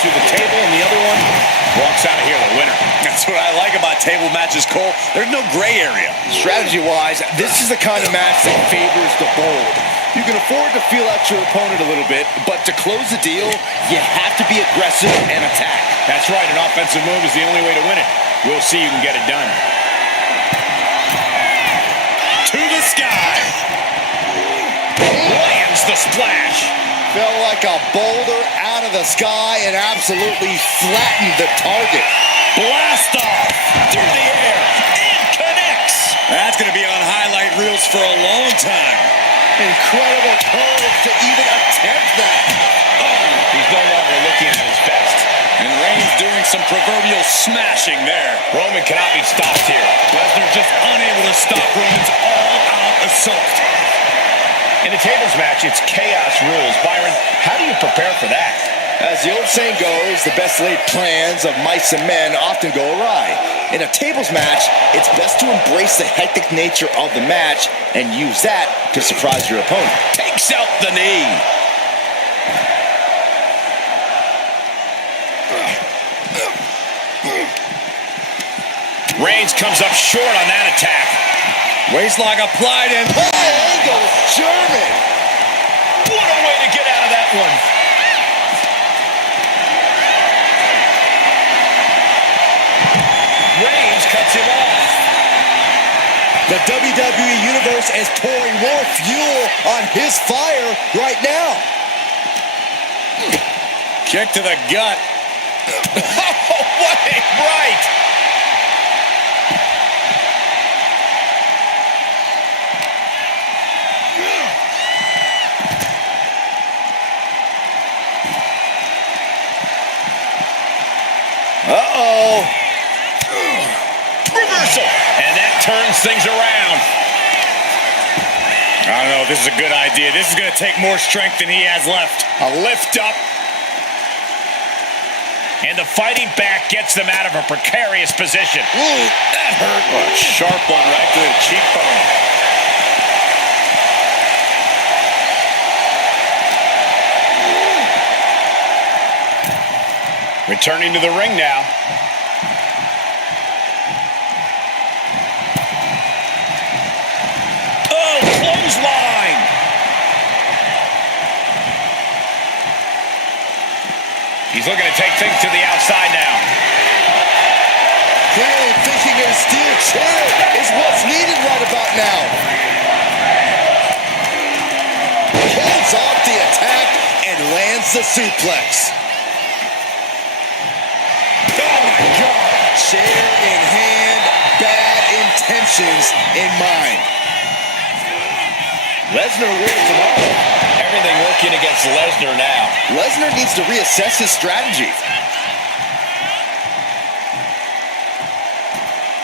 through the table, and the other one walks out of here the winner. That's what I like about table matches, Cole. There's no gray area. Strategy-wise, this is the kind of match that favors the bold. You can afford to feel out your opponent a little bit, but to close the deal, you have to be aggressive and attack. That's right, an offensive move is the only way to win it. We'll see who can get it done. To the sky. Lands the splash. Fell like a boulder out of the sky and absolutely flattened the target. Blast off through the air. It connects. That's going to be on highlight reels for a long time. Incredible courage to even attempt that. Oh, he's no longer looking at his best. And Reigns doing some proverbial smashing there. Roman cannot be stopped here. Lesnar just unable to stop Roman's all-out assault. In a tables match, it's chaos rules. Byron, how do you prepare for that? As the old saying goes, the best laid plans of mice and men often go awry. In a tables match, it's best to embrace the hectic nature of the match and use that to surprise your opponent. Takes out the knee. Reigns comes up short on that attack. Waistlock applied and high angle German. What a way to get out of that one. Reigns cuts him off. The WWE Universe is pouring more fuel on his fire right now. Kick to the gut. Oh, what a right. Uh-oh. Reversal. And that turns things around. I don't know if this is a good idea. This is going to take more strength than he has left. A lift up. And the fighting back gets them out of a precarious position. Ooh, that hurt. Oh, a sharp one right to the cheekbone. Returning to the ring now. Oh, clothesline. He's looking to take things to the outside now. Clearly thinking a steel chair is what's needed right about now. Holds off the attack and lands the suplex. Oh my God! Chair in hand, bad intentions in mind. Lesnar wins him off. Everything working against Lesnar now. Lesnar needs to reassess his strategy.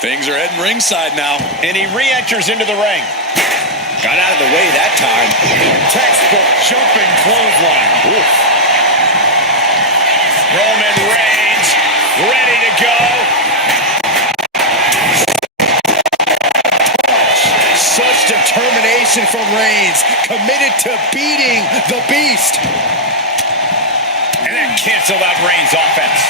Things are heading ringside now. And he re-enters into the ring. Got out of the way that time. Textbook jumping clothesline. Oof. Roman Reigns ready to go. Such determination from Reigns, committed to beating the Beast. And that canceled out Reigns' offense.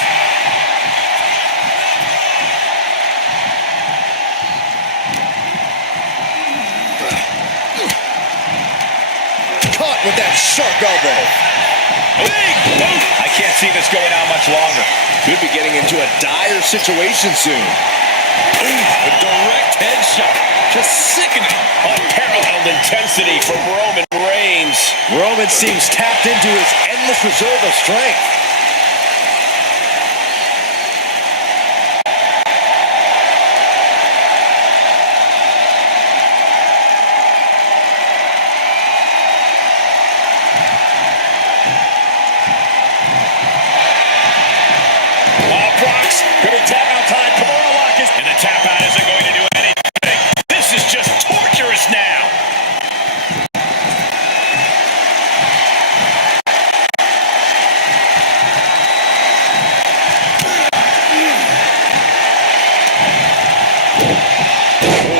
Caught with that sharp elbow. Big boot. I can't see this going on much longer. Could be getting into a dire situation soon. A direct headshot. Just sickening. Unparalleled intensity from Roman Reigns. Roman seems tapped into his endless reserve of strength. Could be tap out time. Kimura lock is. And the tap out isn't going to do anything. This is just torturous now.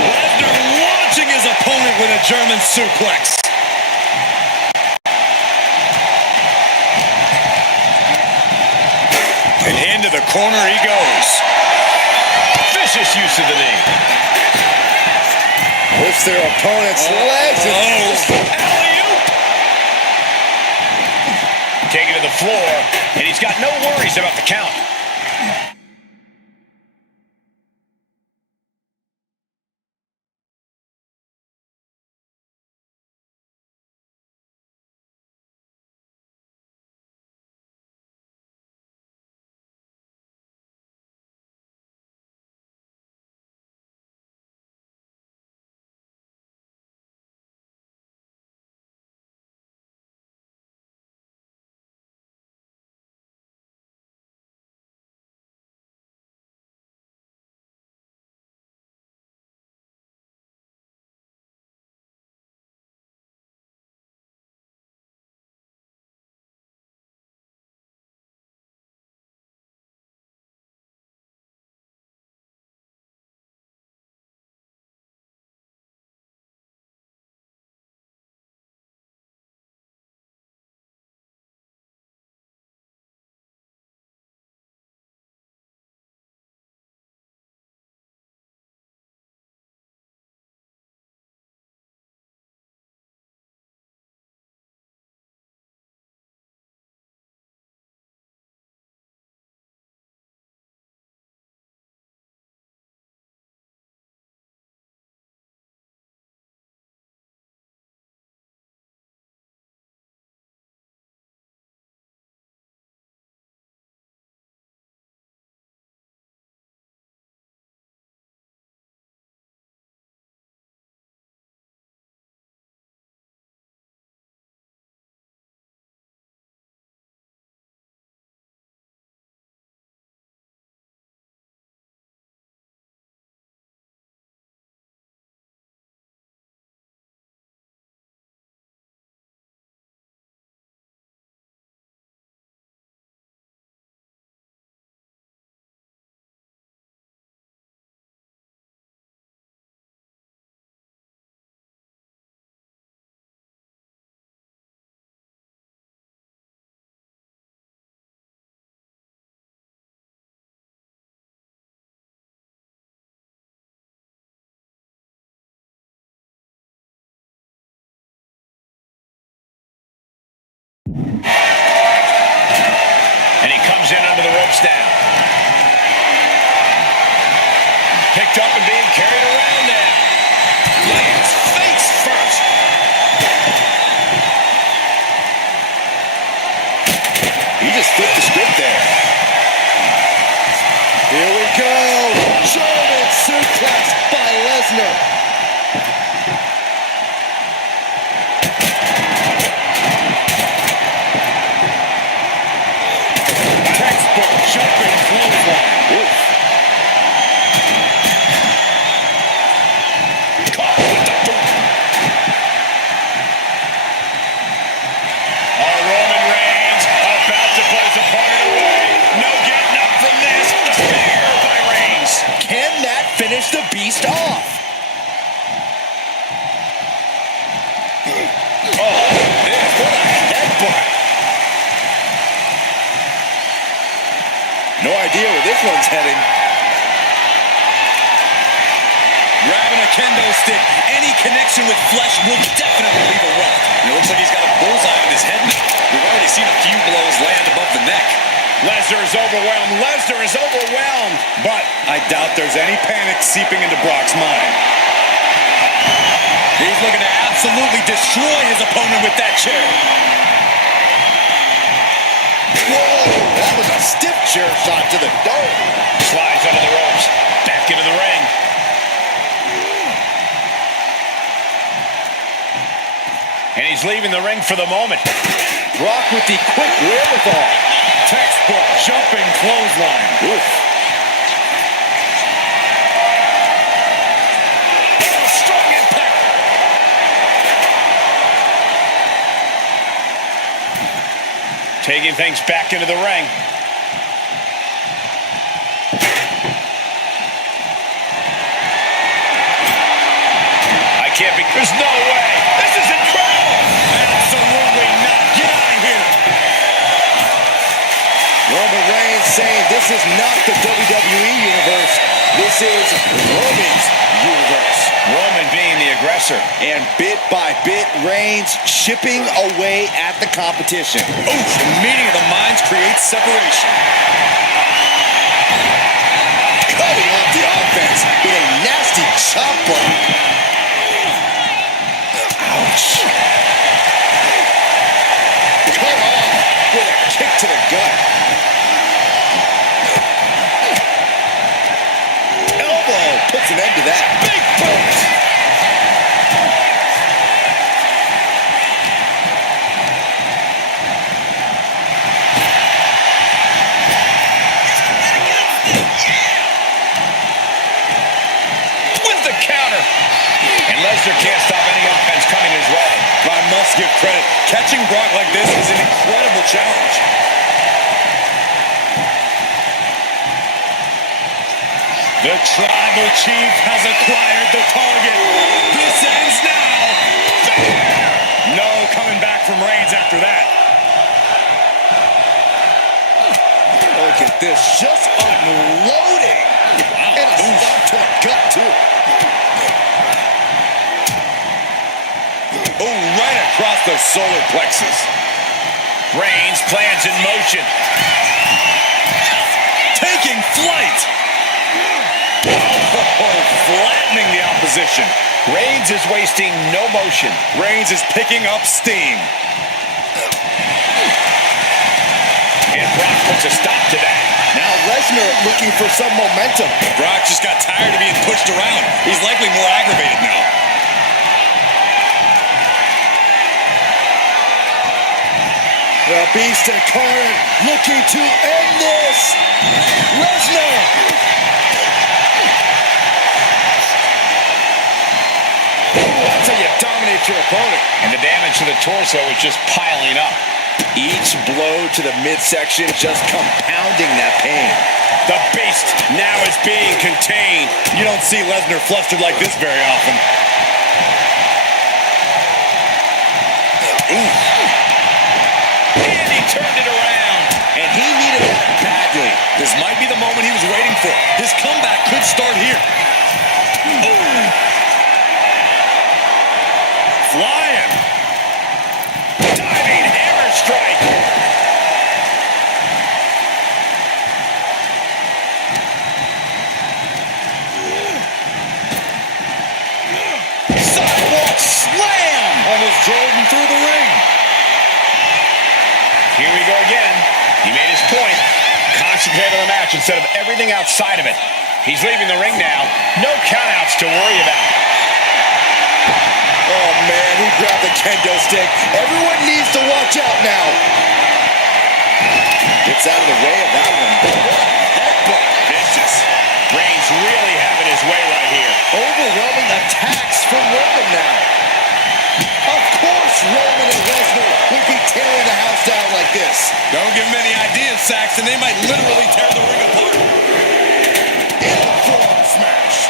Lesnar launching his opponent with a German suplex. Into the corner he goes. Vicious use of the knee. Lifts their opponent's legs. Alley-oop. Taken to the floor, and he's got no worries about the count. And he comes in under the ropes now. Picked up and being carried around now. Lands face first. He just flipped the script there. Here we go. German suplex by Lesnar. Jumping clothesline. Oof. Caught with the boot. Roman Reigns about to put his opponent away. No getting up from this. The spear by Reigns. Can that finish the beast off? Oh, this, what a headbutt. No idea where this one's heading. Grabbing a kendo stick. Any connection with flesh will definitely leave a rough. It looks like he's got a bullseye on his head. We've already seen a few blows land above the neck. Lesnar is overwhelmed. Lesnar is overwhelmed. But I doubt there's any panic seeping into Brock's mind. He's looking to absolutely destroy his opponent with that chair. Whoa, that was a stiff chair shot to the dome. Slides under the ropes. Back into the ring. And he's leaving the ring for the moment. Brock with the quick wherewithal. Textbook jumping clothesline. Oof. Oh, strong impact. Taking things back into the ring. I can't be. There's no way. This is incredible. Absolutely not. Get out of here. Roman Reigns saying this is not the WWE universe. This is Roman's universe. Roman being the aggressor. And bit by bit, Reigns chipping away at the competition. Oof, the meeting of the minds creates separation. Cutting off the offense with a nasty chop block. Ouch. Cut off with a kick to the gut. Elbow puts an end to that. Big boot. The counter. And Lesnar can't stop any offense coming his way. But I must give credit. Catching Brock like this is an incredible challenge. The Tribal Chief has acquired the target. This ends now. No coming back from Reigns after that. Look at this, just unloading. Wow. And a stop to the gut, too. Oh, right across the solar plexus. Reigns plans in motion. Taking flight. Oh, flattening the opposition. Reigns is wasting no motion. Reigns is picking up steam. And Brock puts a stop to that. Now Lesnar looking for some momentum. Brock just got tired of being pushed around. He's likely more aggravated now. The Beast incarnate looking to end this. Lesnar. That's how you dominate your opponent. And the damage to the torso is just piling up. Each blow to the midsection just compounding that pain. The Beast now is being contained. You don't see Lesnar flustered like this very often. Ooh. And he turned it around. And he needed that badly. This might be the moment he was waiting for. His comeback could start here. Ooh. Flying. Diving hammer strike. Sidewalk slam. Almost drove him through the ring. Here we go again. He made his point. Concentrate on the match instead of everything outside of it. He's leaving the ring now. No countouts to worry about. Oh, man, who grabbed the kendo stick? Everyone needs to watch out now. Gets out of the way of that one. Headbutt. Vicious. Reigns really having his way right here. Overwhelming attacks from Roman now. Of course, Roman and Lesnar would be tearing the house down like this. Don't give him any ideas, Saxton. They might literally tear the ring apart. And a forearm smash.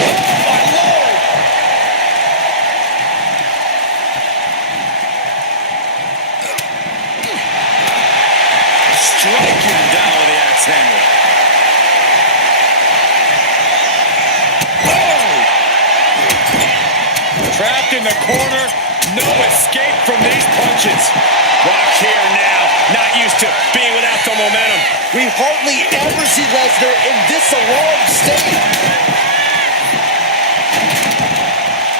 Oh, my Lord. Striking down with the axe handle. Trapped in the corner, no escape from these punches. Brock here now, not used to being without the momentum. We hardly ever see Lesnar in this alarmed state.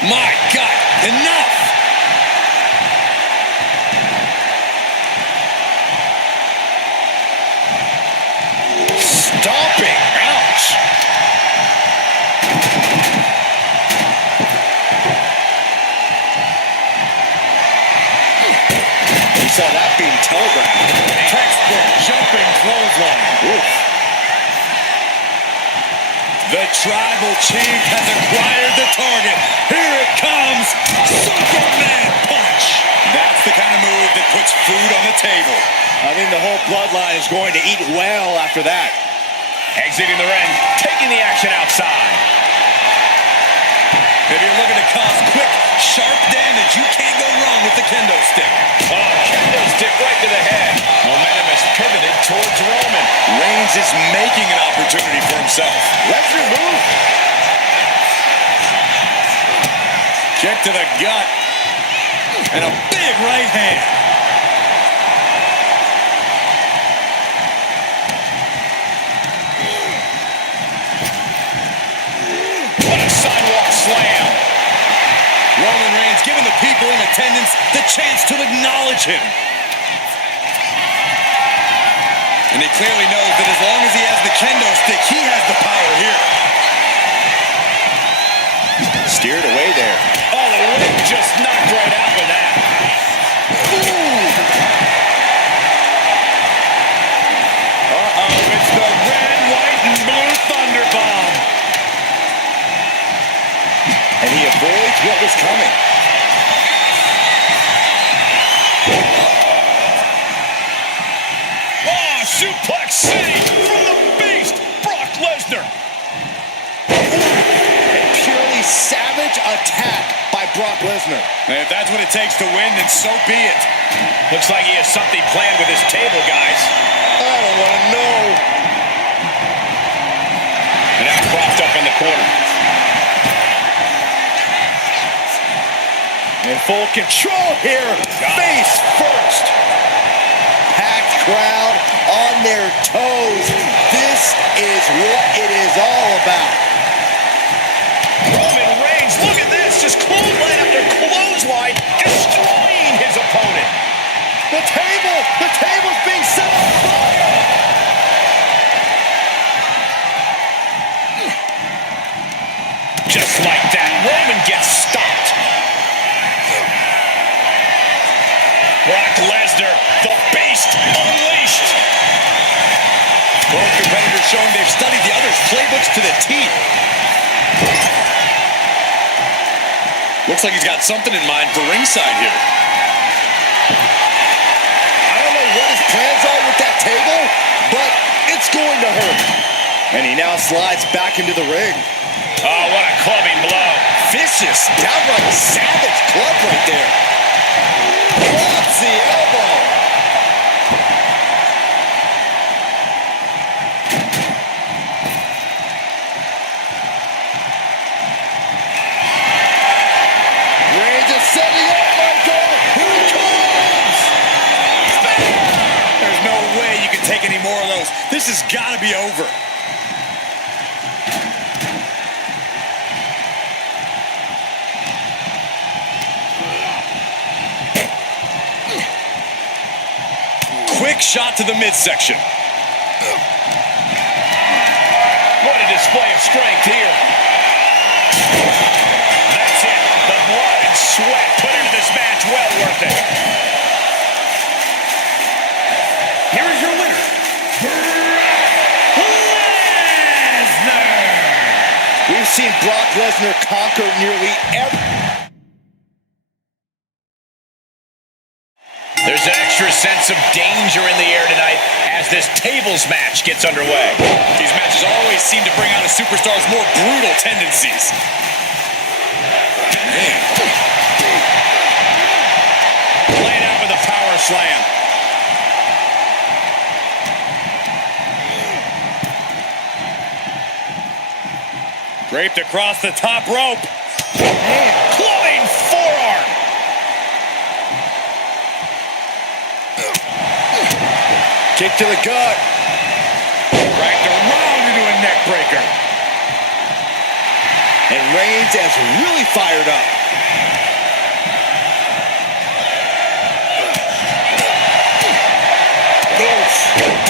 My God, enough! Stomping. Ouch. We saw that being telegraphed. Textbook jumping clothesline. Oof. The Tribal Chief has acquired the target. Here it comes. Superman punch. That's the kind of move that puts food on the table. I think the whole bloodline is going to eat well after that. Exiting the ring, taking the action outside. If you're looking to cause quick, sharp damage, you can't go wrong with the kendo stick. Oh, kendo stick right to the head. Momentum has pivoted towards Roman. He's just making an opportunity for himself. Lesnar move. Kick to the gut. And a big right hand. What a sidewalk slam. Roman Reigns giving the people in attendance the chance to acknowledge him. And he clearly knows that as long as he has the kendo stick, he has the power here. Steered away there. Oh, the whip just knocked right out with that. Uh-oh, it's the red, white, and blue Thunder Bomb. And he avoids what was coming. Suplex City from the beast, Brock Lesnar. A purely savage attack by Brock Lesnar. And if that's what it takes to win, then so be it. Looks like he has something planned with his table, guys. I don't want to know. And now propped up in the corner. In full control here. Face first. Packed crowd on their toes. This is what it is all about. Roman Reigns, look at this, just clothesline after clothesline, destroying his opponent. The table's being set on fire. Just like that, Roman gets stopped. Brock Lesnar, the beast, unleashed. Both competitors showing they've studied the other's playbooks to the T. Looks like he's got something in mind for ringside here. I don't know what his plans are with that table, but it's going to hurt. And he now slides back into the ring. Oh, what a clubbing blow. Vicious, downright savage club right there. Drops the elbow. Reigns is setting up, Michael. Here he comes. There's no way you can take any more of those. This has got to be over. Quick shot to the midsection. What a display of strength here. That's it. The blood and sweat put into this match, well worth it. Here is your winner, Brock Lesnar. We've seen Brock Lesnar conquer nearly every... There's an extra sense of danger in the air tonight as this tables match gets underway. These matches always seem to bring out a superstar's more brutal tendencies. Man. Playing out with a power slam. Draped across the top rope. Clubbing forearm. Kick to the gut. Dragged around into a neck breaker. And Reigns is really fired up. Oof.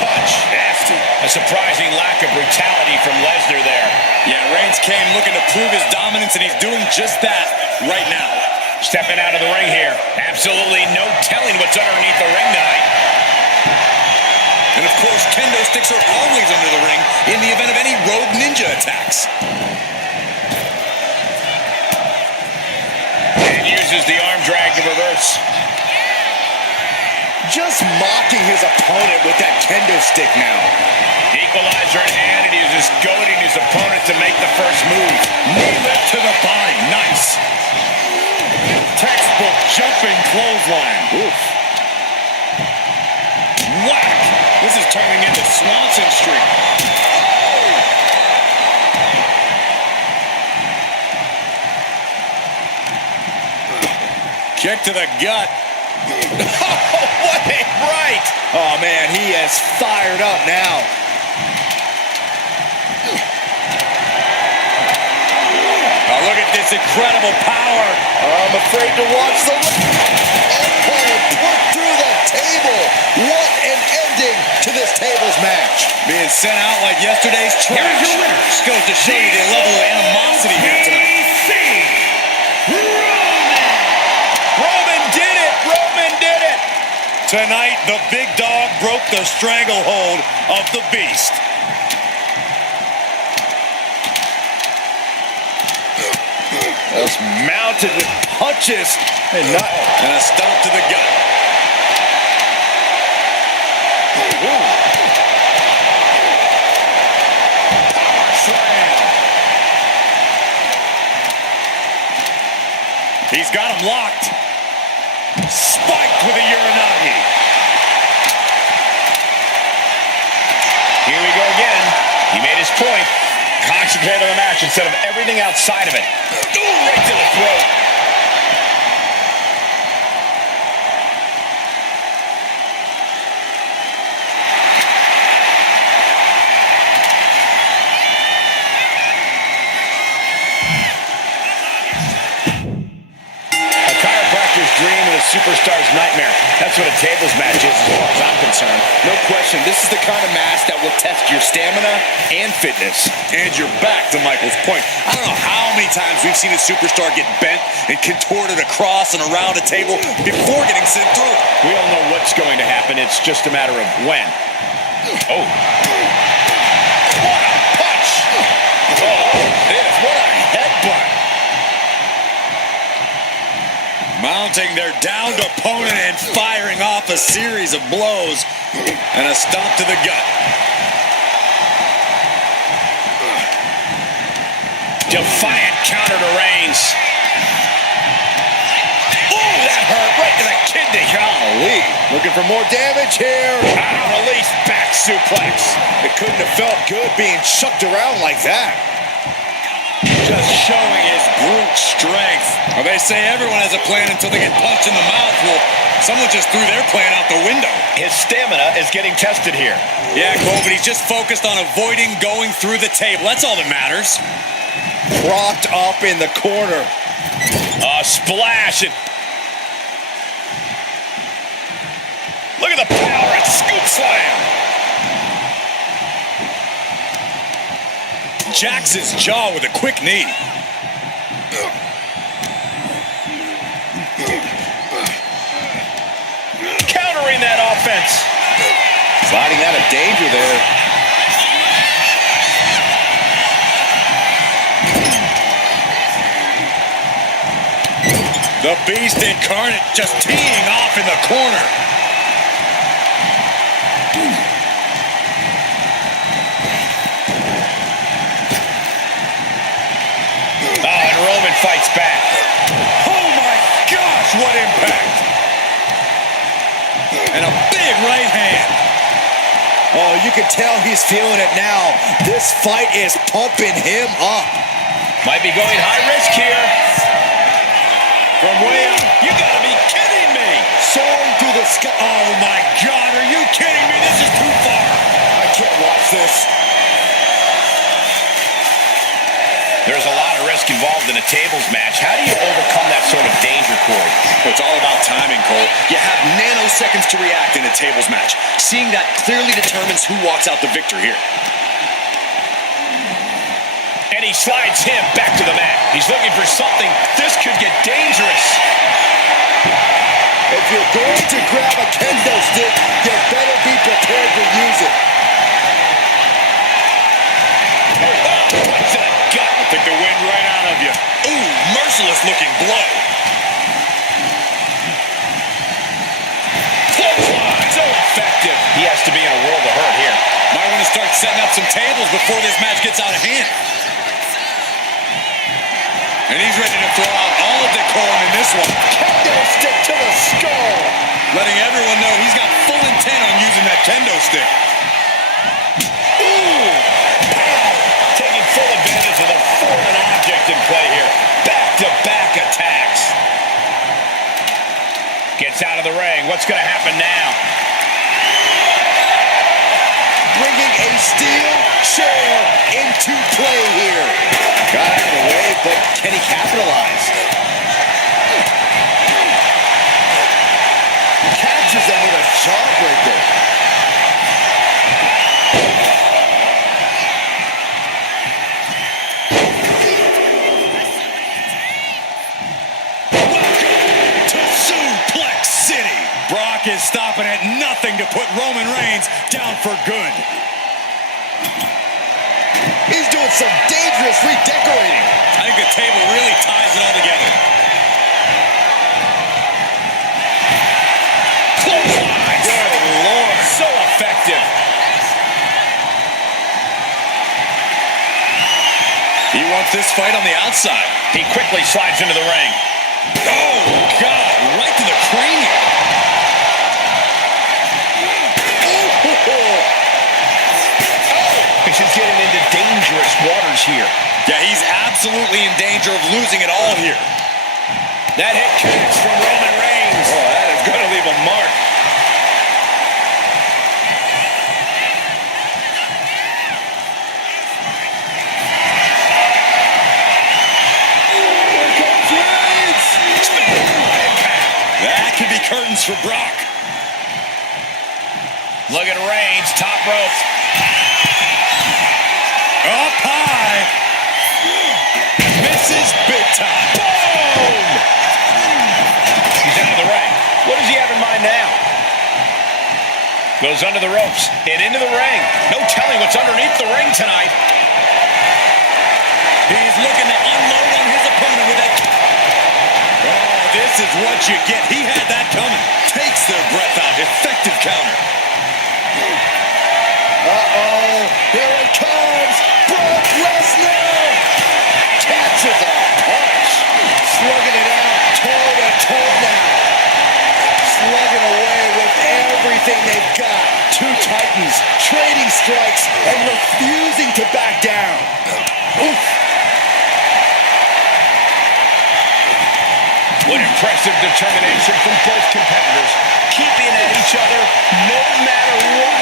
Punch. Nasty. A surprising lack of brutality from Lesnar there. Yeah, Reigns came looking to prove his dominance, and he's doing just that right now. Stepping out of the ring here. Absolutely no telling what's underneath the ring tonight. And of course, kendo sticks are always under the ring in the event of any rogue ninja attacks. And uses the arm drag to reverse. Just mocking his opponent with that kendo stick now. Equalizer in hand, and he's just goading his opponent to make the first move. Knee lift to the body. Nice. Textbook jumping clothesline. Oof. Whack. This is turning into Swanson Street. Kick to the gut. What a right! Oh, man, he is fired up now. Oh, look at this incredible power. I'm afraid to watch the... put through the table. What an ending to this tables match. Being sent out like yesterday's trash. Just goes to show you the level of animosity here tonight. Roman did it! Roman did it! Tonight, the big dog broke the stranglehold of the beast. Just mounted with punches and a stomp to the gut. Power slam. He's got him locked. Spiked with a uranagi. Here we go again. He made his point. Concentrate on the match instead of everything outside of it. Ooh, right to the throat. A chiropractor's dream and a superstar's nightmare. That's what a tables match is as far as I'm concerned. no question, this is the kind of match that will test your stamina and fitness. And your back, to Michael's point. I don't know how many times we've seen a superstar get bent and contorted across and around a table before getting sent through. We all know what's going to happen. It's just a matter of when. Oh. What a punch! Oh, this, what a headbutt! Mounting their downed opponent and firing off a series of blows. And a stomp to the gut. Defiant counter to Reigns. Oh, that hurt right to the kidney. Golly, looking for more damage here. Release back suplex. It couldn't have felt good being chucked around like that. Just showing his brute strength. Well, they say everyone has a plan until they get punched in the mouth. Well, someone just threw their plan out the window. His stamina is getting tested here. Yeah, Cole, but he's just focused on avoiding going through the table. That's all that matters. Propped up in the corner. Splash it. Look at the power and scoop slam. Jacks his jaw with a quick knee. Countering that offense. Sliding out of danger there. The Beast Incarnate just teeing off in the corner. Oh, and Roman fights back. Oh my gosh, what impact! And a big right hand. Oh, you can tell he's feeling it now. This fight is pumping him up. Might be going high risk here. From way up. You gotta be kidding me! Soaring through the sky. Oh my God, are you kidding me? This is too far. I can't watch this. There's a lot of risk involved in a tables match. How do you overcome that sort of danger, Corey? It's all about timing, Cole. You have nanoseconds to react in a tables match. Seeing that clearly determines who walks out the victor here. And he slides him back to the mat. He's looking for something. This could get dangerous. If you're going to grab a kendo stick, you better be prepared to use it. Right to the gut. I'll take the wind right out of you. Ooh, merciless looking blow. Clothesline. So effective. He has to be in a world of hurt here. Might want to start setting up some tables before this match gets out of hand. And he's ready to throw out all of decorum in this one. Kendo stick to the skull. Letting everyone know he's got full intent on using that kendo stick. of the ring. What's going to happen now? Bringing a steel chair into play here. Got out of the way, but can he capitalize? Catches him with a jawbreaker. Welcome to Suplex City. Brock is stopping at nothing to put Roman Reigns down for good. He's doing some dangerous redecorating. I think the table really ties it all together. Good Lord, so effective. He wants this fight on the outside. He quickly slides into the ring. Oh, God, right to the cranium. This is getting into dangerous waters here. Yeah, he's absolutely in danger of losing it all here. That hit connects from Roman Reigns. Oh, that is going to leave a mark. Here comes Reigns. That could be curtains for Brock. Look at Reigns, top rope. Up high. Misses big time. Boom! He's out of the ring. What does he have in mind now? Goes under the ropes and into the ring. No telling what's underneath the ring tonight. He's looking to unload on his opponent with that. Oh, this is what you get. He had that coming. Takes their breath out. Effective counter. Uh-oh. Here it comes. Brock Lesnar. Catches a punch. Slugging it out toe-to-toe now. Slugging away with everything they've got. Two titans trading strikes and refusing to back down. Oof. What impressive determination from both competitors. Keeping at each other no matter what.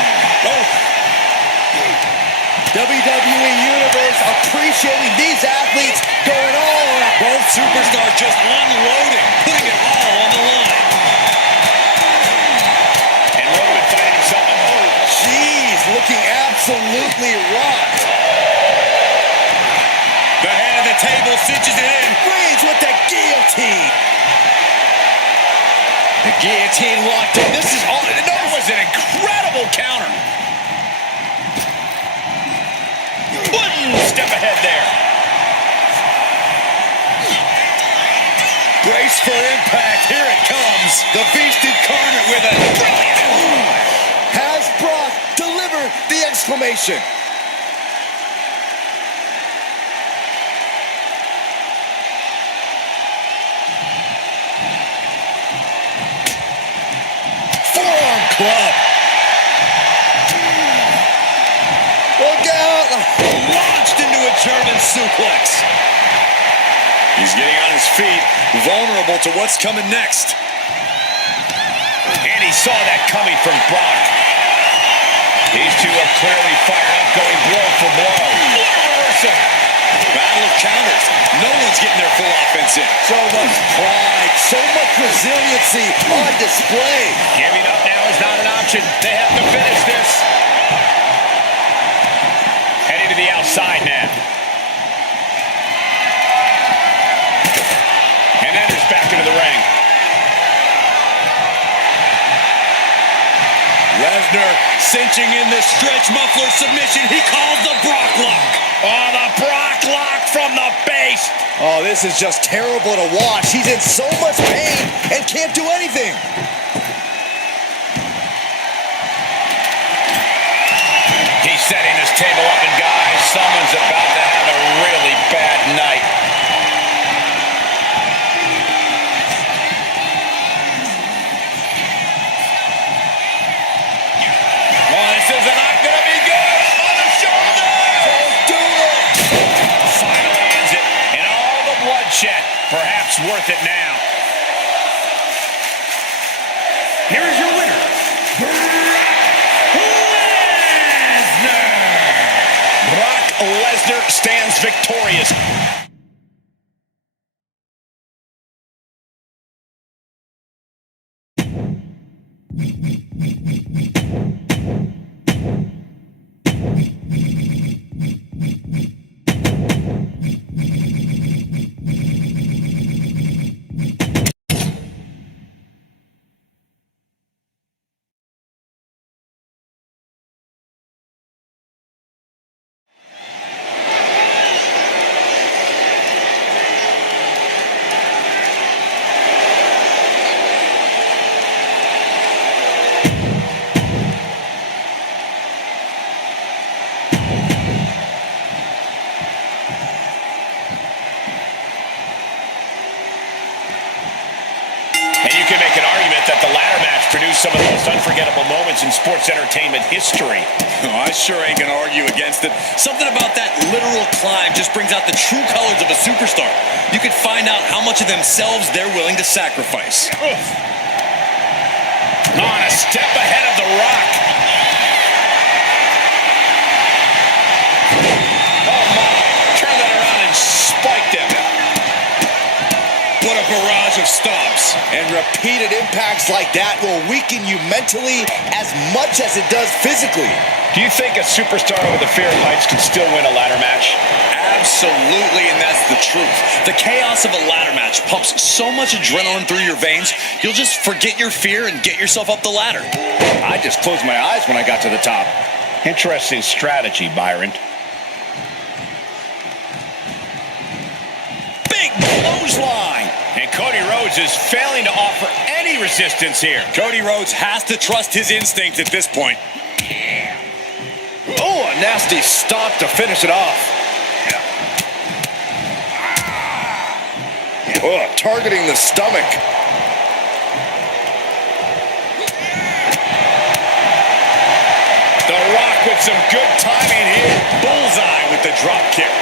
WWE Universe appreciating these athletes going all out. Both superstars just unloading, putting it all on the line. And Roman finding himself at home. Jeez, looking absolutely rocked. The head of the table cinches it in. Reigns with the guillotine. The guillotine locked in. This is all. That was an incredible counter. One step ahead there. Brace for impact. Here it comes. The beast incarnate with a brilliant. Has Brock delivered the exclamation? Forearm club. Look out! Launched into a German suplex. He's getting on his feet, vulnerable to what's coming next. And he saw that coming from Brock. These two are clearly fired up, going blow for blow. What a reversal. Battle of counters. No one's getting their full offense in. So much pride, so much resiliency on display. Giving up now is not an option. They have to finish this. Heading to the outside now. And enters back into the ring. Lesnar cinching in the stretch muffler submission. He calls the Brock lock. Oh, the Brock lock from the base. Oh, this is just terrible to watch. He's in so much pain and can't do anything. He's setting this table up, and guys, someone's about to have a really bad night. Oh, this is not going to be good. On the shoulder. Don't do it. Finally ends it. And all the bloodshed, perhaps worth it now. Here is your winner, Brock Lesnar stands victorious. And you can make an argument that the ladder match produced some of the most unforgettable moments in sports entertainment history. Oh, I sure ain't gonna argue against it. Something about that literal climb just brings out the true colors of a superstar. You can find out how much of themselves they're willing to sacrifice. Oof. On a step ahead of The Rock. Oh my, turn that around and spiked him. What a barrage of stomps. And repeated impacts like that will weaken you mentally as much as it does physically. Do you think a superstar with a fear of heights can still win a ladder match? Absolutely, and that's the truth. The chaos of a ladder match pumps so much adrenaline through your veins, you'll just forget your fear and get yourself up the ladder. I just closed my eyes when I got to the top. Interesting strategy, Byron. Big clothesline. And Cody Rhodes is failing to offer any resistance here. Cody Rhodes has to trust his instinct at this point. Oh, a nasty stomp to finish it off. Oh, targeting the stomach. The Rock with some good timing here. Bullseye with the drop kick.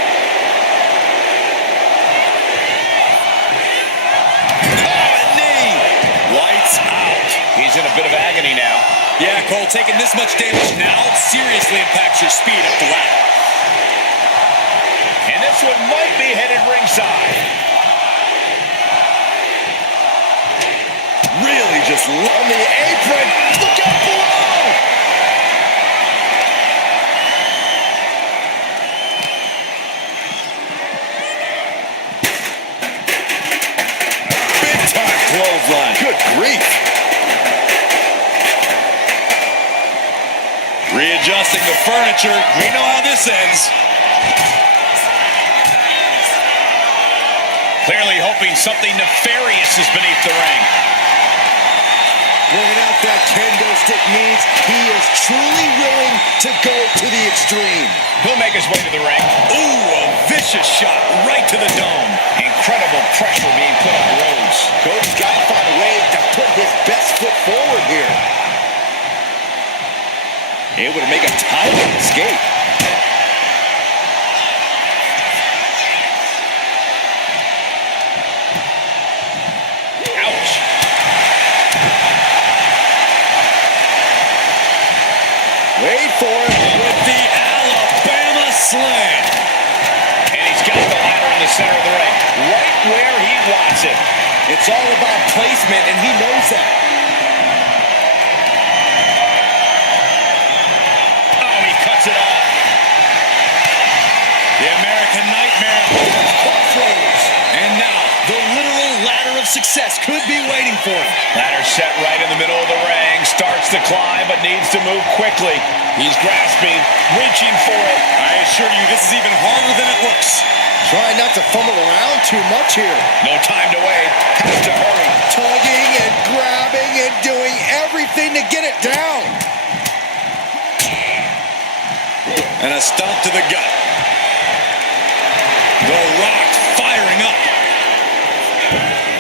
He's in a bit of agony now. Yeah, Cole, taking this much damage now seriously impacts your speed up the ladder. And this one might be headed ringside. Really just on the apron. Look out below. Big time clothesline. Good grief. Readjusting the furniture. We know how this ends. Clearly hoping something nefarious is beneath the ring. Working out that kendo stick means he is truly willing to go to the extreme. He'll make his way to the ring. Ooh, a vicious shot right to the dome. Incredible pressure being put on Rhodes. Cody's got to find a way to put his best foot forward here. Able to make a timely escape. Ouch. Wait for it. With the Alabama slam. And he's got the ladder in the center of the ring. Right where he wants it. It's all about placement, and he knows that. It off. The American Nightmare crossroads. And now the literal ladder of success could be waiting for him. Ladder set right in the middle of the ring. Starts to climb, but needs to move quickly. He's grasping, reaching for it. I assure you, this is even harder than it looks. Try not to fumble around too much here. No time to wait. Has to hurry. Tugging and grabbing and doing everything to get it down. And a stomp to the gut. The Rock firing up.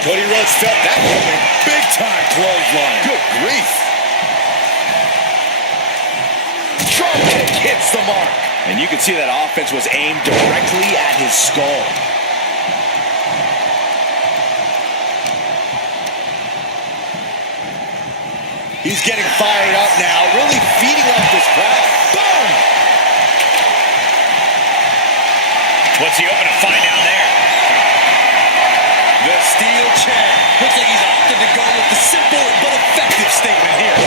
Cody Rhodes felt that coming. Big time clothesline. Good grief. Drop kick hits the mark. And you can see that offense was aimed directly at his skull. He's getting fired up now, really feeding off this crowd. Boom! What's he hoping to find down there? The steel chair. Looks like he's opted to go with the simple but effective statement here.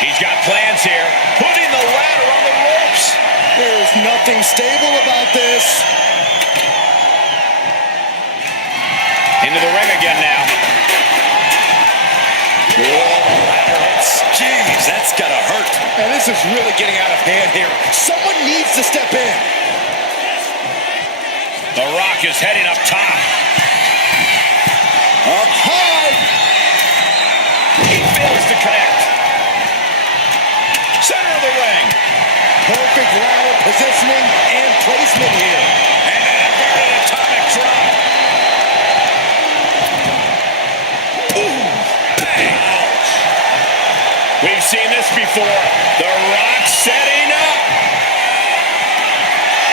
He's got plans here. Putting the ladder on the ropes. There's nothing stable about this. Into the ring again now. Jeez, that's gotta hurt. And this is really getting out of hand here. Someone needs to step in. The Rock is heading up top. Up high. He fails to connect. Center of the ring. Perfect ladder positioning and placement here. And an inverted atomic drop. Ooh, bang. Ouch. We've seen this before. The Rock setting up.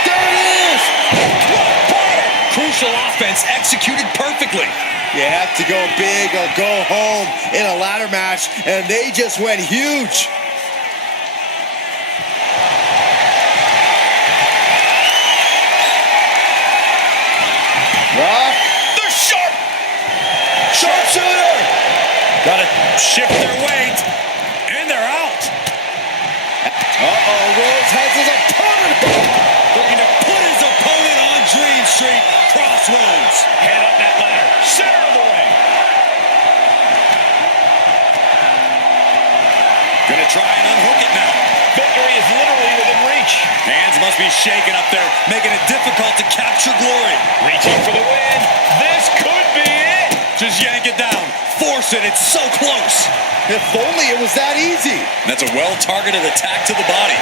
There it is. Crucial offense executed perfectly. You have to go big or go home in a ladder match, and they just went huge. Rock. The Sharpshooter. Gotta shift their weight. And they're out. Rose has his opponent. Looking to put his opponent on Dream Street. Crossroads. Head up that ladder. Center of the ring. Gonna try and unhook it now. Victory is literally within reach. Hands must be shaking up there, making it difficult to capture glory. Reaching for the win. This could be it. Just yank it down. Force it. It's so close. If only it was that easy. That's a well-targeted attack to the body.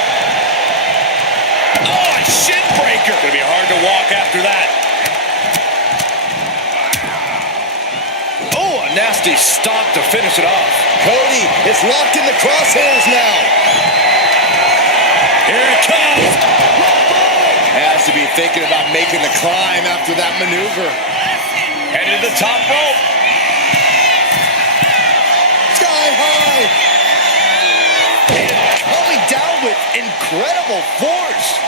Oh, a shin breaker. Gonna be hard to walk after that. Oh, a nasty stop to finish it off. Cody is locked in the crosshairs now. Here it comes. Has to be thinking about making the climb after that maneuver. Headed to the top rope. Sky high. And coming down with incredible force.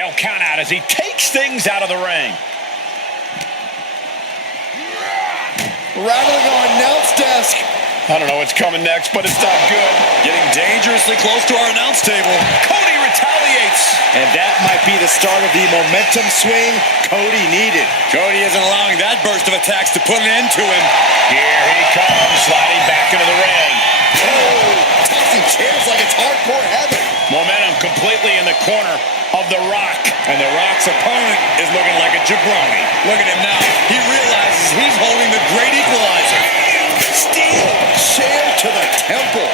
No count out as he takes things out of the ring. Rattling on announce desk. I don't know what's coming next, but it's not good. Getting dangerously close to our announce table. Cody retaliates. And that might be the start of the momentum swing Cody needed. Cody isn't allowing that burst of attacks to put an end to him. Here he comes, sliding back into the ring. Oh, tossing chairs like it's hardcore heaven. Momentum completely in the corner of The Rock. And The Rock's opponent is looking like a jabroni. Look at him now. He realizes he's holding the great equalizer. Steel chair to the temple.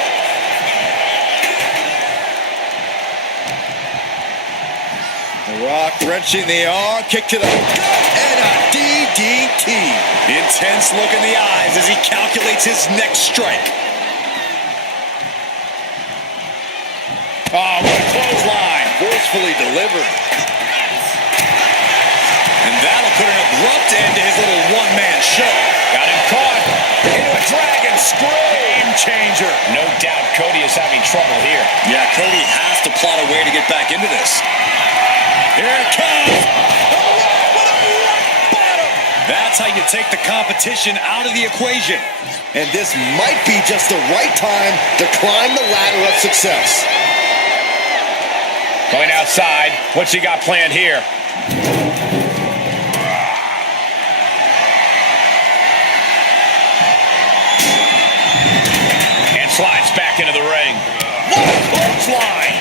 The Rock wrenching the arm, kick to the gut, and a DDT. The intense look in the eyes as he calculates his next strike. Oh, what a clothesline. Forcefully delivered. And that'll put an abrupt end to his little one-man show. Got him caught. Into a dragon screw. Game changer. No doubt Cody is having trouble here. Yeah, Cody has to plot a way to get back into this. Here it comes. That's how you take the competition out of the equation. And this might be just the right time to climb the ladder of success. Going outside. What's he got planned here? And slides back into the ring. What a clothesline!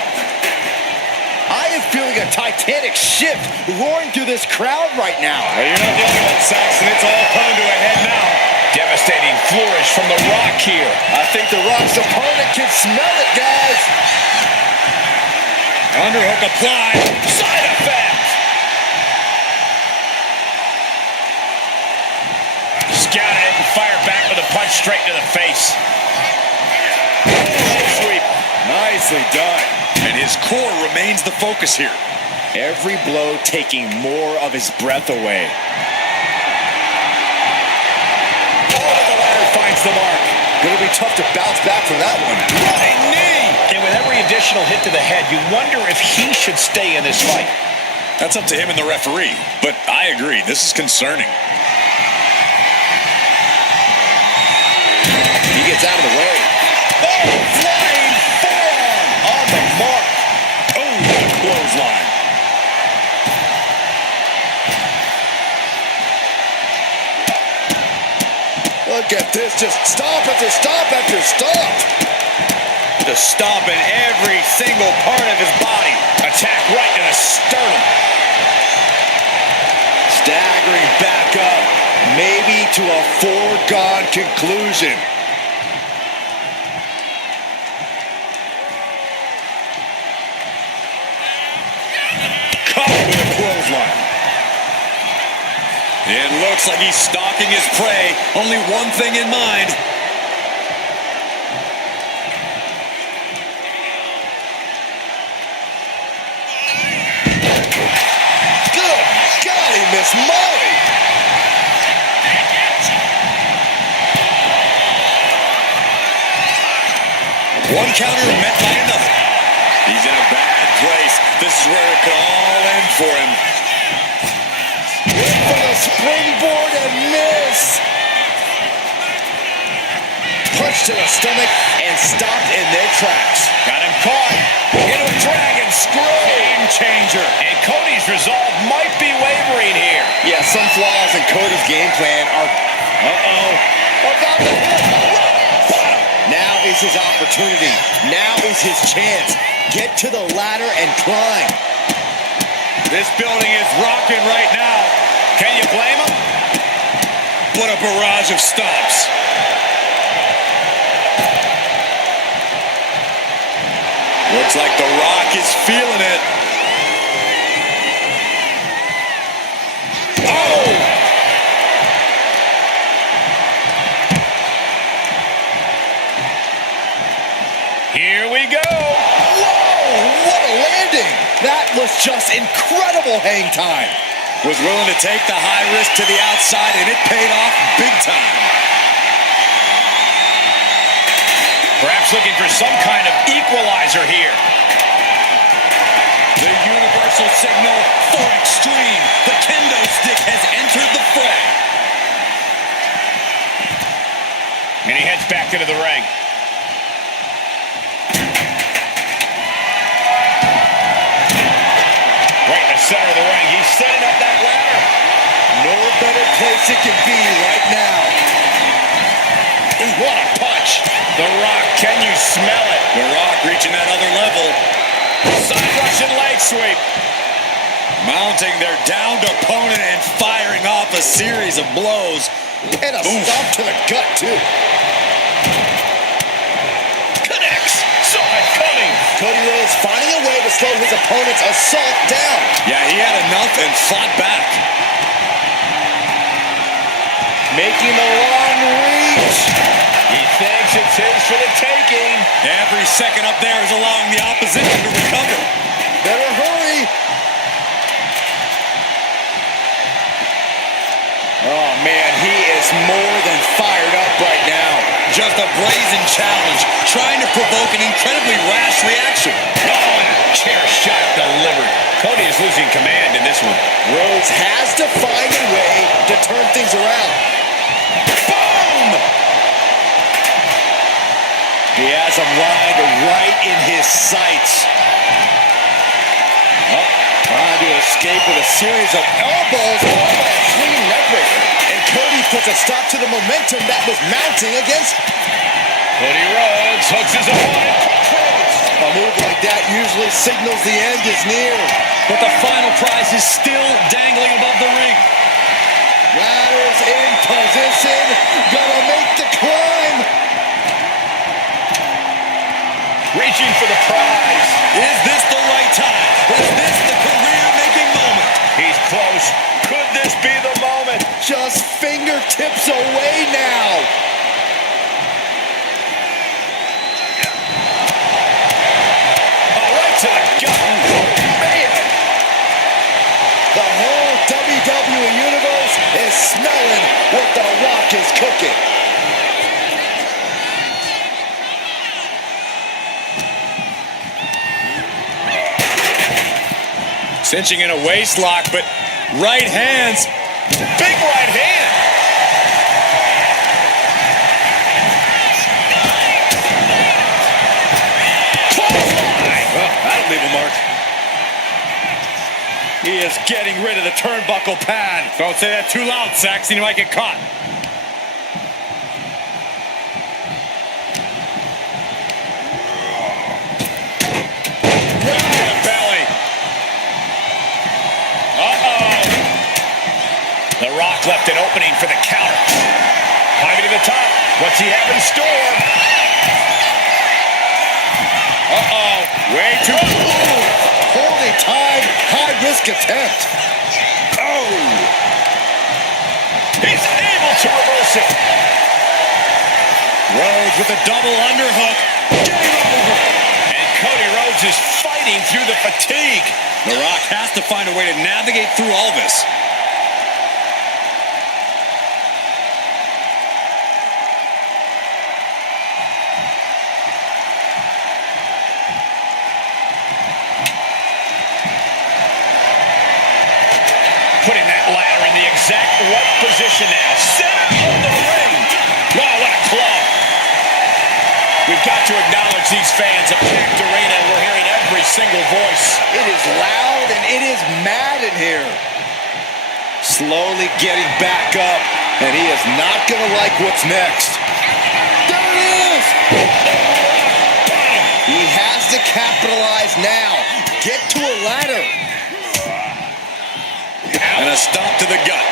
I am feeling a titanic shift roaring through this crowd right now. Well, you're not the only one, Saxon. It's all coming to a head now. Devastating flourish from The Rock here. I think The Rock's opponent can smell it, guys. Underhook applied. Side effect! Scouted it and fired back with a punch straight to the face. Sweep. Nicely done. And his core remains the focus here. Every blow taking more of his breath away. Oh, the ladder finds the mark. Gonna be tough to bounce back from that one. Running knee. And with every additional hit to the head, you wonder if he should stay in this fight. That's up to him and the referee. But I agree, this is concerning. He gets out of the way. Oh, flying forearm on the mark. Oh, what a clothesline. Look at this, just stomp after stomp after stomp. Just stomping every single part of his body. Attack right to the sternum. Staggering back up, maybe to a foregone conclusion. Caught with a clothesline. It looks like he's stalking his prey. Only one thing in mind. Good golly, Miss Molly. One counter met by another. He's in a bad place. This is where it could all end for him. Went for the springboard and miss. Punch to the stomach and stopped in their tracks. Got him caught. Into a dragon screw. Game changer. And Cody's resolve might be wavering here. Yeah, some flaws in Cody's game plan are... About to hit. Now is his opportunity. Now is his chance. Get to the ladder and climb. This building is rocking right now. Can you blame him? What a barrage of stomps. Looks like The Rock is feeling it. Oh! Here we go. Whoa, what a landing. That was just incredible hang time. Was willing to take the high risk to the outside, and it paid off big time. Perhaps looking for some kind of equalizer here. The universal signal for extreme. The kendo stick has entered the fray. And he heads back into the ring. Right in the center of the ring. He's setting up that ladder. No better place it can be right now. Ooh, what a punch. The Rock, can you smell it? The Rock reaching that other level. Side Russian leg sweep. Mounting their downed opponent and firing off a series of blows. And a stomp to the gut, too. Connects. Saw it coming. Cody Rhodes finding a way to slow his opponent's assault down. Yeah, he had enough and fought back. Making the long reach. He thinks it's his for the taking. Every second up there is allowing the opposition to recover. Better hurry. Oh, man, he is more than fired up right now. Just a brazen challenge, trying to provoke an incredibly rash reaction. Oh, and a chair shot delivered. Cody is losing command in this one. Rhodes has to find a way to turn things around. Boom! He has him lined right in his sights. Oh, trying to escape with a series of elbows followed by a swinging neckbreaker. And Cody puts a stop to the momentum that was mounting against him. Cody Rhodes hooks his opponent. A move like that usually signals the end is near. But the final prize is still dangling above the ring. Ladders in position. Gonna make the climb. Reaching for the prize. Is this the right time? Is this the career-making moment? He's close. Could this be the moment? Just fingertips away now. smelling what The Rock is cooking. Cinching in a waist lock, but right hands. Big right hand. Well, that'll leave a mark. He is getting rid of the turnbuckle pad. Don't say that too loud, Saxon. You might get caught. Right to the belly. The Rock left an opening for the counter. Climbing to the top. What's he have in store? Way too. Holding time, high-risk attempt. Oh! He's able to reverse it. Rhodes with a double underhook. Game over. And Cody Rhodes is fighting through the fatigue. The Rock has to find a way to navigate through all this. Putting that ladder in the exact right position now. Center of the ring. Wow, what a club. We've got to acknowledge these fans. A packed arena, and we're hearing every single voice. It is loud and it is mad in here. Slowly getting back up, and he is not going to like what's next. There it is! He has to capitalize now. Get to a ladder. And a stop to the gut.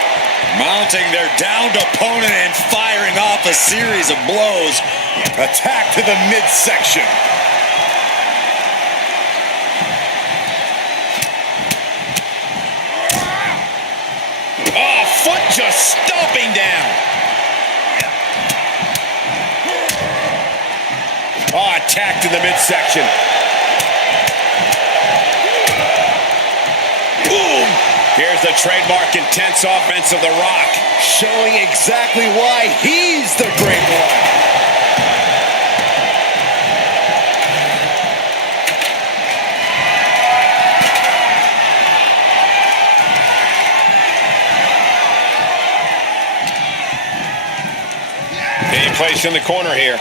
Mounting their downed opponent and firing off a series of blows. Attack to the midsection. Oh, foot just stomping down. Oh, attack to the midsection. Boom! Here's the trademark intense offense of The Rock. Showing exactly why he's the great one. Being placed in the corner here.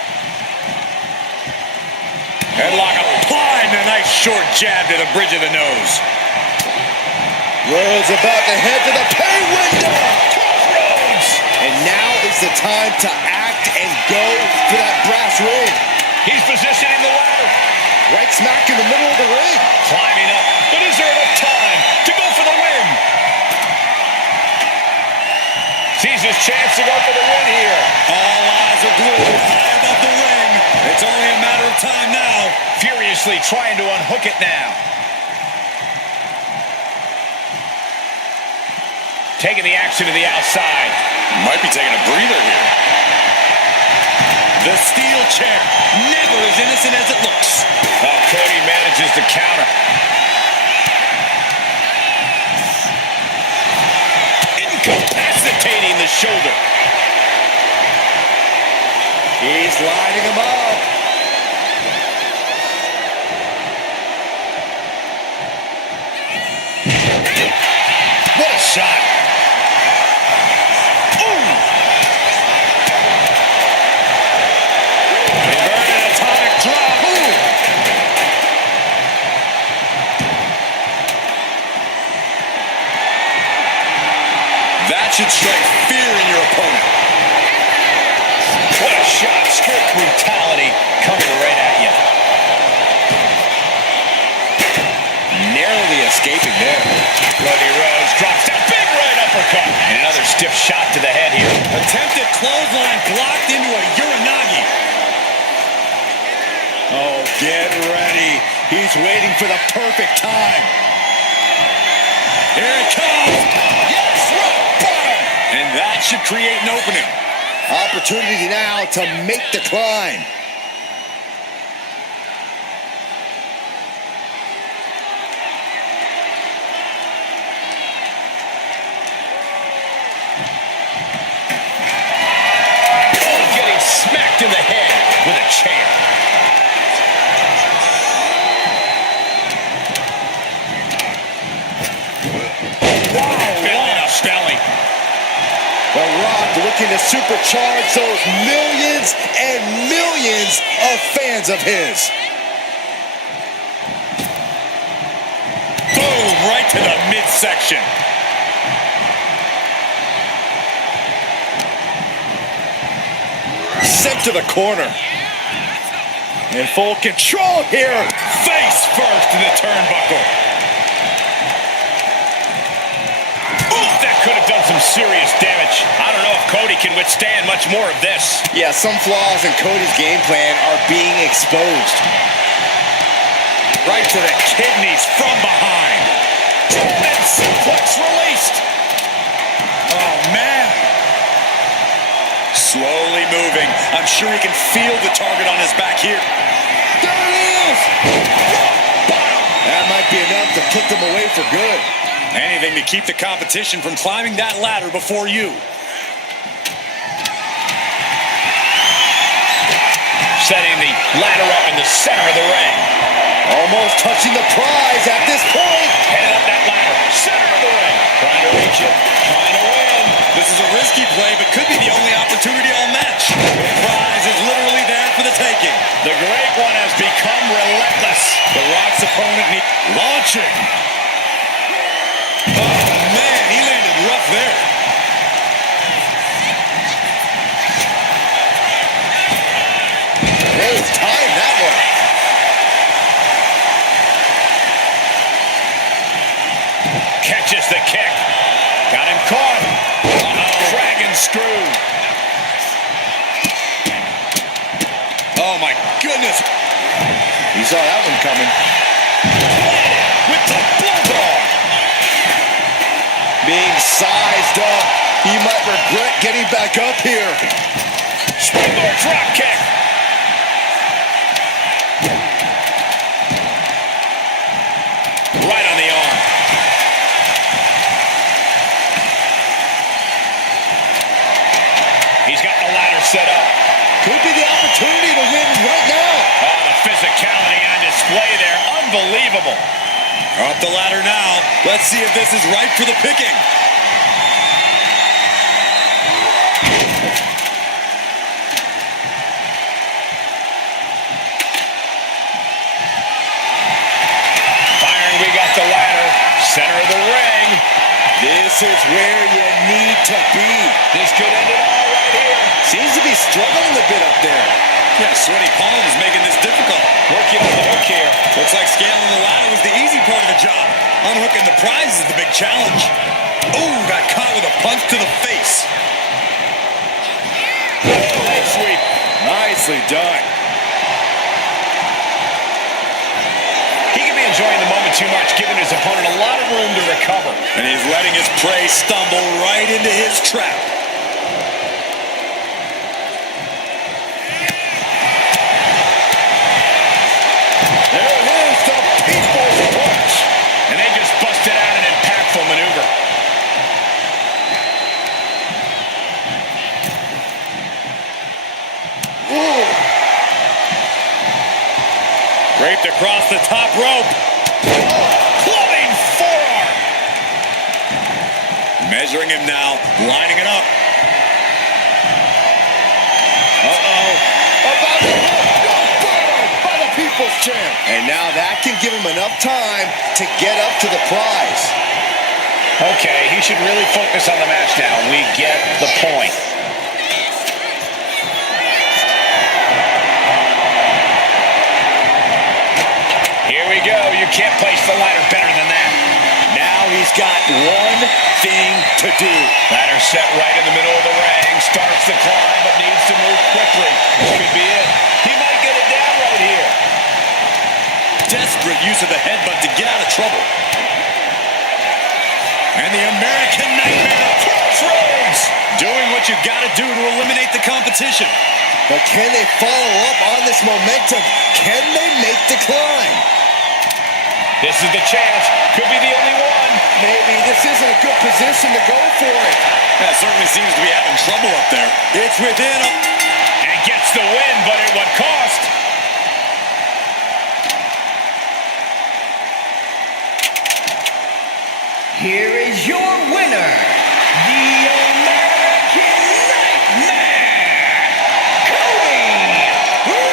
Headlock applied and a nice short jab to the bridge of the nose. Rhodes about to head to the pay window. Crossroads. And now is the time to act and go for that brass ring. He's positioning the ladder. Right smack in the middle of the ring. Climbing up. But is there enough time to go for the win? Sees his chance to go for the win here. All eyes are glued high above the ring. It's only a matter of time now. Furiously trying to unhook it now. Taking the action to the outside. Might be taking a breather here. The steel chair, never as innocent as it looks. Oh, Cody manages to counter. Incapacitating the shoulder. He's lining him up. What a shot. That should strike fear in your opponent. What a shot. Straight brutality coming right at you. Narrowly escaping there. Cody Rhodes drops down. Big right uppercut. And another stiff shot to the head here. Attempted clothesline blocked into a uranagi. Oh, get ready. He's waiting for the perfect time. Here it comes. Yes, rock bottom. And that should create an opening. Opportunity now to make the climb. chair. Belly to belly. The Rock looking to supercharge those millions and millions of fans of his. Boom, right to the midsection. Sent to the corner. In full control here. Face first in the turnbuckle. Ooh, that could have done some serious damage. I don't know if Cody can withstand much more of this. Yeah, some flaws in Cody's game plan are being exposed. Right to the kidneys from behind. And suplex released. Oh, man. Slowly moving. I'm sure he can feel the target on his back here. There it is! That might be enough to put them away for good. Anything to keep the competition from climbing that ladder before you. Setting the ladder up in the center of the ring. Almost touching the prize at this point. Headed up that ladder. Center of the ring. Trying to reach it. Trying to win. This is a risky play, but could be the only opportunity all match. The prize is literally there for the taking. The Great One has become relentless. The Rock's opponent launching. Oh, man, he landed rough there. Great time, that one. Catches the kick. Got him caught. Dragon screw. Oh, my goodness. You saw that one coming. With the bulldog. Being sized up. He might regret getting back up here. Springboard drop kick. Right on the arm. He's got the ladder set up. Could be the opportunity to win right now. Oh, the physicality on display there. Unbelievable. Up the ladder now. Let's see if this is ripe for the picking. Byron, we got the ladder. Center of the ring. This is where you need to be. This could end it all right here. Seems to be struggling a bit up there. Yeah, sweaty palms making this difficult. Working on the hook here. Looks like scaling the ladder was the easy part of the job. Unhooking the prize is the big challenge. Ooh, got caught with a punch to the face. Leg sweep. Nicely done. He could be enjoying the moment too much, giving his opponent a lot of room to recover. And he's letting his prey stumble right into his trap. There it is, the people's punch. And they just busted out an impactful maneuver. Ooh. Draped across the top rope. Clubbing forearm. Measuring him now, lining it up. Uh-oh. About to by the people's champ. And now that can give him enough time to get up to the prize. Okay, he should really focus on the match now. We get the point. Here we go. You can't place the ladder better than that. Now he's got one thing to do. Ladder set right in the middle of the ring. Starts the climb, but needs to move quickly. This could be it. He might get it down right here. Desperate use of the headbutt to get out of trouble. And the American Nightmare crossroads. Doing what you gotta do to eliminate the competition. But can they follow up on this momentum? Can they make the climb? This is the chance. Could be the only one. Maybe this isn't a good position to go for it. That certainly seems to be having trouble up there. It's within a... And gets the win, but at what cost? Here is your winner, the American Nightmare, Cody Rhodes!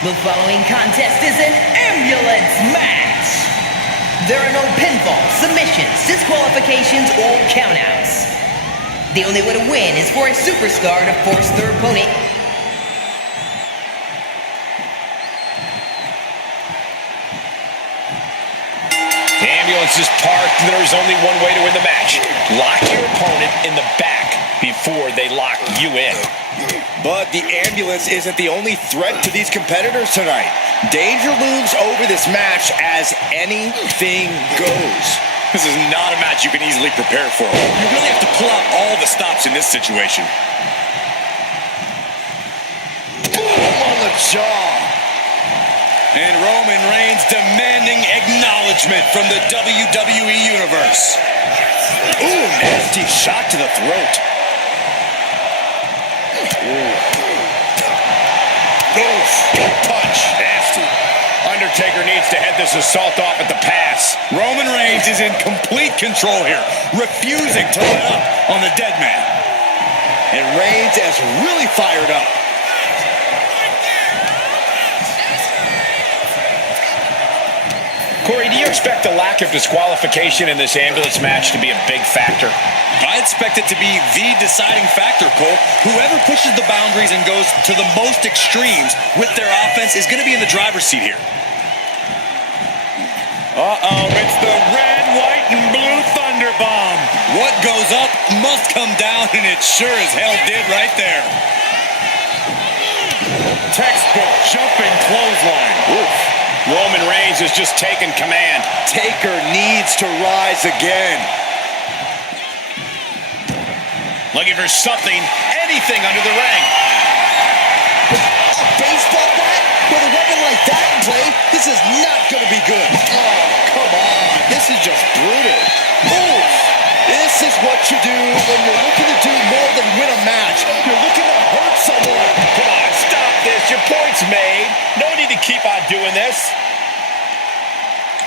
The following contest is an ambulance match. There are no pinfalls, submissions, disqualifications, or countouts. The only way to win is for a superstar to force their opponent. The ambulance is parked. There's only one way to win the match. Lock your opponent in the back before they lock you in. But the ambulance isn't the only threat to these competitors tonight. Danger looms over this match as anything goes. This is not a match you can easily prepare for. You really have to pull out all the stops in this situation. Boom on the jaw. And Roman Reigns demanding acknowledgement from the WWE Universe. Ooh, nasty shot to the throat. Oof, punch, nasty. Undertaker needs to head this assault off at the pass. Roman Reigns is in complete control here, refusing to let up on the dead man. And Reigns is really fired up. Corey, do you expect the lack of disqualification in this ambulance match to be a big factor? I expect it to be the deciding factor, Cole. Whoever pushes the boundaries and goes to the most extremes with their offense is going to be in the driver's seat here. Uh-oh, it's the red, white, and blue thunder bomb. What goes up must come down, and it sure as hell did right there. Textbook jumping clothesline. Oof. Roman Reigns has just taken command. Taker needs to rise again. Looking for something, anything under the ring. A baseball bat with a weapon like that in play? This is not going to be good. Oh, come on. This is just brutal. Oof. This is what you do when you're looking to do more than win a match. You're looking to hurt someone. Come on, stop this. Your point's made. No need to keep on doing this.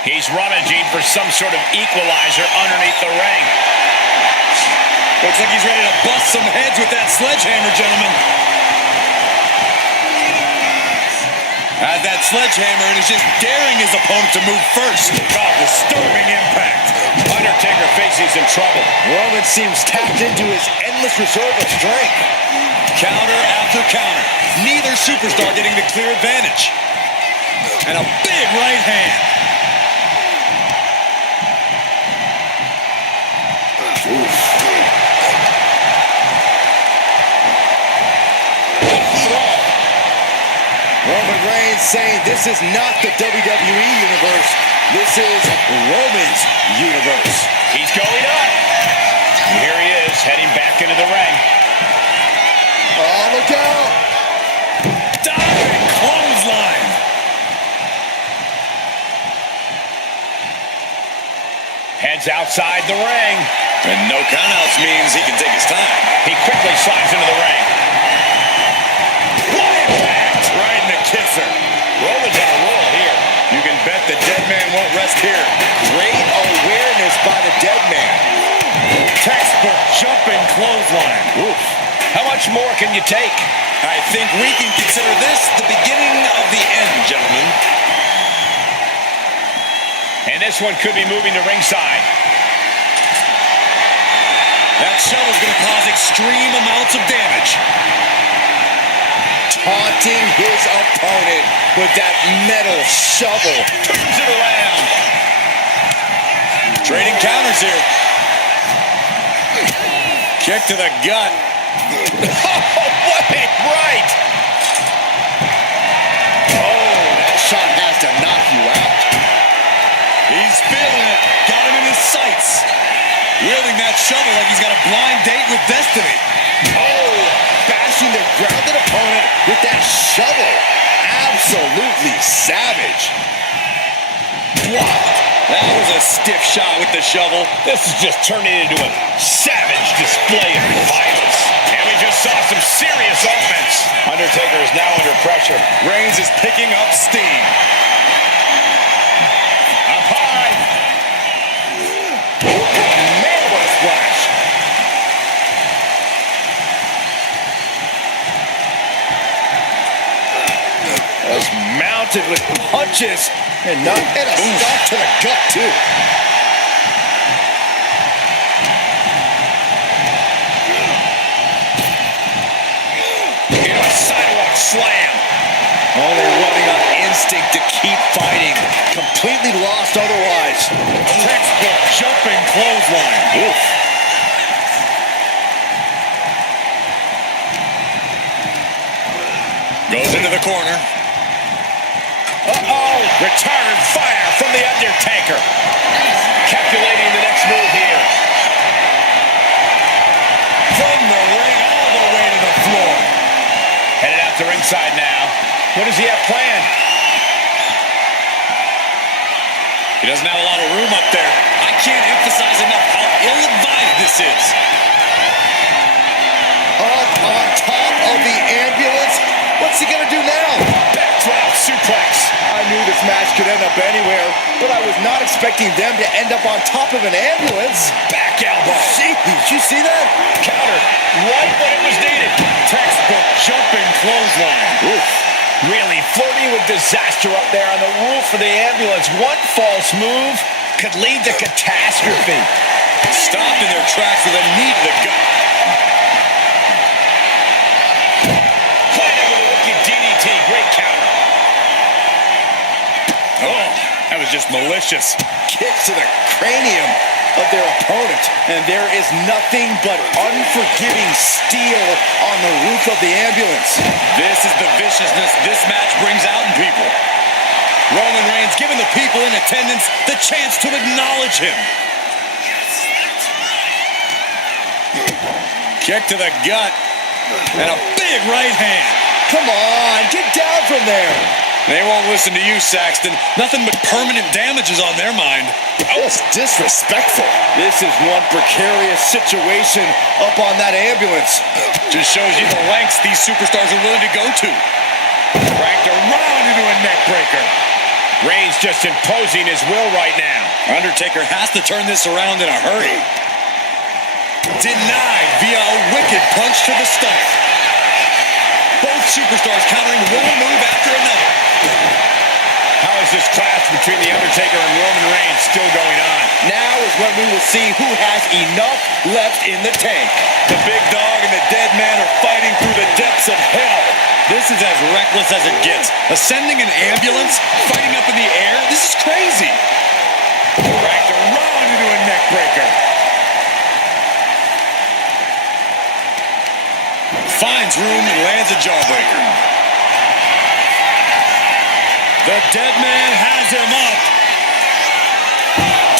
He's rummaging for some sort of equalizer underneath the ring. Looks like he's ready to bust some heads with that sledgehammer, gentlemen. Has that sledgehammer and is just daring his opponent to move first. God, disturbing impact. Undertaker thinks he's in trouble. Roman seems tapped into his endless reserve of strength. Counter after counter. Neither superstar getting the clear advantage. And a big right hand. Oof. Roman Reigns saying this is not the WWE Universe. This is Roman's Universe. He's going up. And here he is, heading back into the ring. Oh, look out! Diving clothesline. Heads outside the ring. And no countouts means he can take his time. He quickly slides into the ring. What impact! Right in the kisser. Rollins on a roll here. You can bet the dead man won't rest here. Great awareness by the dead man. Textbook jumping clothesline. Oof. How much more can you take? I think we can consider this the beginning of the end, gentlemen. And this one could be moving to ringside. That shovel's going to cause extreme amounts of damage. Taunting his opponent with that metal shovel. Turns it around. Trading counters here. Kick to the gut. What a right! Oh, that shot has to knock you out. He's feeling it. Got him in his sights. Wielding that shovel like he's got a blind date with destiny. Oh, bashing the grounded opponent with that shovel. Absolutely savage. Wow. That was a stiff shot with the shovel. This is just turning into a savage display of violence. And we just saw some serious offense. Undertaker is now under pressure. Reigns is picking up steam. Up high. Man, what a splash. Was mounted with punches and a stop to the gut, too. A sidewalk slam. Only running on instinct to keep fighting. Completely lost otherwise. Textbook jumping clothesline. Oof. Goes into the corner. Uh-oh. Return fire from the Undertaker. Calculating the next move here. From the ring all the way to the floor. Headed out to ringside now. What does he have planned? He doesn't have a lot of room up there. I can't emphasize enough how ill-advised this is. Up on top of the ambulance. What's he gonna do now? Backdrop suplex. I knew this match could end up anywhere, but I was not expecting them to end up on top of an ambulance. Back elbow. Gee, did you see that? Counter. Right when it was needed. Textbook jumping clothesline. Oof. Really flirting with disaster up there on the roof of the ambulance. One false move could lead to catastrophe. Stopped in their tracks with a knee to the gut. Planted with a wicked DDT. Great counter. Oh, that was just malicious. Kicks to the cranium of their opponent. And there is nothing but unforgiving steel on the roof of the ambulance. This is the viciousness this match brings out in people. Roman Reigns giving the people in attendance the chance to acknowledge him. Kick to the gut. And a big right hand. Come on, get down from there. They won't listen to you, Saxton. Nothing but permanent damages on their mind. That's disrespectful. This is one precarious situation up on that ambulance. Just shows you the lengths these superstars are willing to go to. Cracked around into a neck breaker. Reigns just imposing his will right now. Undertaker has to turn this around in a hurry. Denied via a wicked punch to the stomach. Both superstars countering one move after another. How is this clash between The Undertaker and Roman Reigns still going on? Now is when we will see who has enough left in the tank. The big dog and the dead man are fighting through the depths of hell. This is as reckless as it gets. Ascending an ambulance, fighting up in the air, this is crazy. Cracked around into a neck breaker. Finds room and lands a jawbreaker. The dead man has him up.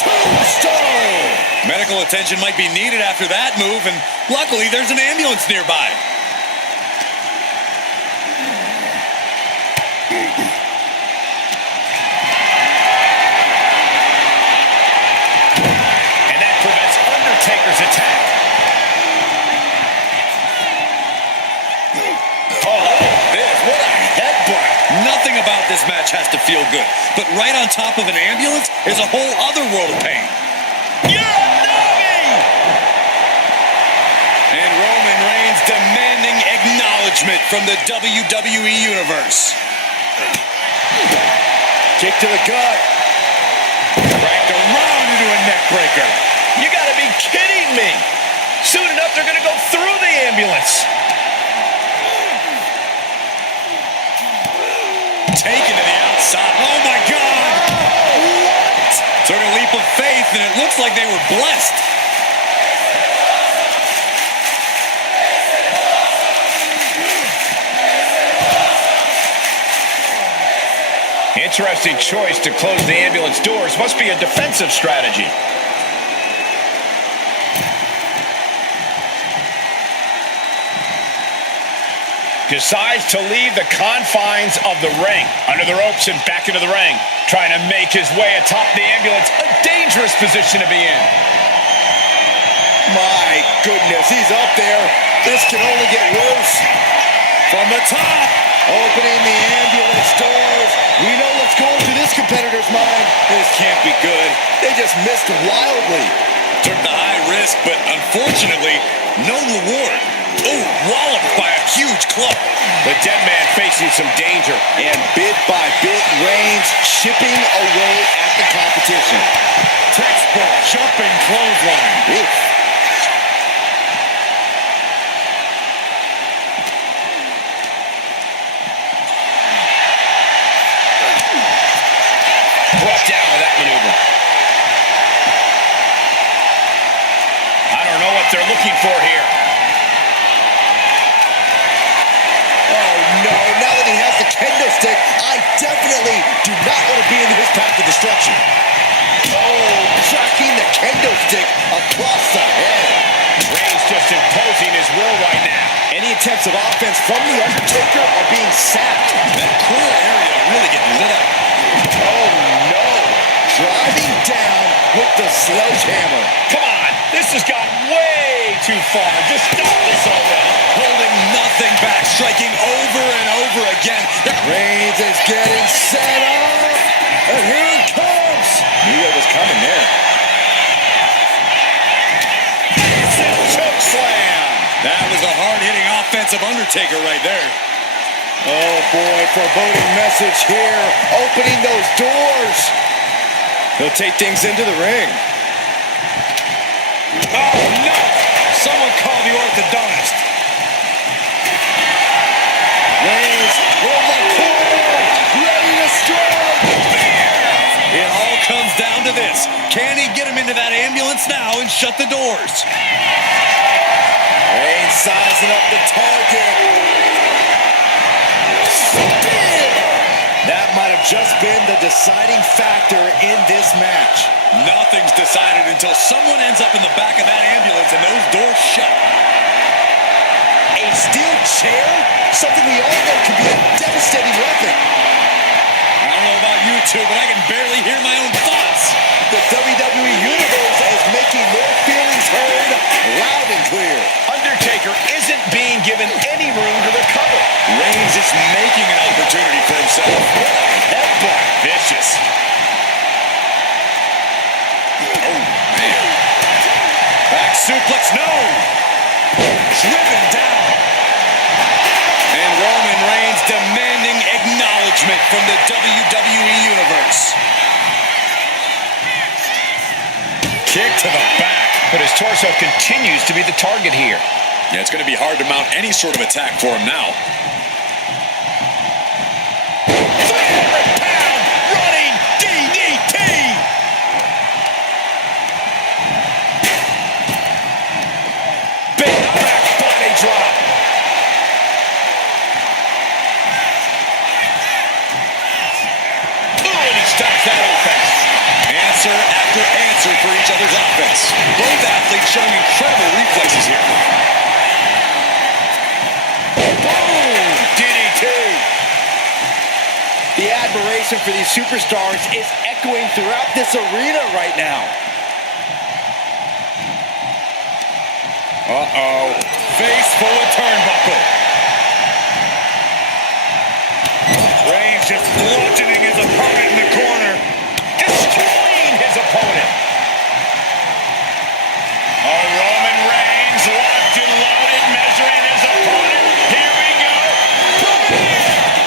Tombstone! Medical attention might be needed after that move, and luckily there's an ambulance nearby. And that prevents Undertaker's attack. What a headbutt. Nothing about this match has to feel good, but right on top of an ambulance is a whole other world of pain. And Roman Reigns demanding acknowledgement from the WWE Universe. Kick to the gut. Cracked around into a neck breaker. You gotta be kidding me. Soon enough, they're gonna go through the ambulance. Taken to the outside. Oh my God! What? Took a leap of faith, and it looks like they were blessed. Interesting choice to close the ambulance doors. Must be a defensive strategy. Decides to leave the confines of the ring. Under the ropes and back into the ring. Trying to make his way atop the ambulance. A dangerous position to be in. My goodness, he's up there. This can only get worse. From the top. Opening the ambulance doors. We know what's going through this competitor's mind. This can't be good. They just missed wildly. Took the high risk, but unfortunately, no reward. Oh, walloped by a huge club. The dead man facing some danger. And bit by bit, Reigns chipping away at the competition. Textbook jumping clothesline. Oof. Brought down with that maneuver. I don't know what they're looking for here. Oh no, now that he has the kendo stick, I definitely do not want to be in his path of destruction. Oh, tracking the kendo stick across the head. Reigns just imposing his will right now. Any attempts of offense from The Undertaker are being sapped. That core area really getting lit up. Oh no, driving down with the sledgehammer. Come on, this has gone way too far. Just stop this already. Holding nothing back, striking over and over again. Reigns is getting set up, and here it comes. Knew it was coming there. Choke slam. That was a hard-hitting offensive Undertaker right there. Oh boy, foreboding message here. Opening those doors. He'll take things into the ring. Oh no! Someone call the orthodontist. Reigns from the corner, ready to strike. It all comes down to this. Can he get him into that ambulance now and shut the doors? Reigns sizing up the target. Spear! That might have just been the deciding factor in this match. Nothing's decided until someone ends up in the back of that ambulance and those doors shut. A steel chair? Something we all know can be a devastating weapon. I don't know about you two, but I can barely hear my own thoughts. The WWE Universe is making their feelings heard loud and clear. Undertaker isn't being given any room to recover. Reigns is making an opportunity for himself. What a headbutt. Vicious. Oh, man. Back suplex, no. Driven down. And Roman Reigns demanding acknowledgement from the WWE Universe. Kick to the back. But his torso continues to be the target here. Yeah, it's going to be hard to mount any sort of attack for him now. 300-pound running DDT. Big back body drop. Ooh, and he stops that offense. Answer after answer answer for each other's offense. Both athletes showing incredible reflexes here. Boom! DDT! The admiration for these superstars is echoing throughout this arena right now. Uh-oh. Face full of turnbuckle. Reigns just bludgeoning his opponent in the corner. Destroying his opponent. Oh, Roman Reigns locked and loaded, measuring his opponent. Here we go.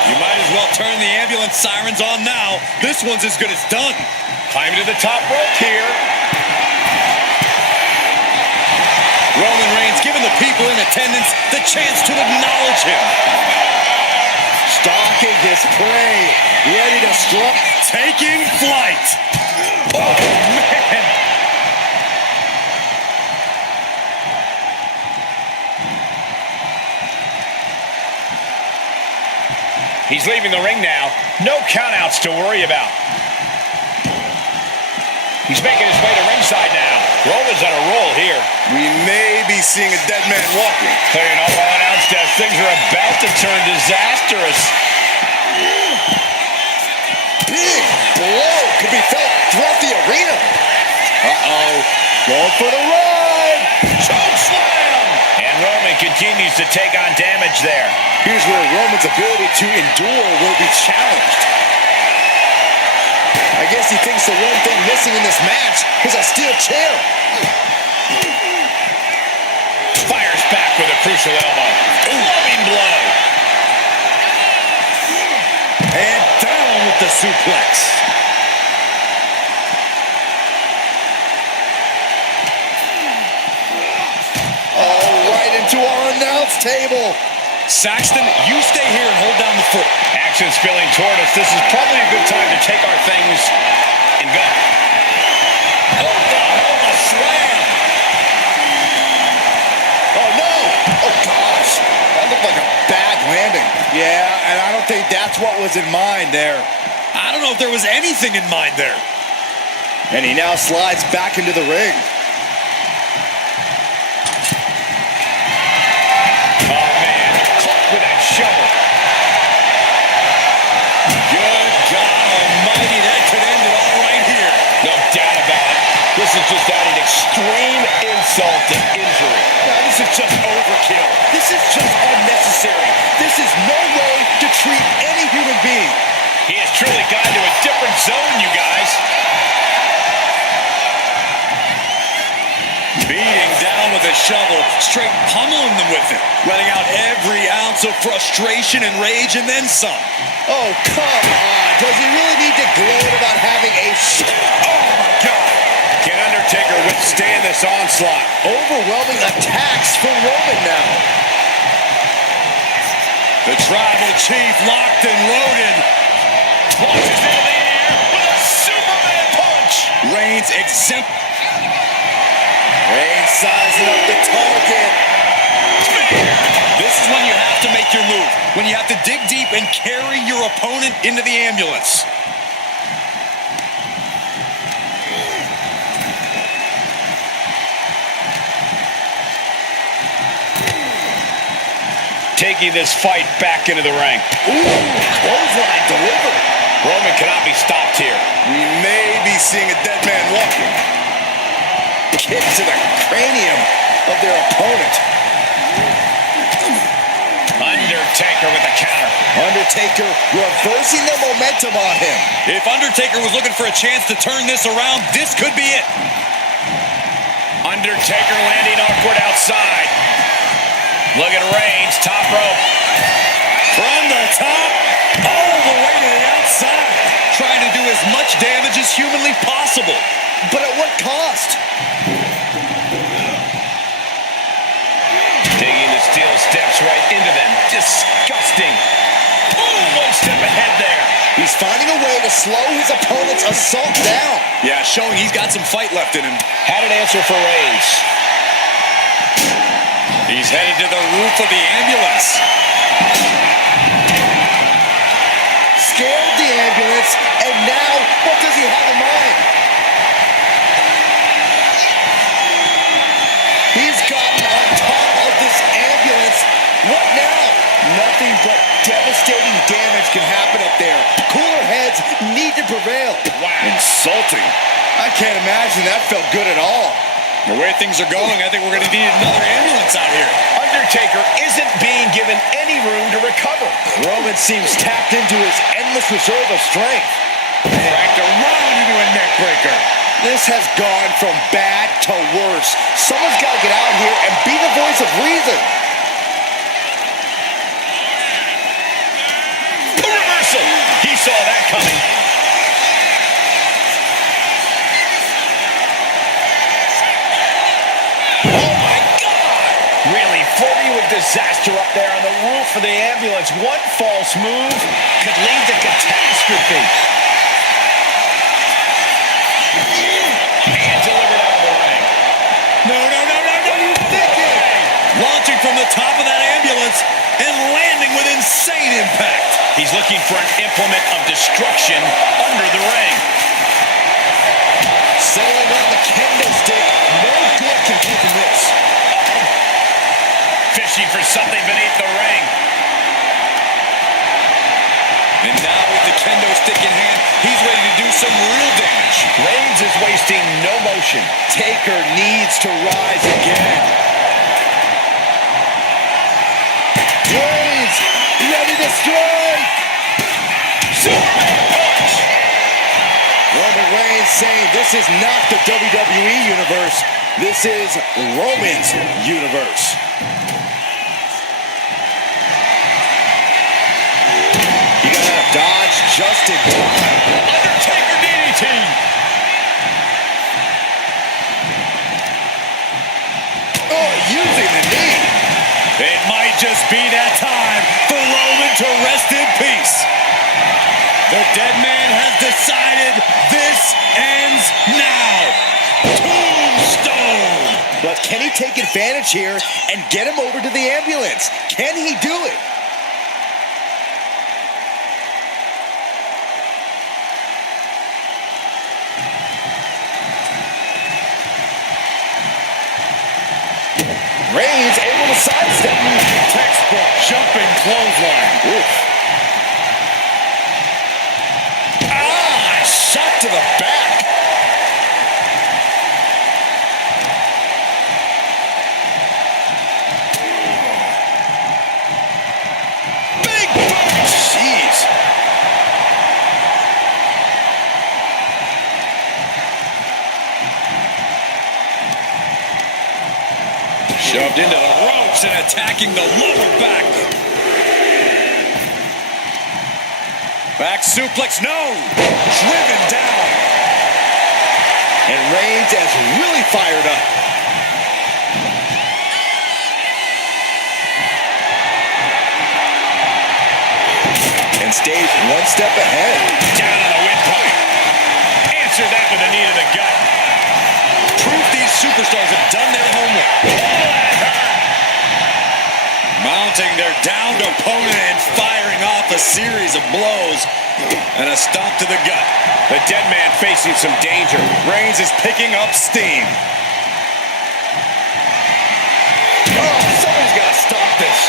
You might as well turn the ambulance sirens on now. This one's as good as done. Climbing to the top rope here. Roman Reigns giving the people in attendance the chance to acknowledge him. Stalking his prey, ready to strike. Taking flight. Oh, man. He's leaving the ring now. No countouts to worry about. He's making his way to ringside now. Roman's on a roll here. We may be seeing a dead man walking. Clearing up all announced as things are about to turn disastrous. Big blow could be felt throughout the arena. Uh-oh. Going for the ride. Choke slam! And Roman continues to take on damage there. Here's where Roman's ability to endure will be challenged. I guess he thinks the one thing missing in this match is a steel chair. Fires back with a crucial elbow. Loving blow. And down with the suplex. Oh, right into our announce table. Saxton, you stay here and hold down the fort. Action spilling toward us. This is probably a good time to take our things and go. Oh, a slam. Oh, no. Oh, gosh. That looked like a bad landing. Yeah, and I don't think that's what was in mind there. I don't know if there was anything in mind there. And he now slides back into the ring. Oh, man. Caught with that shovel. Good God almighty, that could end it all right here. No doubt about it. This is just adding extreme insult to injury. Now, this is just overkill. This is just unnecessary. This is no way to treat any human being. He has truly gone to a different zone, you guys. Beating down with a shovel, straight pummeling them with it. Letting out every ounce of frustration and rage and then some. Oh, come on. Does he really need to gloat about having a Oh, my God. Can Undertaker withstand this onslaught? overwhelming attacks from Roman now? The tribal chief locked and loaded. Launches into the air with a Superman punch. Reigns exempt. Reigns sizing up the target. This is when you have to make your move. When you have to dig deep and carry your opponent into the ambulance. Taking this fight back into the ring. Ooh, clothesline delivered. Roman cannot be stopped here. We may be seeing a dead man walking. Kick to the cranium of their opponent. Undertaker with the counter. Undertaker reversing the momentum on him. If Undertaker was looking for a chance to turn this around, this could be it. Undertaker landing awkward outside. Look at Reigns, top rope. From the top, all the way to the outside. Trying to do as much damage as humanly possible. But at what cost? Taking the steel steps right into them. Disgusting. Ooh, one step ahead there. He's finding a way to slow his opponent's assault down. Yeah, showing he's got some fight left in him. Had an answer for Reigns. He's headed to the roof of the ambulance. Scared the ambulance, and now what does he have in mind? Nothing but devastating damage can happen up there. Cooler heads need to prevail. Wow. Insulting. I can't imagine that felt good at all. The way things are going, I think we're going to need another ambulance out here. Undertaker isn't being given any room to recover. Roman seems tapped into his endless reserve of strength. Cracked around into a neck breaker. This has gone from bad to worse. Someone's got to get out here and be the voice of reason. The reversal. He saw that coming. Oh my God! Really flirting with disaster up there on the roof of the ambulance. One false move could lead to catastrophe. And delivered out of the ring. No. What are you thinking? Launching from the top of that ambulance and landing with insane impact. He's looking for an implement of destruction under the ring. Sailing on the kendo stick. No good can come from this. Fishing for something beneath the ring. And now with the kendo stick in hand, he's ready to do some real damage. Reigns is wasting no motion. Taker needs to rise again. Reigns, ready to strike. Superman punch. Roman Reigns saying this is not the WWE universe. This is Roman's universe. You got to dodge just in time. Undertaker DDT. Oh, using the knee. It might just be that time for Roman to rest in peace. The dead man has decided this ends now. Tombstone. But can he take advantage here and get him over to the ambulance? Can he do it? Reigns able to sidestep. Textbook jumping clothesline. Oof. Ah, shot to the back. Big boot. Jeez. Shoved into the ropes and attacking the lower back. Back suplex, no. Driven down. And Reigns has really fired up. And stays one step ahead. Down on the windpipe. Answer that with a knee to the gut. Proof these superstars have done their homework. Mounting their downed opponent and firing off a series of blows and a stomp to the gut. The dead man facing some danger. Reigns is picking up steam. Oh, someone's got to stop this.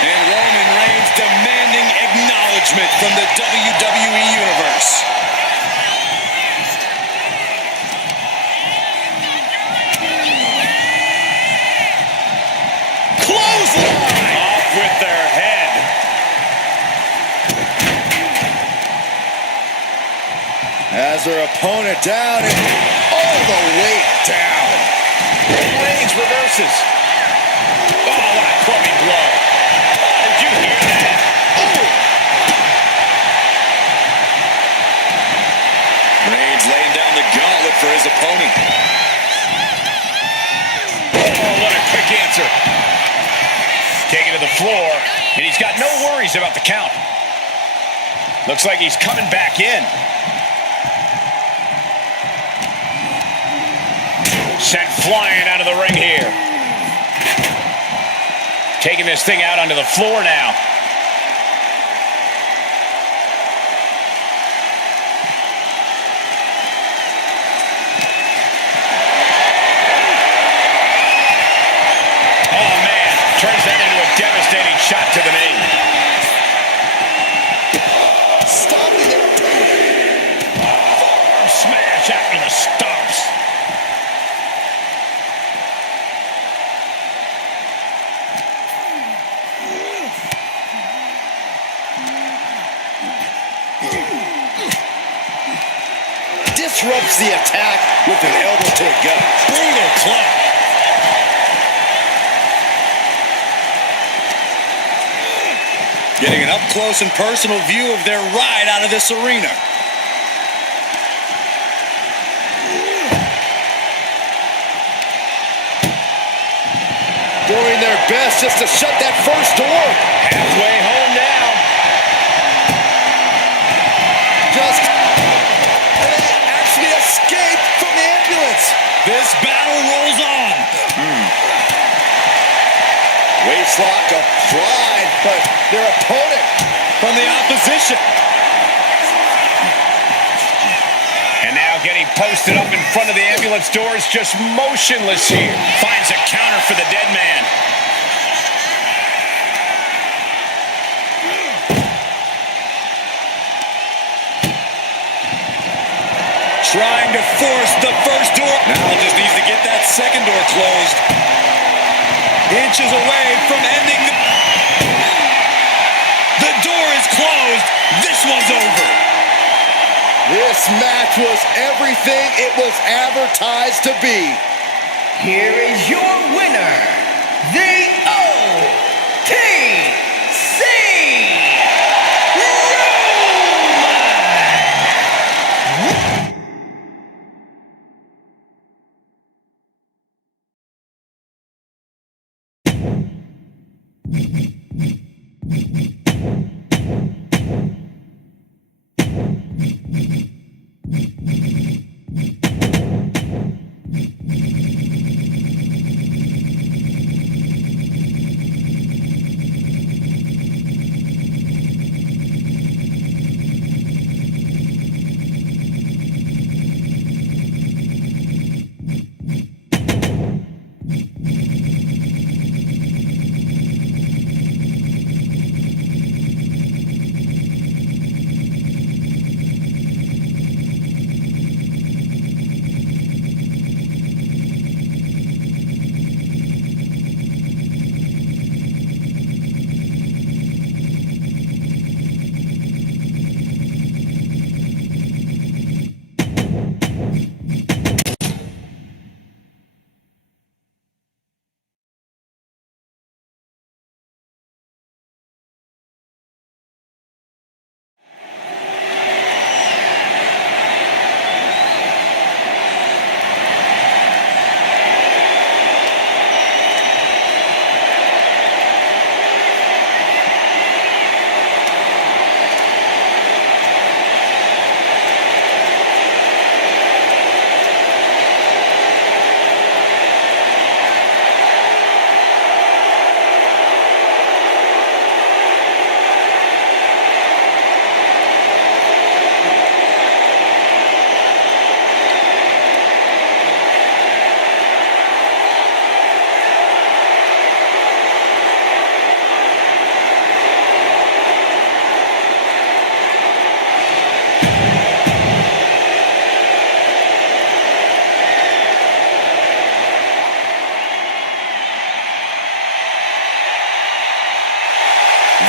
And Roman Reigns demanding acknowledgement from the WWE Universe. Clothesline! Off with their head. Has their opponent down and all the way down. Reigns reverses. Oh, what a clubbing blow. Oh, did you hear that? Reigns laying down the gauntlet for his opponent. Oh, what a quick answer. Taken to the floor, and he's got no worries about the count. Looks like he's coming back in. Sent flying out of the ring here. Taking this thing out onto the floor now. devastating shot to the knee. Stomping their opponent. Forearm smash after the stomps. Disrupts the attack with an elbow to the gut. Brutal club. Getting an up-close and personal view of their ride out of this arena. Doing their best just to shut that first door. Halfway home now. Just actually escaped from the ambulance. This battle rolls on. Waistlock applied, but their opponent From the opposition. And now getting posted up in front of the ambulance doors, just motionless here. Finds a counter for the dead man. Trying to force the first door. Now just needs to get that second door closed. Inches away from ending the door is closed. This one's over. This match was everything it was advertised to be. Here is your winner, the OTC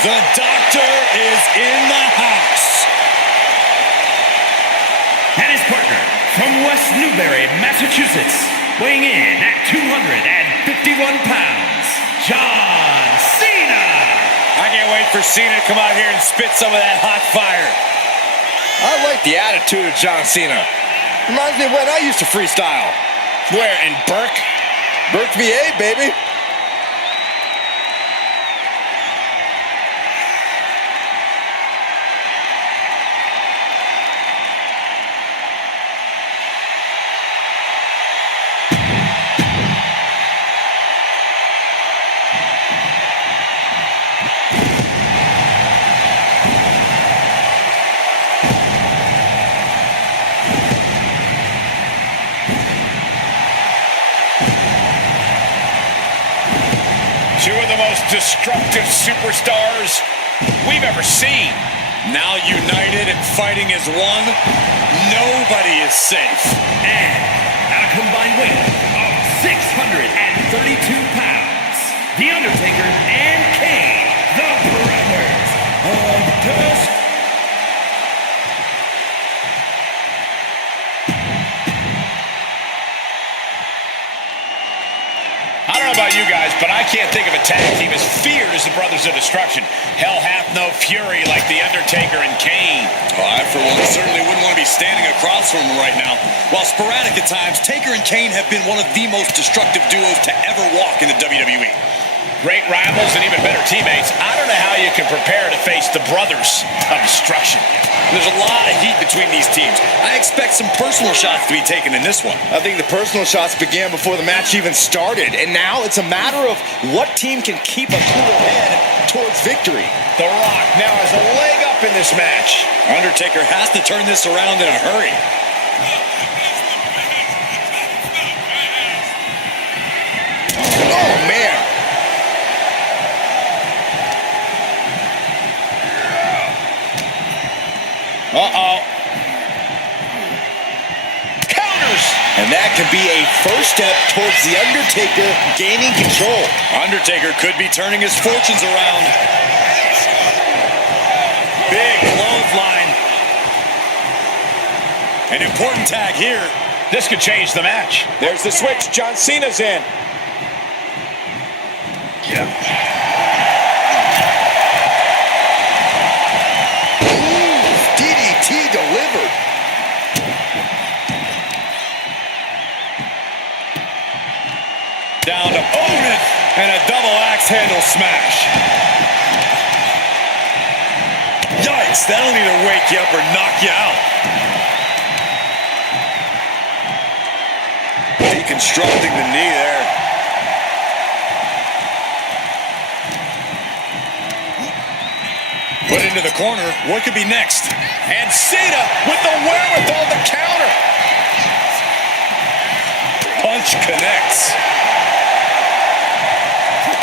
The doctor is in the house. And his partner from West Newbury, Massachusetts, weighing in at 251 pounds, John Cena. I can't wait for Cena to come out here and spit some of that hot fire. I like the attitude of John Cena. Reminds me of when I used to freestyle. Where, in Burke? Burke VA, baby. most destructive superstars we've ever seen. Now united and fighting as one, nobody is safe. And at a combined weight of 632 pounds, The Undertaker and Kane, the brothers of Dust. I don't know about you guys, but I can't think of a tag team as feared as the Brothers of Destruction. Hell hath no fury like The Undertaker and Kane. Well, I, for one, certainly wouldn't want to be standing across from them right now. While sporadic at times, Taker and Kane have been one of the most destructive duos to ever walk in the WWE. Great rivals and even better teammates. I don't know how you can prepare to face the Brothers of Destruction. There's a lot of heat between these teams. I expect some personal shots to be taken in this one. I think the personal shots began before the match even started, and now it's a matter of what team can keep a cool head towards victory. The Rock now has a leg up in this match. Undertaker has to turn this around in a hurry. Oh, man. Uh-oh. Counters! And that could be a first step towards The Undertaker gaining control. Undertaker could be turning his fortunes around. Big clothesline. An important tag here. This could change the match. There's the switch. John Cena's in. DDT delivered. Down to opponent and a double axe handle smash. Yikes, that'll either wake you up or knock you out. Deconstructing the knee there. Put into the corner. What could be next? And Cena with the wherewithal to counter. Punch connects.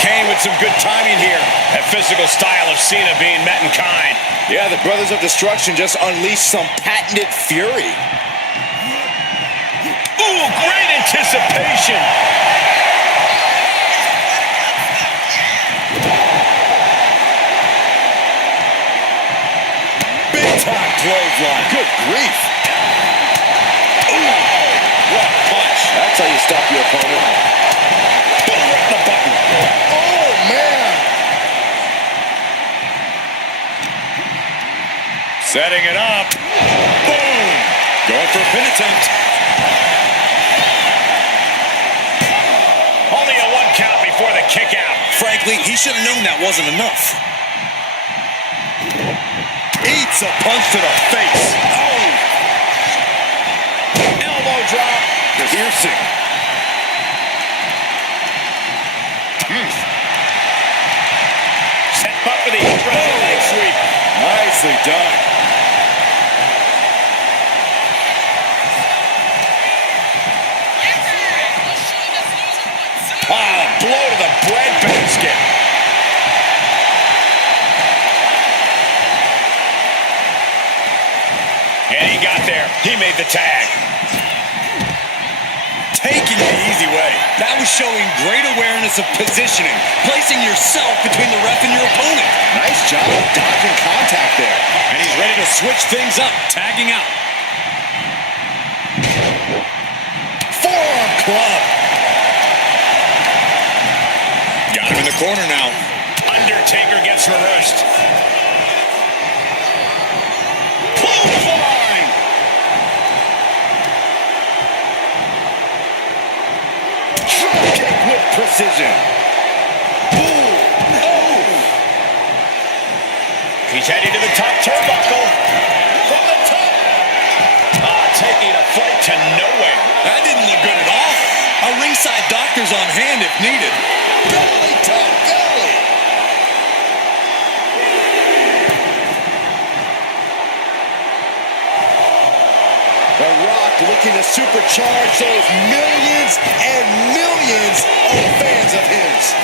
Kane with some good timing here. That physical style of Cena being met in kind. Yeah, the Brothers of Destruction just unleashed some patented fury. Ooh, great anticipation. Big time clothesline. Good grief. Ooh, what a punch. That's how you stop your opponent. Boom, right in the button. Oh, man. Setting it up. Boom. Going for a pin attempt. Only a 1 count before the kick out. Frankly, he should have known that wasn't enough. Eats a punch to the face. Oh. Elbow drop. Piercing. Set up for the impressive leg sweep. Nicely done. Blow to the breadbasket. And he got there. He made the tag. Taking the easy way. That was showing great awareness of positioning, placing yourself between the ref and your opponent. Nice job of dodging contact there. And he's ready to switch things up, tagging out. Forearm club. Got him in the corner now. Undertaker gets reversed. Clothesline. Drop kick with precision. Ooh. Oh. He's heading to the top turnbuckle. From the top. Taking a flight to nowhere. That didn't look good at all. A ringside doctor's on hand if needed. Belly to belly. The Rock looking to supercharge those millions and millions of fans of his.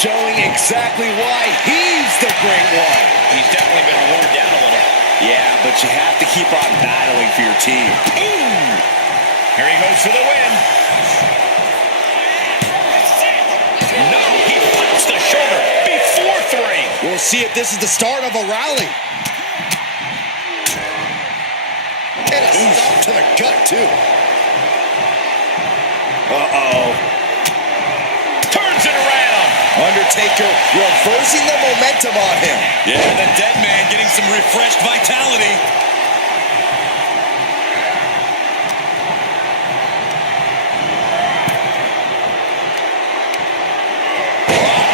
showing exactly why he's the great one. He's definitely been worn down a little. Yeah, but you have to keep on battling for your team. Ooh! Here he goes for the win. No, he pops the shoulder before 3. We'll see if this is the start of a rally. And a stop to the gut, too. Uh-oh. Turns it around. Undertaker reversing the momentum on him. Yeah, the dead man getting some refreshed vitality.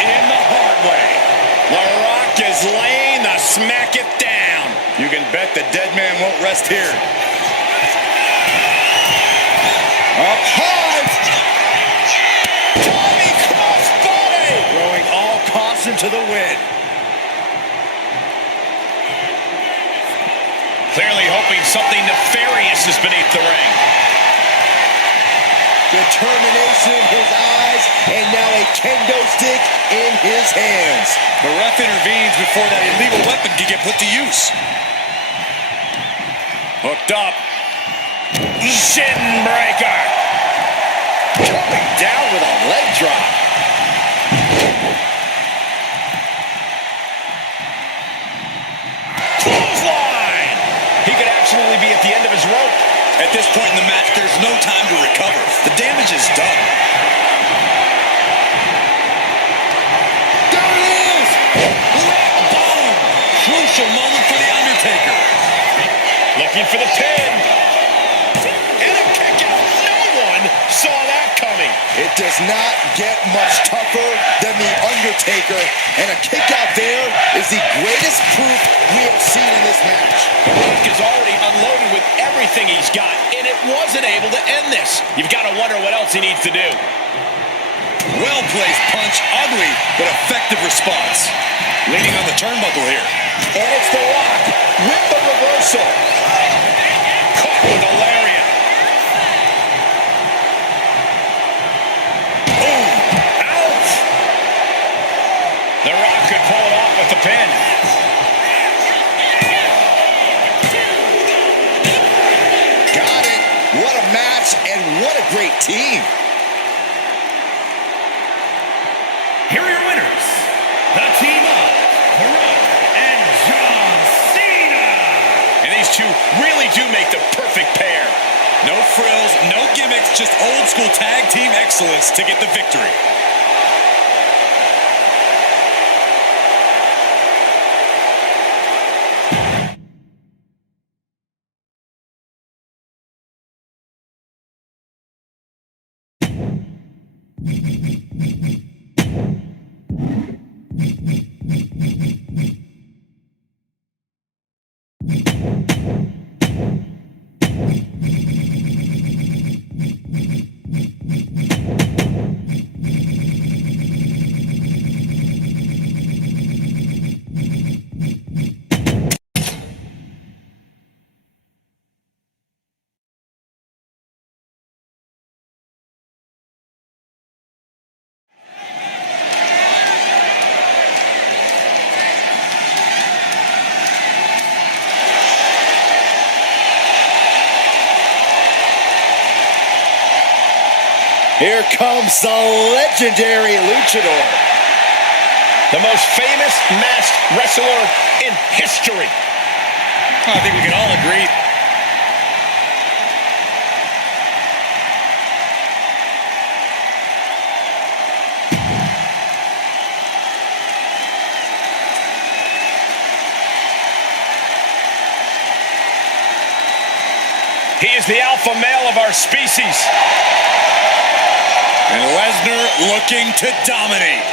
In the hard way. The Rock is laying the smack it down. You can bet the dead man won't rest here. Up high. Tommy crossbody. Throwing all caution to the wind. Clearly hoping something nefarious is beneath the ring. Determination in his eyes, and now a kendo stick in his hands. The ref intervenes before that illegal weapon can get put to use. Hooked up. Shin breaker. Coming down with a leg drop. Clothesline. He could absolutely be at the end of his rope. At this point in the match, there's no time to recover. The damage is done. There it is. Rock bottom. Crucial moment for The Undertaker. Looking for the pin. And a kick out. No one saw that coming. It does not get much tougher than The Undertaker, and a kick out there is the greatest proof we have seen in this match. The Rock is already unloaded with everything he's got, and it wasn't able to end this. You've got to wonder what else he needs to do. Well-placed punch. Ugly, but effective response. Leaning on the turnbuckle here. And it's The Rock with the reversal. Caught with a lariat. Ouch! The Rock could pull it off with the pin. Got it. What a match, and what a great team. Here are your winners, the team of The Rock and John Cena. And these two really do make the perfect pair. No frills, no gimmicks, just old school tag team excellence to get the victory. Here comes the legendary luchador. The most famous masked wrestler in history. I think we can all agree. He is the alpha male of our species. And Lesnar looking to dominate.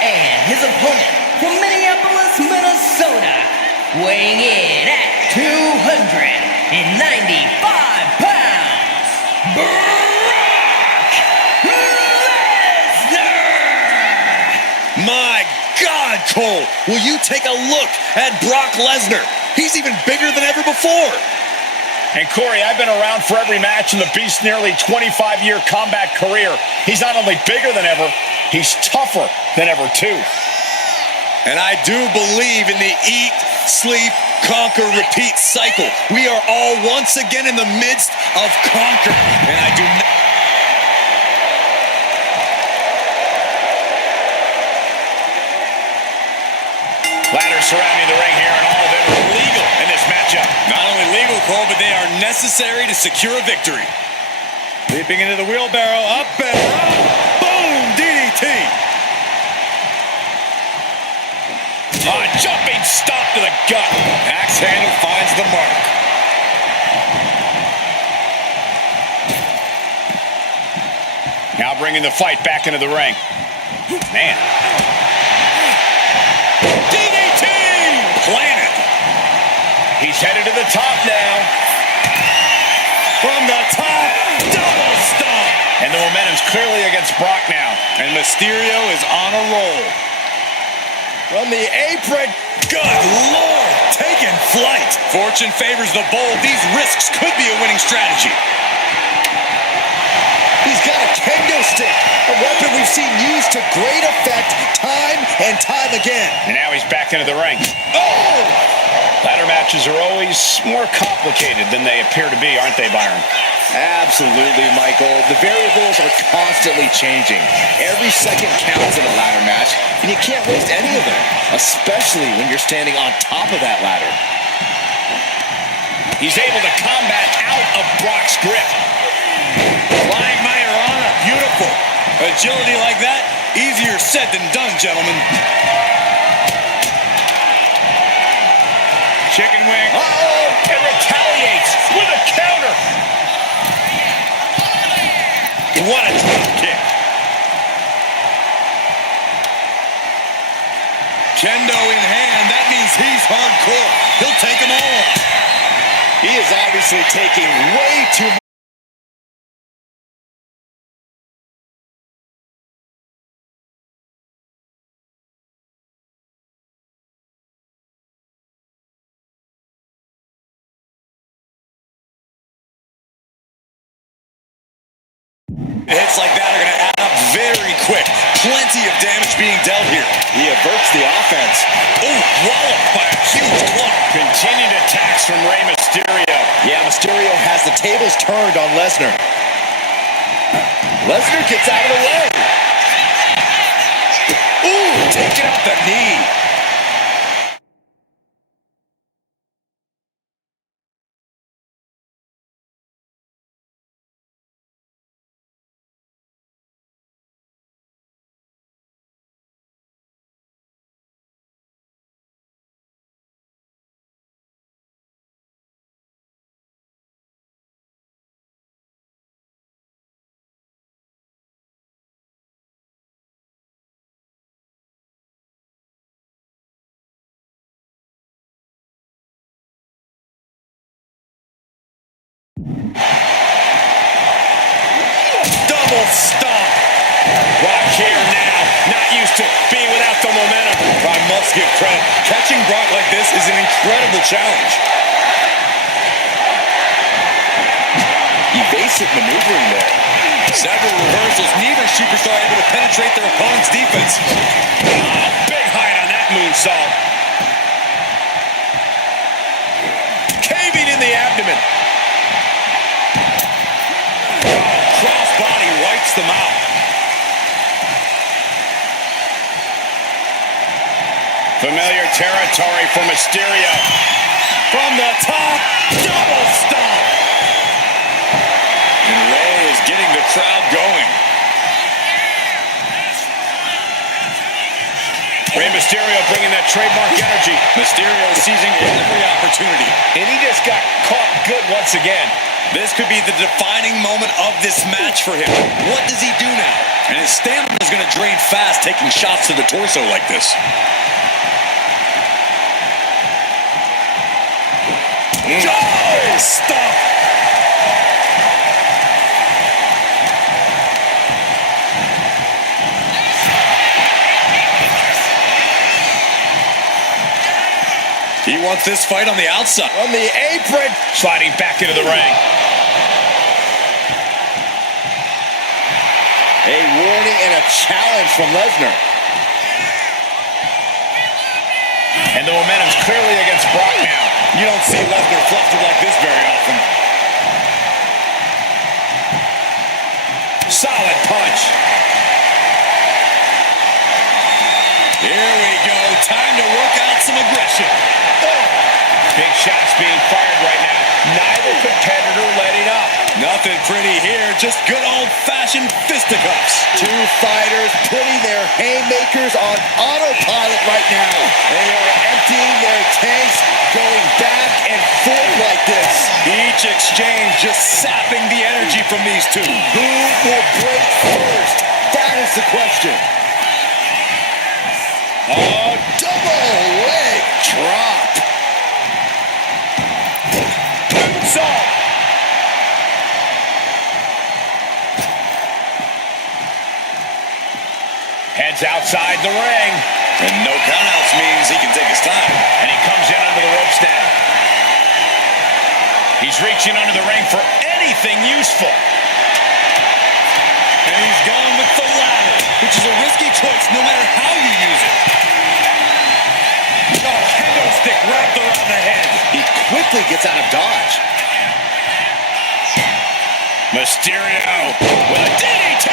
And his opponent from Minneapolis, Minnesota, weighing in at 295 pounds, Brock Lesnar! My God, Cole, will you take a look at Brock Lesnar? He's even bigger than ever before. And Corey, I've been around for every match in the Beast's nearly 25-year combat career. He's not only bigger than ever, he's tougher than ever, too. And I do believe in the eat, sleep, conquer, repeat cycle. We are all once again in the midst of conquer. And I do not... Ladders surrounding the ring here, and all of them are legal in this matchup. Not only legal, Cole, but they are necessary to secure a victory. Leaping into the wheelbarrow, up and around. Boom, DDT. Jumping stomp to the gut. Axe handle finds the mark. Now bringing the fight back into the ring. Man. DDT! Planted. He's headed to the top now. From the top, double stomp. And the momentum's clearly against Brock now. And Mysterio is on a roll. From the apron. Good Lord, taking flight. Fortune favors the bold. These risks could be a winning strategy. He's got a kendo stick, a weapon we've seen used to great effect time and time again. And now he's back into the ring. Oh! Ladder matches are always more complicated than they appear to be, aren't they, Byron? Absolutely, Michael. The variables are constantly changing. Every second counts in a ladder match, and you can't waste any of them, especially when you're standing on top of that ladder. He's able to combat out of Brock's grip. Flying Majorana, beautiful. Agility like that, easier said than done, gentlemen. Chicken wing. Uh-oh! And retaliates with a counter. What a drop kick. Kendo in hand, that means he's hardcore. He'll take them all on. He is obviously taking way too much. Hits like that are going to add up very quick. Plenty of damage being dealt here. He averts the offense. Oh, walloped by a huge club. Continued attacks from Rey Mysterio. Yeah, Mysterio has the tables turned on Lesnar. Lesnar gets out of the way. Ooh, taking out the knee. Double stomp. Brock here now, not used to being without the momentum. I must give credit. Catching Brock like this is an incredible challenge. Evasive maneuvering there. Several reversals. Neither superstar able to penetrate their opponent's defense. Big height on that moonsault. Caving in the abdomen. Crossbody wipes them out. Familiar territory for Mysterio. From the top, double stomp. And Rey is getting the crowd going. Rey Mysterio bringing that trademark energy. Mysterio seizing every opportunity. And he just got caught good once again. This could be the defining moment of this match for him. What does he do now? And his stamina is going to drain fast taking shots to the torso like this. Oh, stop. He wants this fight on the outside. On the apron. Sliding back into the ring. A warning and a challenge from Lesnar. And the momentum's clearly against Brock now. You don't see Lesnar flustered like this very often. Solid punch. Here we go. Time to work out some aggression. Oh. Big shots being fired right now. Neither competitor letting up. Nothing pretty here. Just good old-fashioned fisticuffs. Two fighters putting their haymakers on autopilot right now. They are emptying their tanks, going back and forth like this. Each exchange just sapping the energy from these two. Who will break first? That is the question. Oh, double leg drop. Moonsault. Heads outside the ring. And no countouts means he can take his time. And he comes in under the ropes now. He's reaching under the ring for anything useful. And he's going with the ladder, which is a risky choice no matter how you use it. Oh, kendo stick wrapped around the head. He quickly gets out of dodge. Mysterio with a DDT.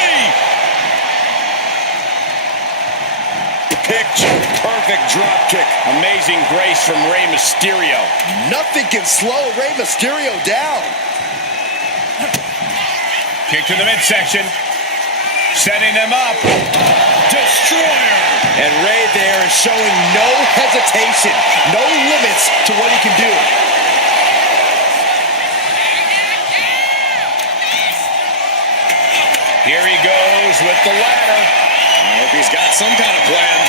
Picture perfect drop kick. Amazing grace from Rey Mysterio. Nothing can slow Rey Mysterio down. Kick to the midsection. Setting him up. Destroyer. And Rey there is showing no hesitation, no limits to what he can do. Here he goes with the ladder. I hope he's got some kind of plan.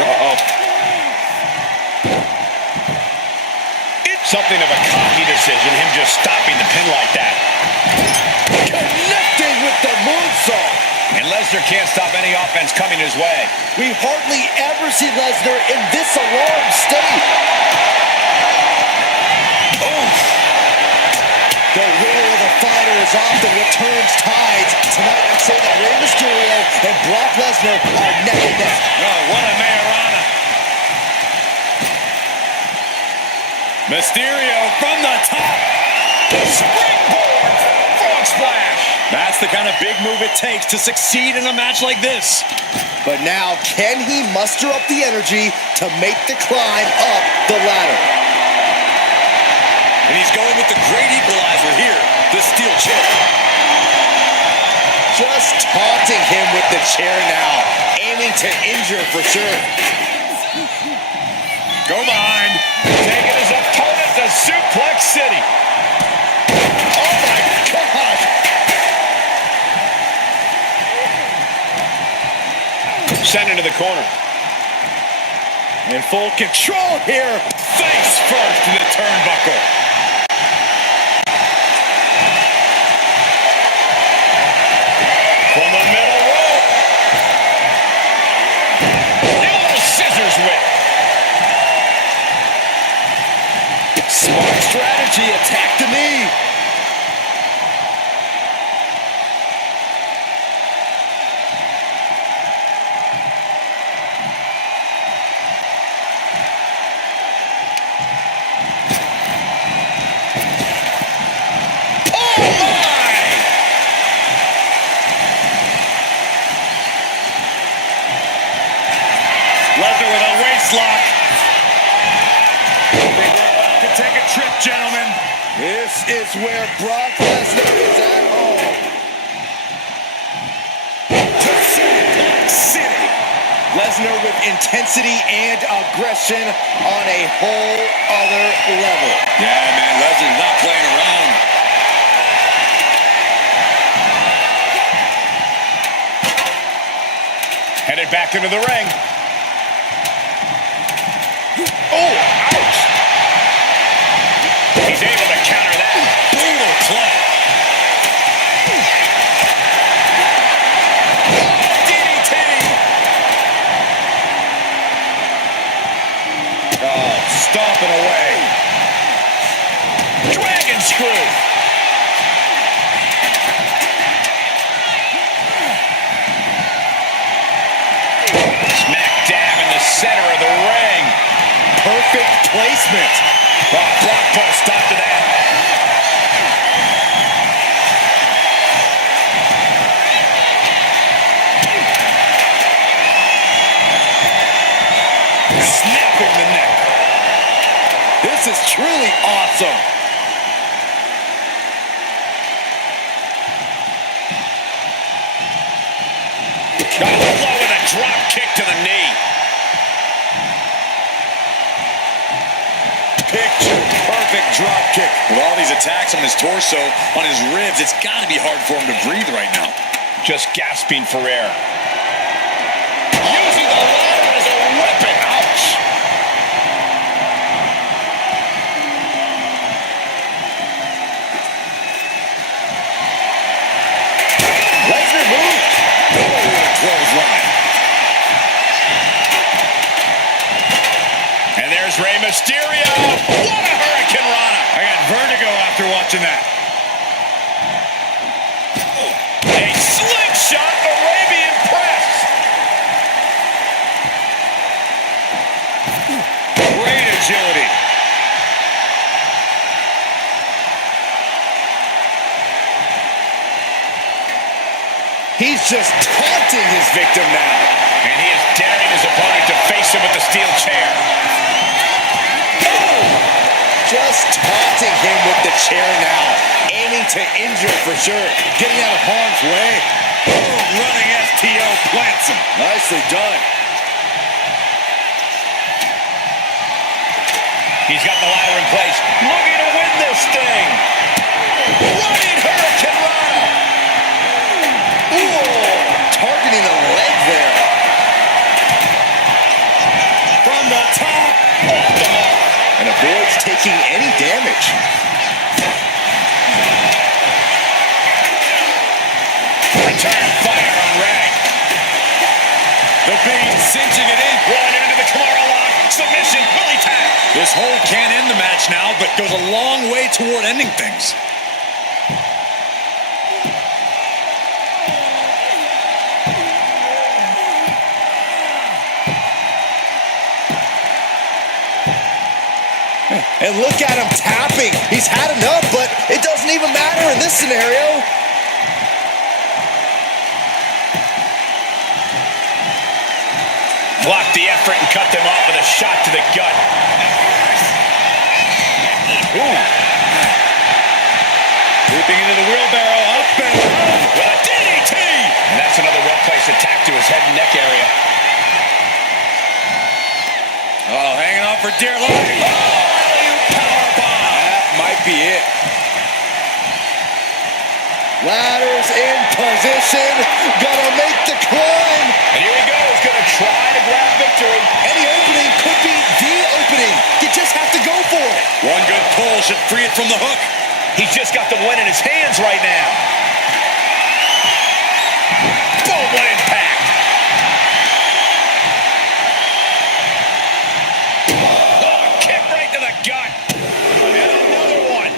Uh-oh. It's something of a cocky decision, him just stopping the pin like that. Connecting with the moonsault. And Lesnar can't stop any offense coming his way. We hardly ever see Lesnar in this alarmed state. Oof. The will of the fighter is often what turns tides. Tonight, I'd say that Rey Mysterio and Brock Lesnar are neck and neck. Oh, what a Mayorana. Mysterio from the top. Springboard frog splash. That's the kind of big move it takes to succeed in a match like this. But now, can he muster up the energy to make the climb up the ladder? And he's going with the great equalizer here, the steel chair. Just taunting him with the chair now, aiming to injure for sure. Go behind. Taking his opponent to Suplex City. Oh my God! Sent into the corner. In full control here. Face first in the turnbuckle. From the middle rope. Little scissors whip. Smart strategy, attack the knee. Lesnar with a waist lock. We're about to take a trip, gentlemen. This is where Brock Lesnar is at home. To Suplex City. Lesnar with intensity and aggression on a whole other level. Yeah, man, Lesnar's not playing around. Headed back into the ring. Oh, ouch! He's able to counter that. Brutal club. screw. Smack dab in the center of the ring. Perfect placement. Oh, block post after that. Snapping the neck. This is truly awesome. Got low with a drop kick to the knee. Picture perfect drop kick. With all these attacks on his torso, on his ribs, it's got to be hard for him to breathe right now. Just gasping for air. Using the ladder as a weapon. Ouch. Lesnar moved. Clothesline. And there's Rey Mysterio. What a Hurricane Rana. I got vertigo after watching that. A slingshot Arabian press. Great agility. He's just taunting his victim now. And he is daring his opponent to face him with the steel chair. Just taunting him with the chair now. Aiming to injure for sure. Getting out of harm's way. Running STO plants him. Nicely done. He's got the ladder in place. Looking to win this thing. Running Hurricane Rana. Ooh, targeting the leg there. From the top. Off the mark. And avoids taking any damage. Return fire on Ray. The beat cinching it in. Rolling into the Kimura lock. Submission. Willie tap. This hold can't end the match now, but goes a long way toward ending things. And look at him tapping. He's had enough, but it doesn't even matter in this scenario. Blocked the effort and cut them off with a shot to the gut. Ooh. Leaping into the wheelbarrow, up and With a DDT. And that's another well-placed attack to his head and neck area. oh, hanging on for dear life. That might be it. Ladders in position. Gonna make the climb. And here he goes, gonna try to grab victory. Any opening could be the opening. You just have to go for it. One good pull should free it from the hook. He's just got the win in his hands right now. Boom, what impact. Oh, kick right to the gut. And another one.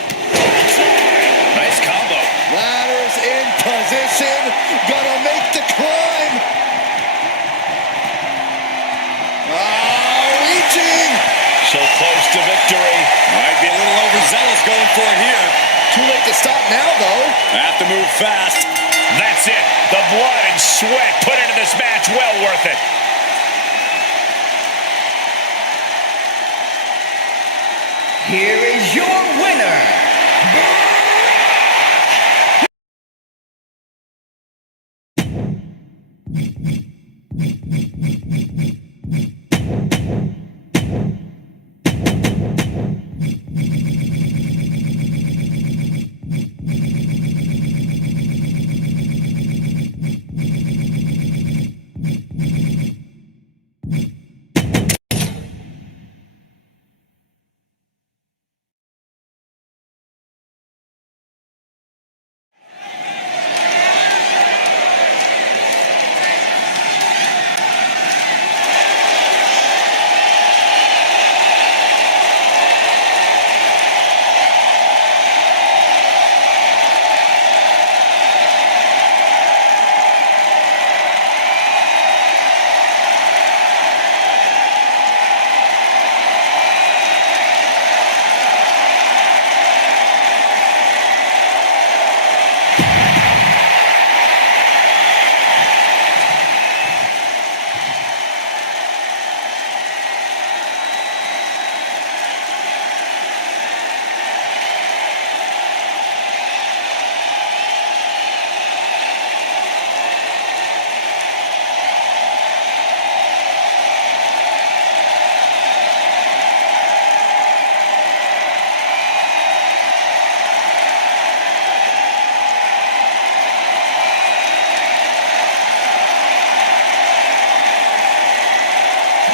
Nice combo. Ladders in position. Gonna make the climb. Reaching. So close to victory. Might be a little overzealous going for it here. Too late to stop now, though. Have to move fast. That's it. The blood and sweat put into this match. Well worth it. Here is your winner,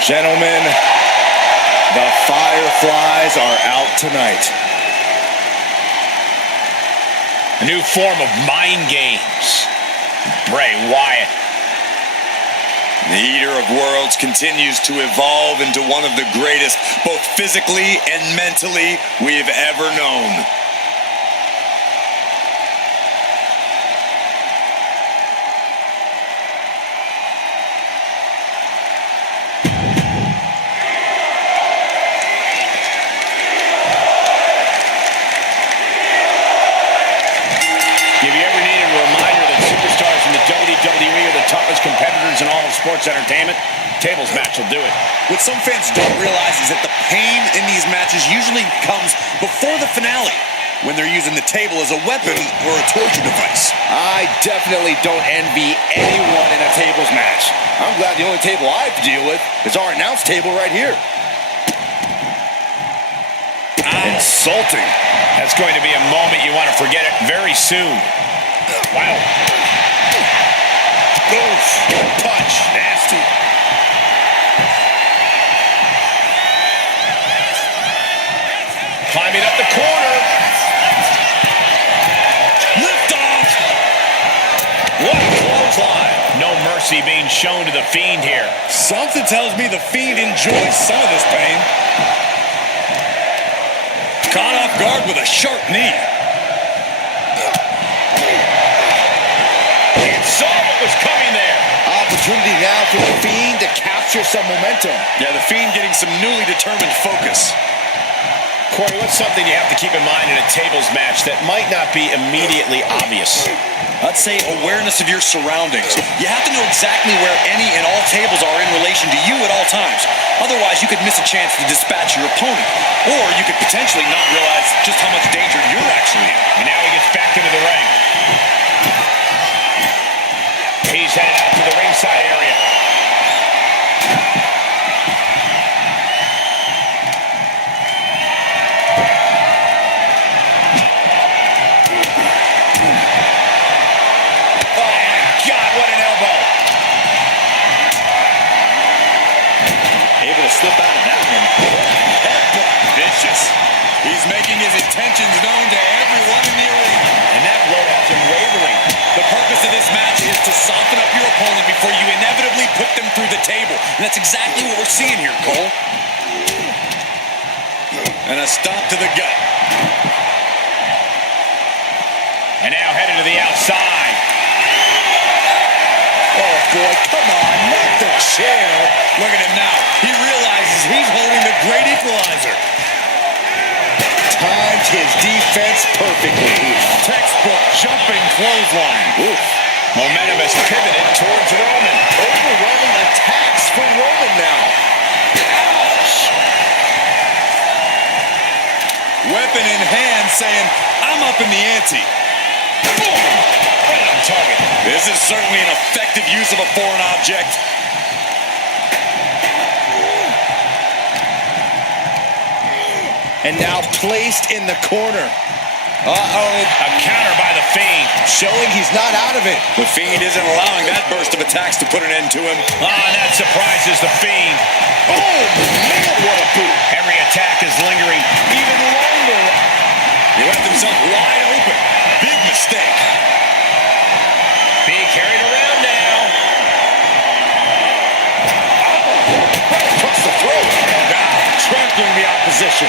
Gentlemen, the Fireflies are out tonight. A new form of mind games. Bray Wyatt. The Eater of Worlds continues to evolve into one of the greatest, both physically and mentally, we've ever known. WWE are the toughest competitors in all of sports entertainment. Tables match will do it. What some fans don't realize is that the pain in these matches usually comes before the finale, when they're using the table as a weapon or a torture device. I definitely don't envy anyone in a tables match. I'm glad the only table I have to deal with is our announce table right here. Insulting. That's going to be a moment you want to forget it very soon. Wow. Oof. Punch. Nasty. Climbing up the corner. Lift off. What a clothesline. No mercy being shown to the Fiend here. Something tells me the Fiend enjoys some of this pain. Caught off guard with a sharp knee. Saw what was coming there. Opportunity now for the Fiend to capture some momentum. Yeah, the Fiend getting some newly determined focus. Corey, what's something you have to keep in mind in a tables match that might not be immediately obvious? I'd say awareness of your surroundings. You have to know exactly where any and all tables are in relation to you at all times. Otherwise, you could miss a chance to dispatch your opponent. Or you could potentially not realize just how much danger you're actually in. And now he gets back into the ring. He's headed out to the ringside area. Oh, my God, what an elbow. Able to slip out of that one. Headbutt. Vicious. He's making his intentions known to everyone in the arena. And that blow has him wavering. The purpose of this match is to soften up your opponent before you inevitably put them through the table. And that's exactly what we're seeing here, Cole. And a stop to the gut. And now headed to the outside. Oh, boy, come on, not the chair. Look at him now. He realizes he's holding the great equalizer. Timed his defense perfectly. Textbook jumping clothesline. Oof. Momentum has pivoted towards Roman. Overwhelming attacks for Roman now. Weapon in hand saying, I'm up in the ante. Boom! Right on target. This is certainly an effective use of a foreign object. And now placed in the corner. Uh-oh. A counter by the Fiend. Showing he's not out of it. The Fiend isn't allowing that burst of attacks to put an end to him. And that surprises the Fiend. Oh, man, what a boot. Every attack is lingering even longer. He left himself wide open. Big mistake. Being carried around now. Right across the throat. Trampling the opposition.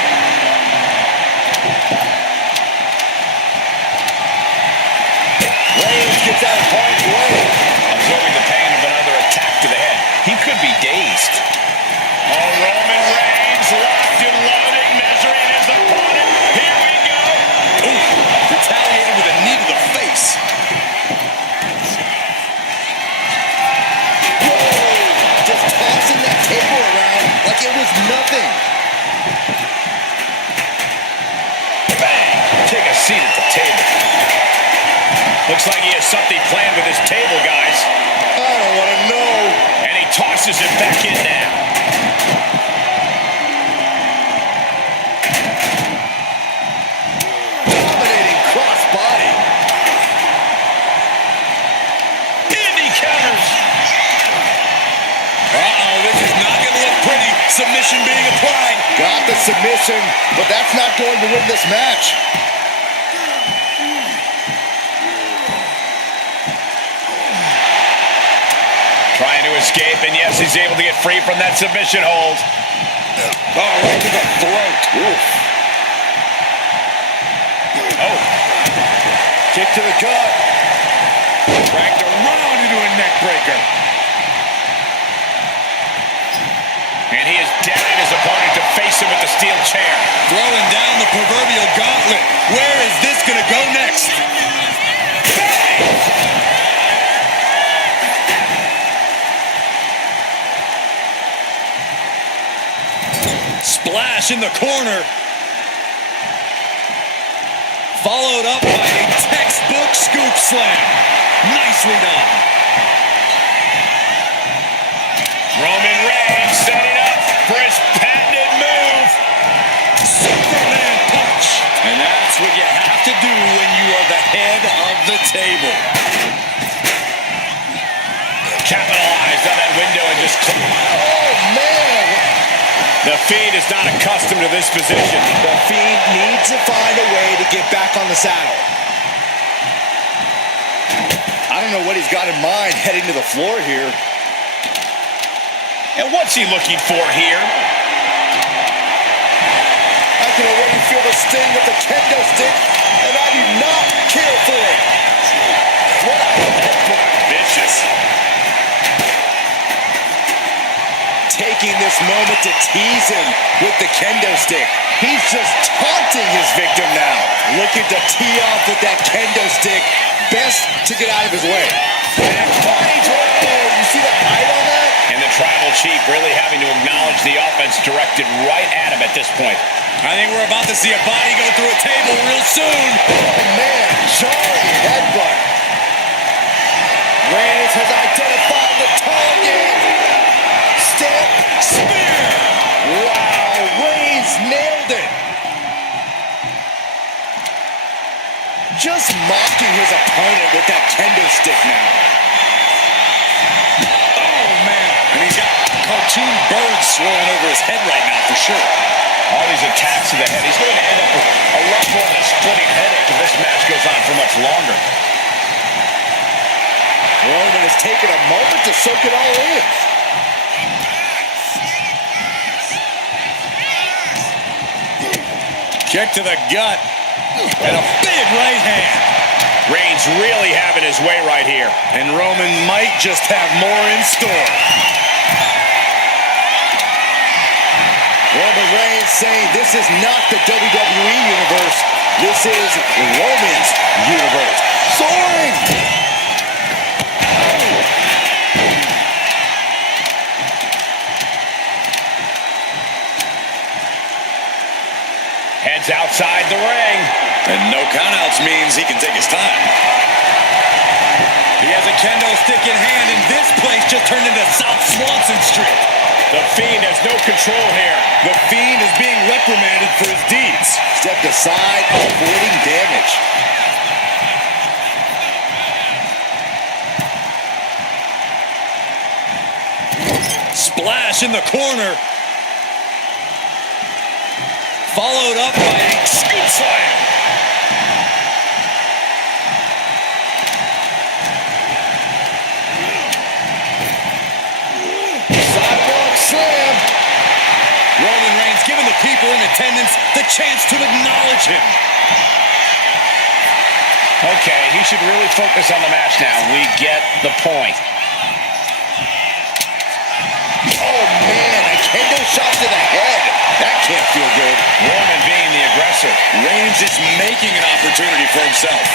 Reigns gets out of harm's way. Absorbing the pain of another attack to the head. He could be dazed. Oh, Roman Reigns locked and loaded, measuring his opponent. Here we go. Ooh, retaliated with a knee to the face. Whoa! Just tossing that table around like it was nothing. Bang! Take a seat at the table. Looks like he has something planned with his table, guys. I don't want to know. And he tosses it back in now. Dominating crossbody. And he counters. Uh-oh, this is not going to look pretty. submission being applied. Got the submission, but that's not going to win this match. Trying to escape, and yes, he's able to get free from that submission hold. Oh, right to the throat. Oof. Oh. Kick to the gut. Dragged around into a neck breaker. And he is daring his opponent to face him with the steel chair. Throwing down the proverbial gauntlet. Where is this going to go next? Splash in the corner. Followed up by a textbook scoop slam. Nicely done. Roman Reigns setting up for his patented move. Superman punch. And that's what you have to do when you are the head of the table. Capitalized on that window and just... Oh, man. The Fiend is not accustomed to this position. The Fiend needs to find a way to get back on the saddle. I don't know what he's got in mind heading to the floor here. And what's he looking for here? I can already feel the sting of the kendo stick, and I do not care for it. What a Vicious. Taking this moment to tease him with the kendo stick. He's just taunting his victim now. Looking to tee off with that kendo stick. Best to get out of his way. Body drop. You see the height on that? And the tribal chief really having to acknowledge the offense directed right at him at this point. I think we're about to see a body go through a table real soon. Oh, man. Jarring headbutt. Reigns has identified the target. Step spear. Wow, Reigns nailed it. Just mocking his opponent with that kendo stick now. Oh, man. And he's got cartoon birds swirling over his head right now for sure. All these attacks to the head. He's going to end up with a lot more than a splitting headache if this match goes on for much longer. Roman has taken a moment to soak it all in. Kick to the gut. And a big right hand. Reigns really having his way right here. And Roman might just have more in store. Roman Reigns saying this is not the WWE universe. This is Roman's universe. Soaring! Heads outside the ring. And no countouts means he can take his time. He has a kendo stick in hand, and this place just turned into South Swanson Street. The Fiend has no control here. The Fiend is being reprimanded for his deeds. Stepped aside, avoiding damage. Splash in the corner. Followed up by a scoop slam. Sidewalk slam. Roman Reigns giving the people in attendance the chance to acknowledge him. Okay, he should really focus on the match now. We get the point. Oh, man, a kendo shot to the head. That can't feel good. Roman being the aggressor. Reigns is making an opportunity for himself.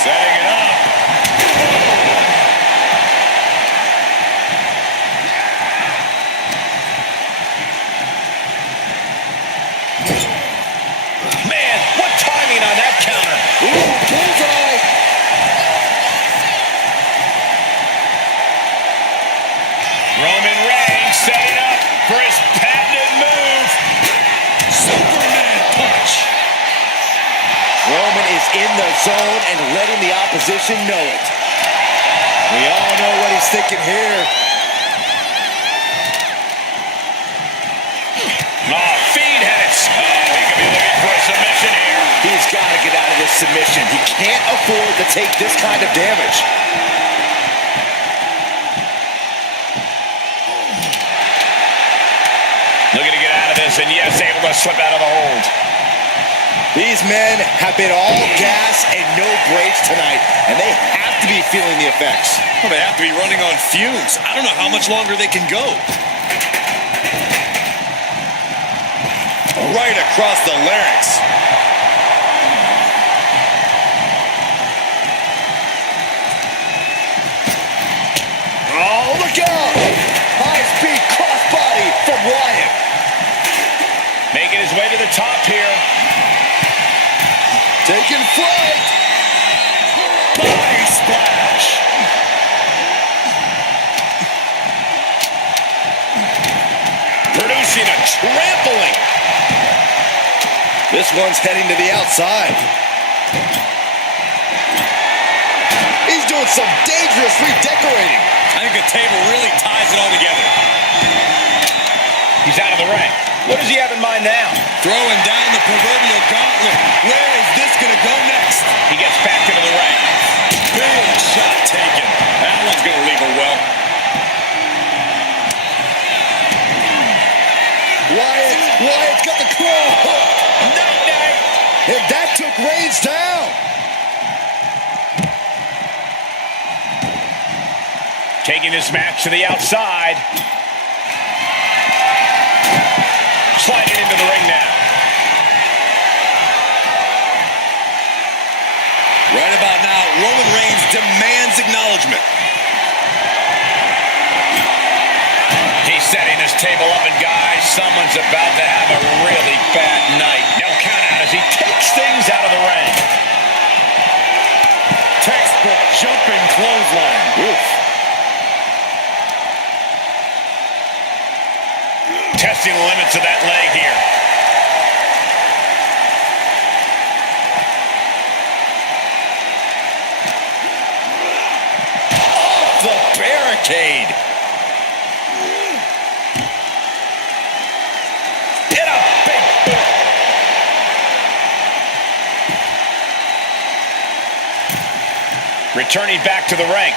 Setting it up. Man, what timing on that counter. Ooh, bullseye. Roman Reigns setting up for his patented move. Superman punch. Roman is in the zone and letting the opposition know it. We all know what he's thinking here. submission. He can't afford to take this kind of damage. Looking to get out of this, and yes, able to slip out of the hold. These men have been all gas and no brakes tonight, and they have to be feeling the effects. Well, they have to be running on fumes. I don't know how much longer they can go. Right across the larynx. Oh, look out! High-speed crossbody from Wyatt. Making his way to the top here. Taking flight. Body splash. Producing a trampling. This one's heading to the outside. He's doing some dangerous redecorating. I think the table really ties it all together. He's out of the ring. What does he have in mind now? Throwing down the proverbial gauntlet. Where is this going to go next? He gets back into the ring. Big shot taken. That one's going to leave her well. Wyatt's got the claw hook. Night-night. And that took Reigns down. Taking this match to the outside. Sliding into the ring now. Right about now, Roman Reigns demands acknowledgement. He's setting this table up, and guys, someone's about to have a really bad night. No count out as he takes things out of the ring. Textbook jumping clothesline. Oof. Testing the limits of that leg here. Off the barricade. Hit a big boot. Returning back to the ring.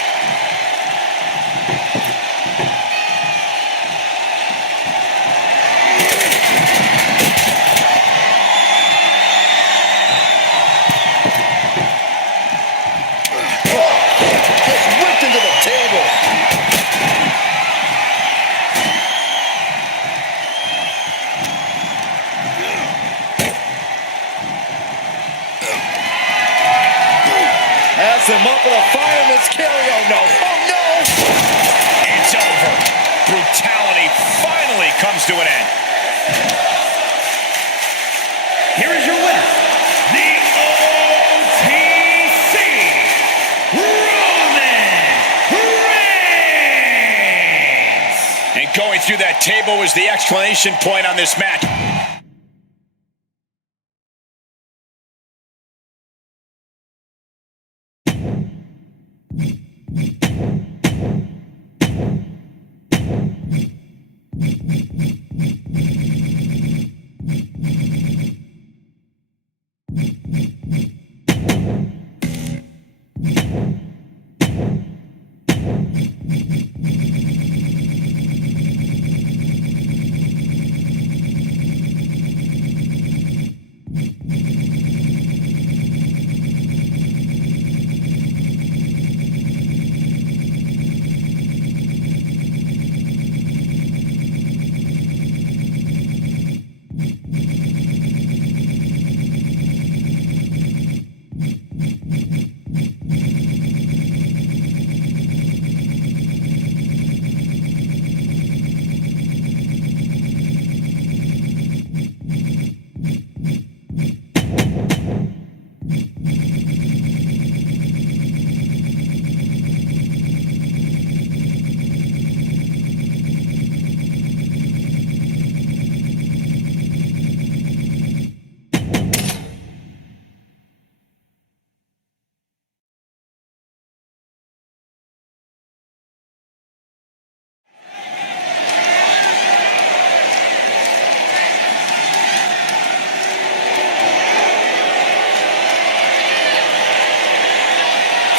Has him up with a fireman's carry. Oh no. Oh no. It's over. Brutality finally comes to an end. Here is your winner, the OTC, Roman Reigns. And going through that table was the exclamation point on this match.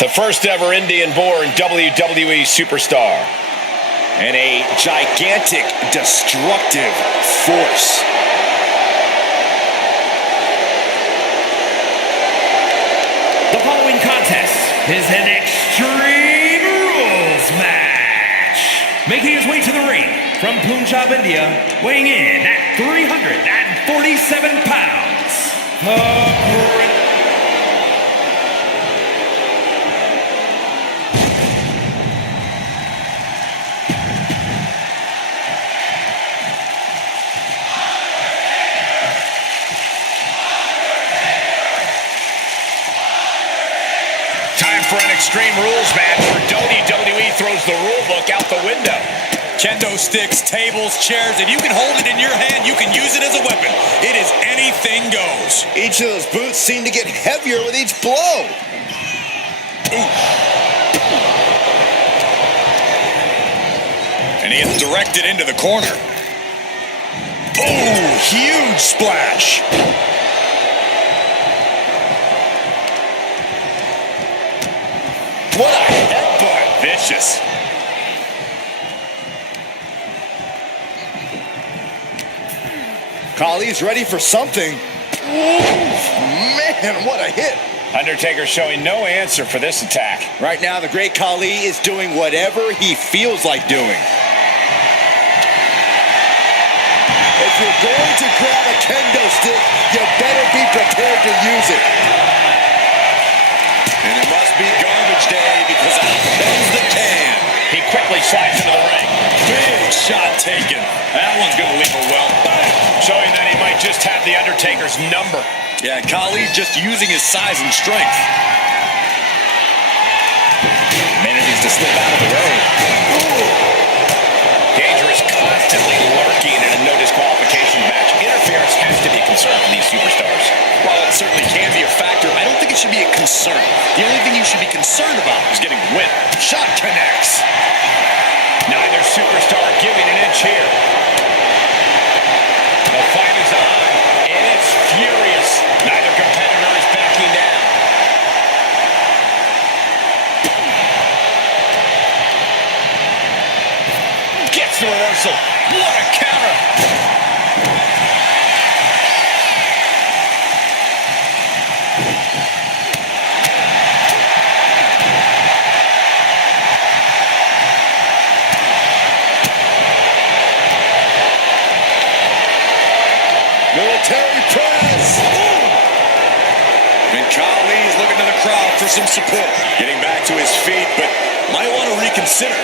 The first ever Indian-born WWE superstar. And a gigantic, destructive force. The following contest is an Extreme Rules match. Making his way to the ring from Punjab, India, weighing in at 347 pounds, the For an Extreme Rules match where WWE throws the rule book out the window. Kendo sticks, tables, chairs. If you can hold it in your hand, you can use it as a weapon. It is anything goes. Each of those boots seem to get heavier with each blow. And he is directed into the corner. Oh, huge splash. What a headbutt. Vicious. Khali's ready for something. Ooh, man, what a hit. Undertaker showing no answer for this attack. Right now, the great Khali is doing whatever he feels like doing. If you're going to grab a kendo stick, you better be prepared to use it. And it must be garbage day because out comes the can. He quickly slides into the ring. Big shot taken. That one's going to leave a well. Showing that he might just have the Undertaker's number. Yeah, Khali's just using his size and strength. Manages to slip out of the way. Danger is constantly lurking in a no disqualification match. Interference has to be a concern for these superstars. While it certainly can be a factor, I don't think it should be a concern. The only thing you should be concerned about is getting win. Shot connects. Neither superstar giving an inch here. The fight is on, and it's furious. Neither competitor is backing down. Gets the reversal. What a counter. Military press. And Khali is looking to the crowd for some support. Getting back to his feet, but might want to reconsider.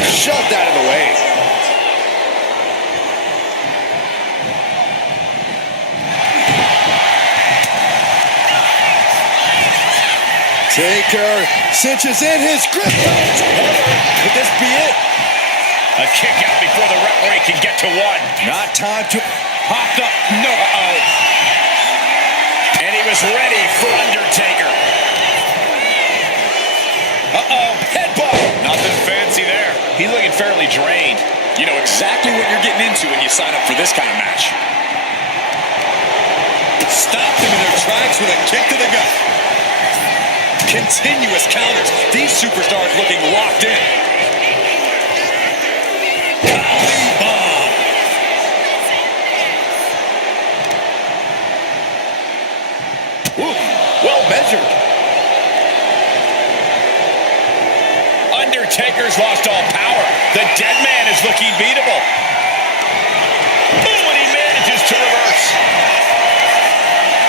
Shoved out of the way. Taker cinches in his grip. Could this be it? A kick out before the referee can get to one. Not time to... Popped up. No. And he was ready for Undertaker. Headbutt. Nothing fancy there. He's looking fairly drained. You know exactly what you're getting into when you sign up for this kind of match. Stopped them in their tracks with a kick to the gut. Continuous counters. These superstars looking locked in. Bomb. Ooh, well measured. Undertaker's lost all power. The dead man is looking beatable. Boom, and he manages to reverse.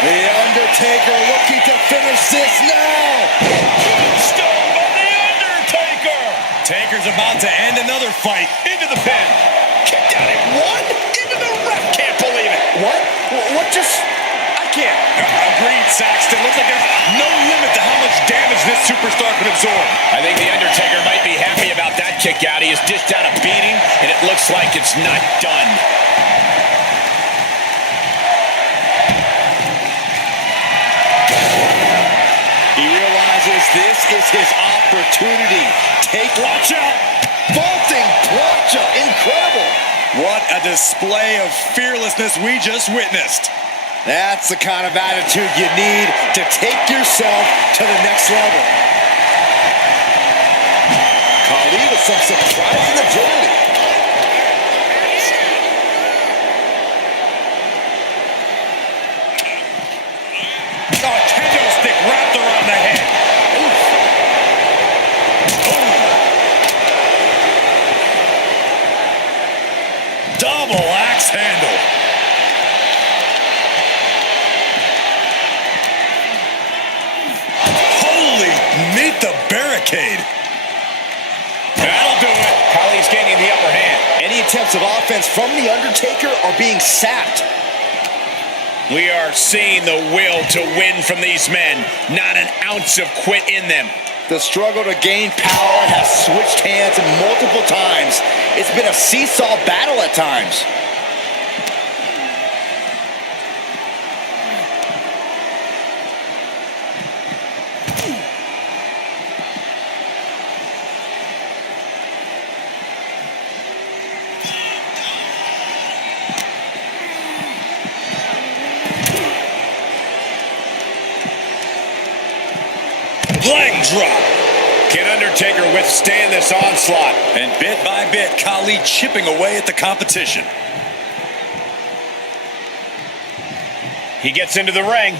The Undertaker looking to finish this now. Tombstone by the Undertaker. Taker's about to end another fight. Into the pin. Kicked out at one. Into the ref. Can't believe it. What? What just... I can't. Agreed, Saxton. Looks like there's no limit to how much damage this superstar can absorb. I think the Undertaker might be happy about that kick out. He has dished out a beating, and it looks like it's not done. He realizes this is his opportunity. Watch out. Vaulting plancha. Incredible. What a display of fearlessness we just witnessed. That's the kind of attitude you need to take yourself to the next level. Khali with some surprising agility. Oh, a kendo stick wrapped around the head. Double axe handle. Holy, meet the barricade. That'll do it. Khali's gaining the upper hand. Any attempts of offense from The Undertaker are being sapped. We are seeing the will to win from these men. Not an ounce of quit in them. The struggle to gain power has switched hands multiple times. It's been a seesaw battle at times. Leg drop. Can Undertaker withstand this onslaught? And bit by bit, Khali chipping away at the competition. He gets into the ring.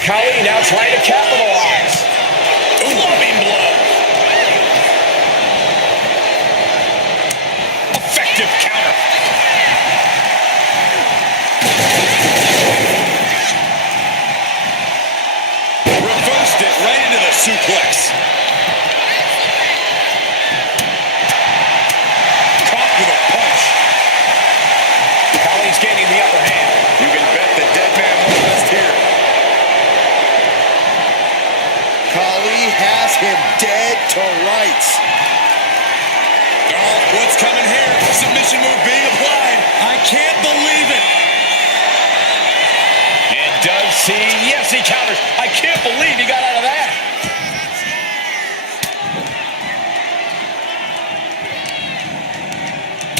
Khali now trying to capitalize. Loving blow. Effective counter. Reversed it right into the suplex. Caught with a punch. Khali's gaining the upper hand. You can bet the dead man won't rest here. Khali has him dead to rights. Oh, what's coming here? Submission move being applied. I can't believe it. And does he? Yes, he counters. I can't believe he got out of that.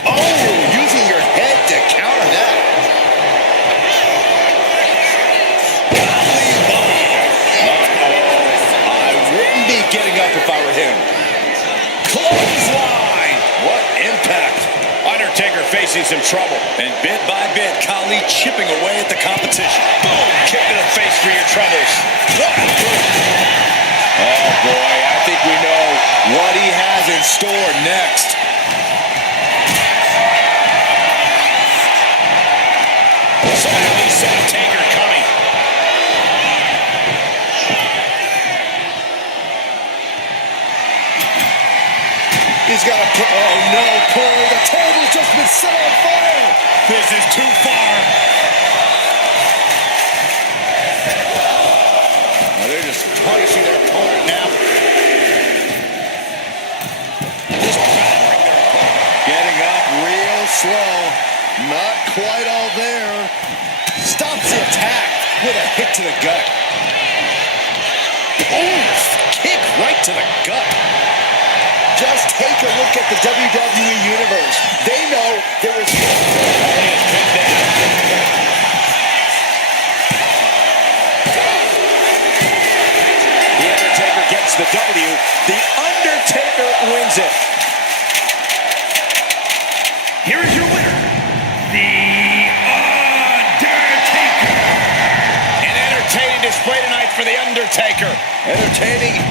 Oh, using your head to counter that. I wouldn't be getting up if I were him. Clothesline. What impact. Undertaker facing some trouble. And bit by bit, Khali chipping away at the competition. Boom! Kick to the face for your troubles. What a move. Oh boy, I think we know what he has in store next. He saw Taker coming. He's got a oh no, Corey, the table's just been set on fire. This is too far. Well, they're just punishing their opponent now. Just battering their opponent. Getting up real slow. Not quite all there. Stops the attack with a hit to the gut. Oof! Kick right to the gut. Just take a look at the WWE Universe. They know there is no... The Undertaker gets the W. The Undertaker wins it. Here is your winner, The Undertaker. An entertaining display tonight for The Undertaker. Entertaining.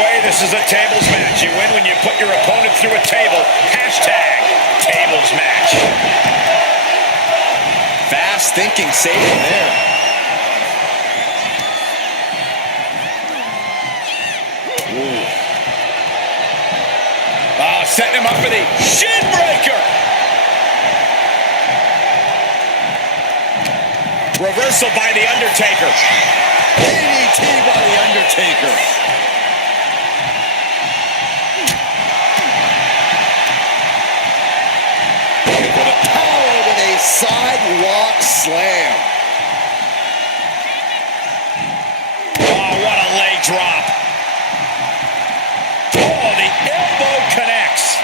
way, this is a tables match. You win when you put your opponent through a table. Hashtag tables match. Fast thinking saving there. Setting him up for the shin breaker. Reversal by The Undertaker. DDT by The Undertaker. With a power with a sidewalk slam. Oh, what a leg drop. Oh, the elbow connects.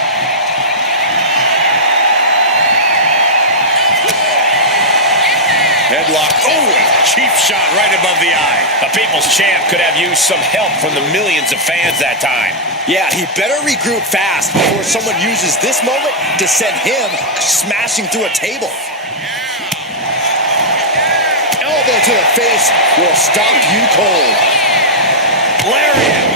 Headlock. Oh, cheap shot right above the eye. The People's Champ could have used some help from the millions of fans that time. Yeah, he better regroup fast before someone uses this moment to send him smashing through a table. Elbow to the face will stop you cold. Lariat.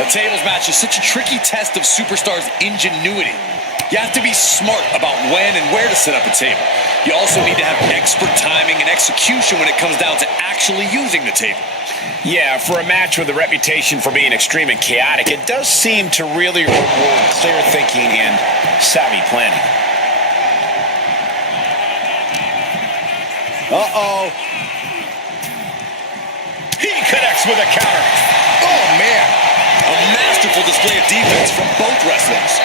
The tables match is such a tricky test of superstars' ingenuity. You have to be smart about when and where to set up a table. You also need to have expert timing and execution when it comes down to actually using the table. Yeah, for a match with a reputation for being extreme and chaotic, it does seem to really reward clear thinking and savvy planning. Uh-oh. He connects with a counter. Oh, man. A masterful display of defense from both wrestlers.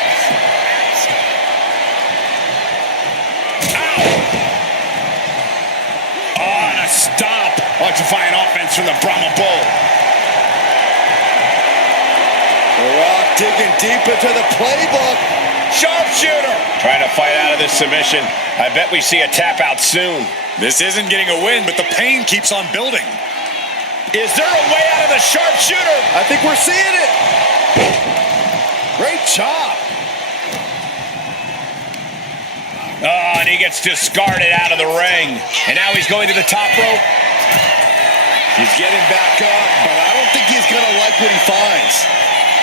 Stomp. Electrifying offense from the Brahma Bull. The Rock digging deep into the playbook. Sharpshooter. Trying to fight out of this submission. I bet we see a tap out soon. This isn't getting a win, but the pain keeps on building. Is there a way out of the sharpshooter? I think we're seeing it. Great job. Oh, and he gets discarded out of the ring. And now he's going to the top rope. He's getting back up, but I don't think he's going to like what he finds.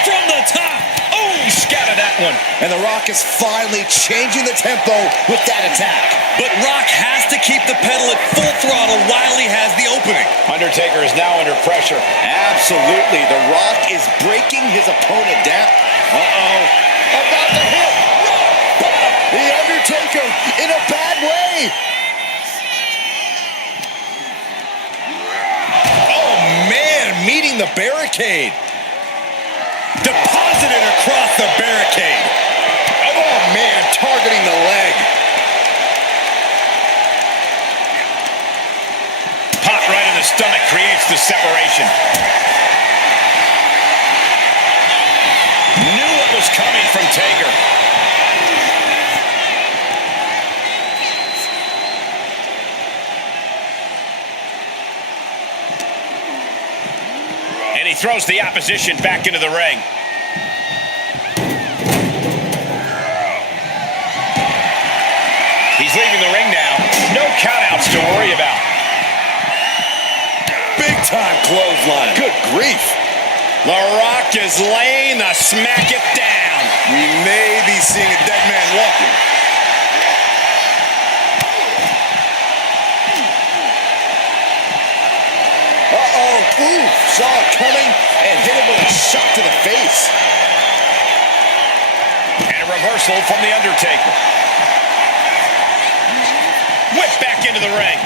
From the top. Oh, he scattered that one. And The Rock is finally changing the tempo with that attack. But Rock has to keep the pedal at full throttle while he has the opening. Undertaker is now under pressure. Absolutely. The Rock is breaking his opponent down. Uh-oh. About to hit. The Undertaker in a bad way. Oh, man, meeting the barricade. Deposited across the barricade. Oh, man, targeting the leg. Pop right in the stomach creates the separation. Knew what was coming from Taker. And he throws the opposition back into the ring. He's leaving the ring now. No countouts to worry about. Big time clothesline. Good grief. The Rock is laying the smack it down. We may be seeing a dead man walking. Uh-oh. Ooh, saw it coming and hit him with a shot to the face. And a reversal from The Undertaker. Whip back into the ring.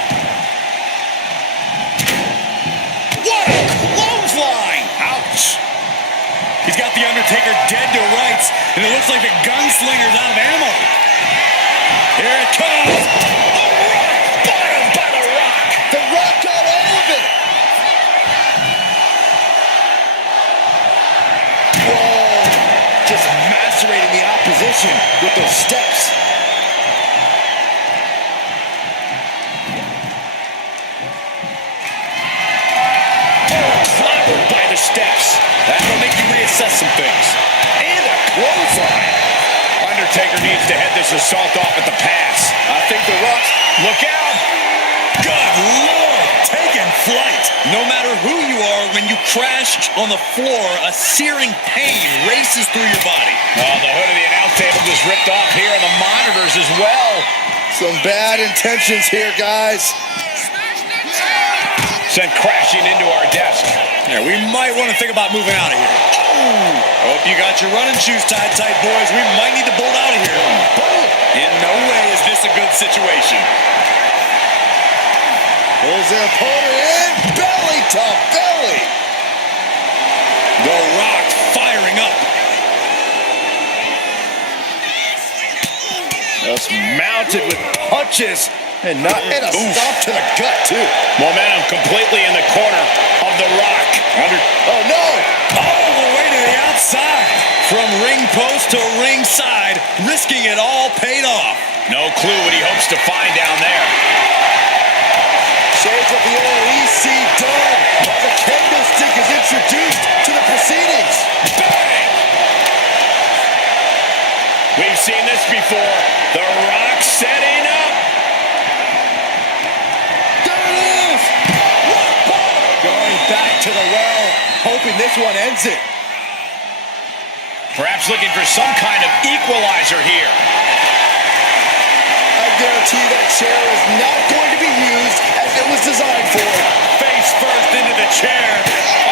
What a clothesline! Ouch! He's got The Undertaker dead to rights, and it looks like the gunslinger's out of ammo. Here it comes! The Rock bottomed by The Rock. The Rock got all of it. Whoa! Just macerating the opposition with those steps. Steps. That'll make you reassess some things. And a clothesline. Undertaker needs to head this assault off at the pass. I think The Rock's... Look out. Good Lord! Taking flight. No matter who you are, when you crash on the floor, a searing pain races through your body. Oh, the hood of the announce table just ripped off here, and the monitors as well. Some bad intentions here, guys. Sent crashing into our desk. Yeah, we might want to think about moving out of here. Hope you got your running shoes tied tight, boys. We might need to bolt out of here. In no way is this a good situation. Pulls their opponent in, belly to belly. The Rock firing up. Just mounted with punches and a stomp to the gut, too. Momentum completely in the corner of the Rock. Oh, no! All the way to the outside. From ring post to ringside, risking it all paid off. No clue what he hopes to find down there. Shades of the old EC done as a kendo stick is introduced to the proceedings. Bang! We've seen this before. The Rock setting up. There it is! Rock bottom! Going back to the well, hoping this one ends it. Perhaps looking for some kind of equalizer here. I guarantee that chair is not going to be used as it was designed for. Face first into the chair.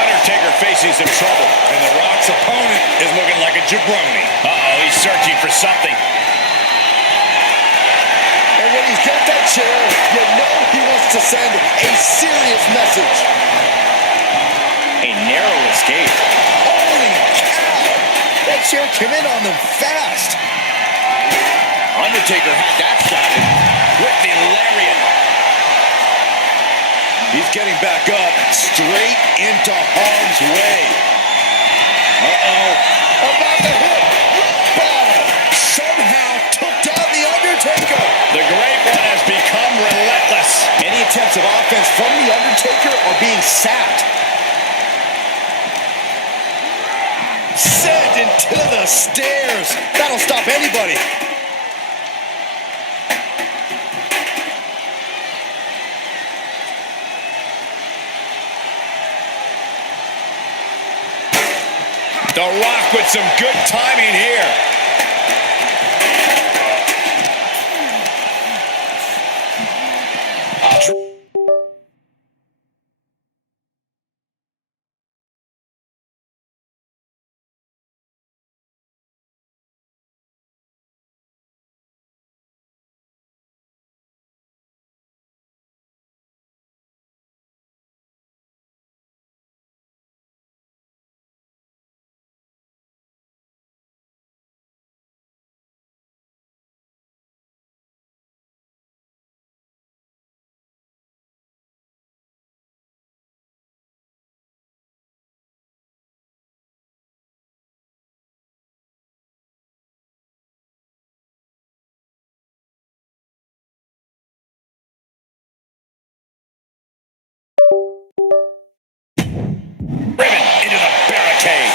Undertaker facing some trouble. And the Rock's opponent is looking like a jabroni. Uh-oh, he's searching for something. And when he's got that chair, you know he wants to send a serious message. A narrow escape. Holy cow! That chair came in on them fast. Undertaker had that started With the lariat. He's getting back up, straight into harm's way. Uh-oh. About the hit. Rock bottom. Somehow took down the Undertaker. The Great One has become relentless. Any attempts of offense from the Undertaker are being sapped. Sent into the stairs. That'll stop anybody. The Rock with some good timing here. Driven into the barricade.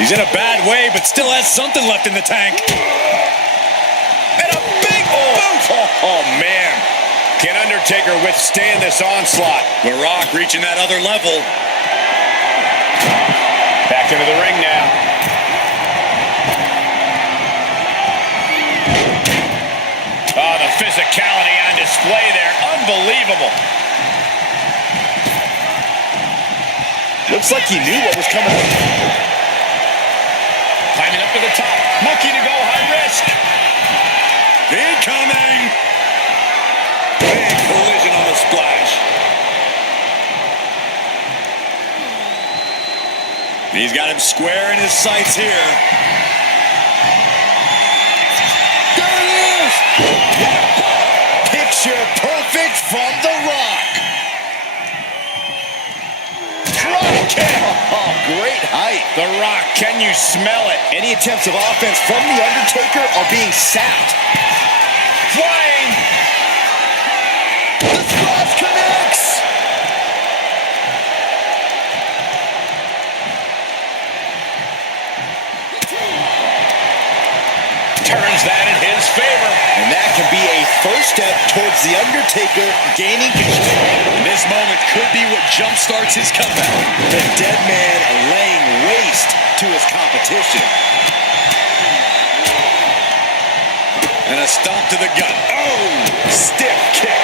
He's in a bad way, but still has something left in the tank. And a big boot! Oh, man. Can Undertaker withstand this onslaught? The Rock reaching that other level. Back into the ring now. physicality on display there. Unbelievable. Looks like he knew what was coming up. Climbing up to the top. Looking to go high risk. Incoming! Big collision on the splash. He's got him square in his sights here. There it is! Picture perfect from The Rock. Drop kick! Oh, great height. The Rock, can you smell it? Any attempts of offense from The Undertaker are being sapped. Flying! The splash connects! Turns that in his favor. And that can be a first step towards The Undertaker gaining control. And this moment could be what jumpstarts his comeback. The dead man laying waste to his competition. And a stomp to the gut. Oh, stiff kick.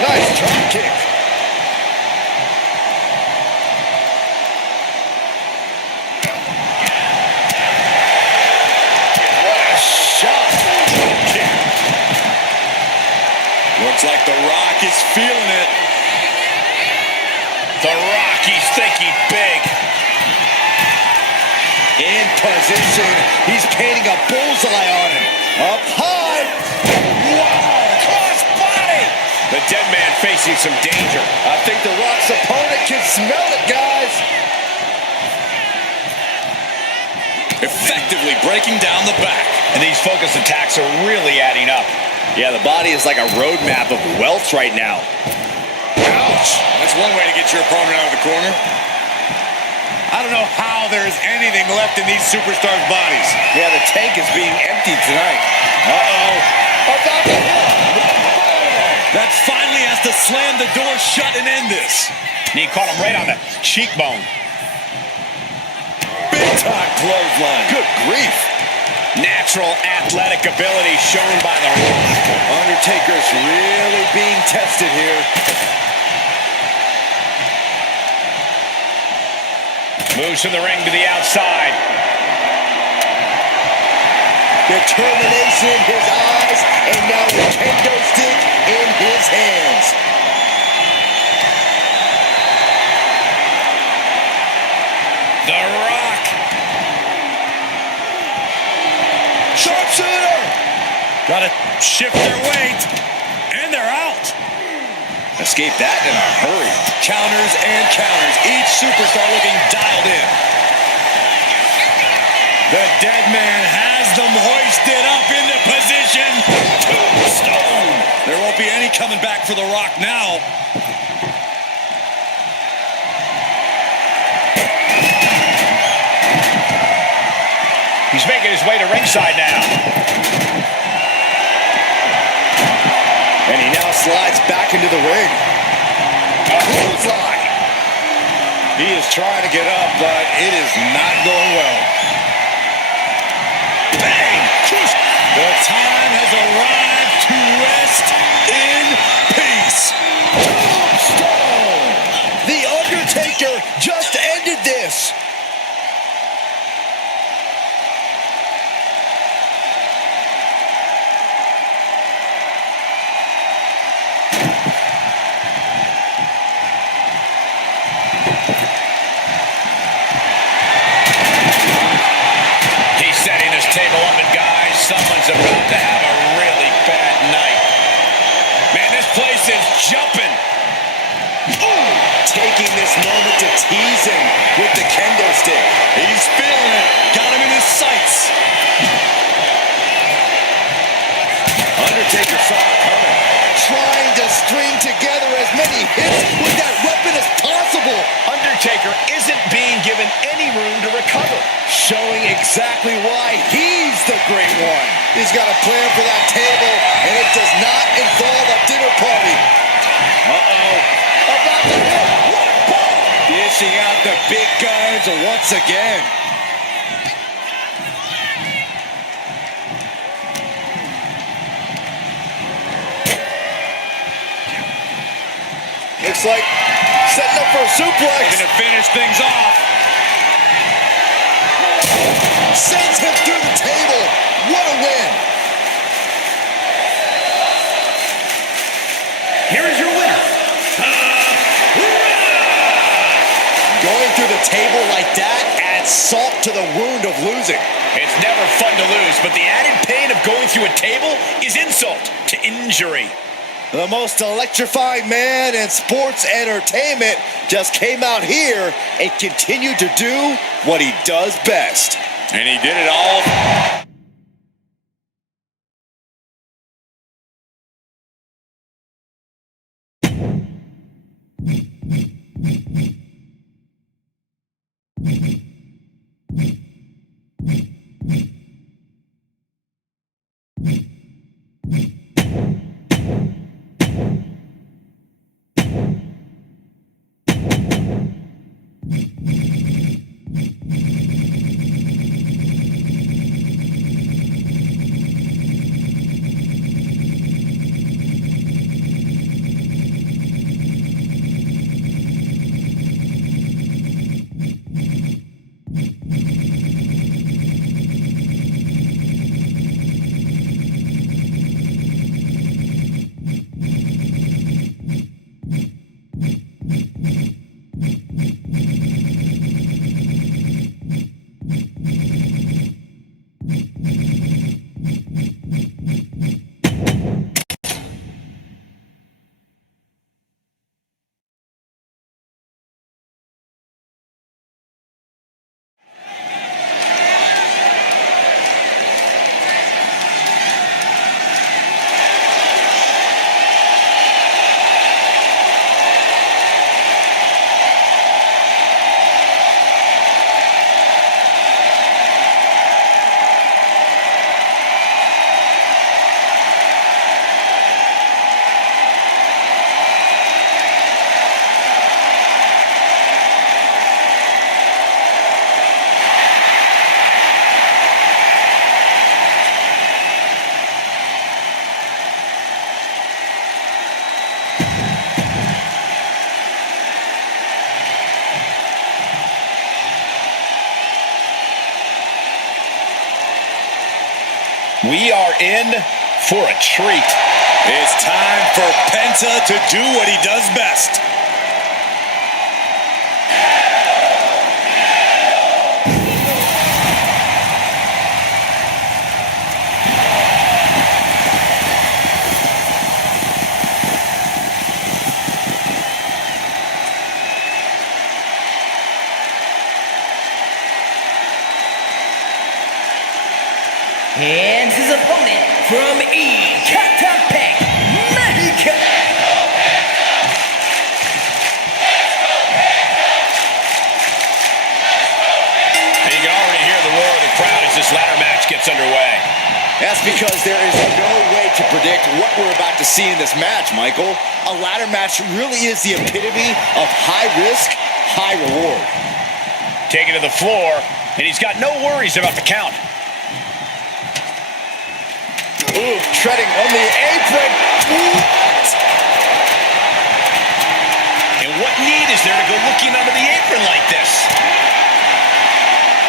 Nice drop kick. Looks like The Rock is feeling it. The Rock, he's thinking big. In position. He's painting a bullseye on him. Up high. Wow. Cross body. The dead man facing some danger. I think The Rock's opponent can smell it, guys. Effectively breaking down the back. And these focus attacks are really adding up. Yeah, the body is like a roadmap of wealth right now. Ouch! That's one way to get your opponent out of the corner. I don't know how there's anything left in these superstars' bodies. Yeah, the tank is being emptied tonight. Uh-oh. About to hit. That finally has to slam the door shut and end this. And he caught him right on the cheekbone. Big time clothesline. Good grief. Natural athletic ability shown by The Rock. Undertaker's really being tested here. Moves from the ring to the outside. Determination in his eyes, and now the kendo stick in his hands. The Rock. Sharpshooter! Gotta shift their weight. And they're out. Escape that in a hurry. Counters and counters. Each superstar looking dialed in. The dead man has them hoisted up into position. Tombstone. There won't be any coming back for The Rock now. He's making his way to ringside now. And he now slides back into the ring. A clothesline. He is trying to get up, but it is not going well. Bang! The time has arrived to rest in peace. Tombstone! The Undertaker just ended this. Setting this table up, and guys, someone's about to have a really bad night. Man, this place is jumping. Ooh, taking this moment to tease him with the kendo stick. He's feeling it. Got him in his sights. Undertaker saw it coming. Trying to string together as many hits with that weapon as possible. Undertaker isn't being given any room to recover. Showing exactly why he's the great one. He's got a plan for that table, and it does not involve a dinner party. Uh-oh. About to hit. What a ball! Dishing out the big guns once again. looks like. Setting up for a suplex. Going to finish things off. Sends him through the table. What a win. Here is your winner. Going through the table like that adds salt to the wound of losing. It's never fun to lose, but the added pain of going through a table is insult to injury. The most electrifying man in sports entertainment just came out here and continued to do what he does best. And he did it all. We are in for a treat. It's time for Penta to do what he does best. And his opponent from Ecatepec, Mexico. And you can already hear the roar of the crowd as this ladder match gets underway. That's because there is no way to predict what we're about to see in this match, Michael. A ladder match really is the epitome of high risk, high reward. Taken to the floor, and he's got no worries about the count. Ooh, treading on the apron. And what need is there to go looking under the apron like this?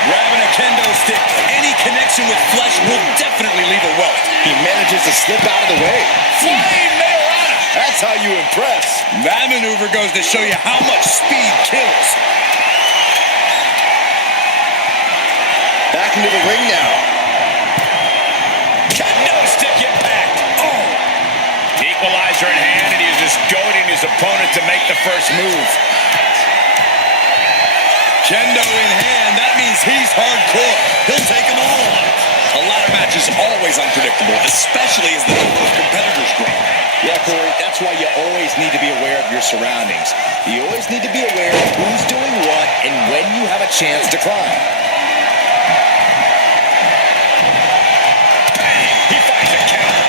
Grabbing a kendo stick, any connection with flesh will definitely leave a welt. He manages to slip out of the way. Flying Majorana. That's how you impress. That maneuver goes to show you how much speed kills. Back into the ring now. Kendo stick impact. Oh. Equalizer in hand, and he's just goading his opponent to make the first move. Kendo in hand, that means he's hardcore. He'll take them all on. A ladder match is always unpredictable, especially as the number of competitors grow. Yeah, Corey, that's why you always need to be aware of your surroundings. You always need to be aware of who's doing what and when you have a chance to climb. Bang! He finds a counter.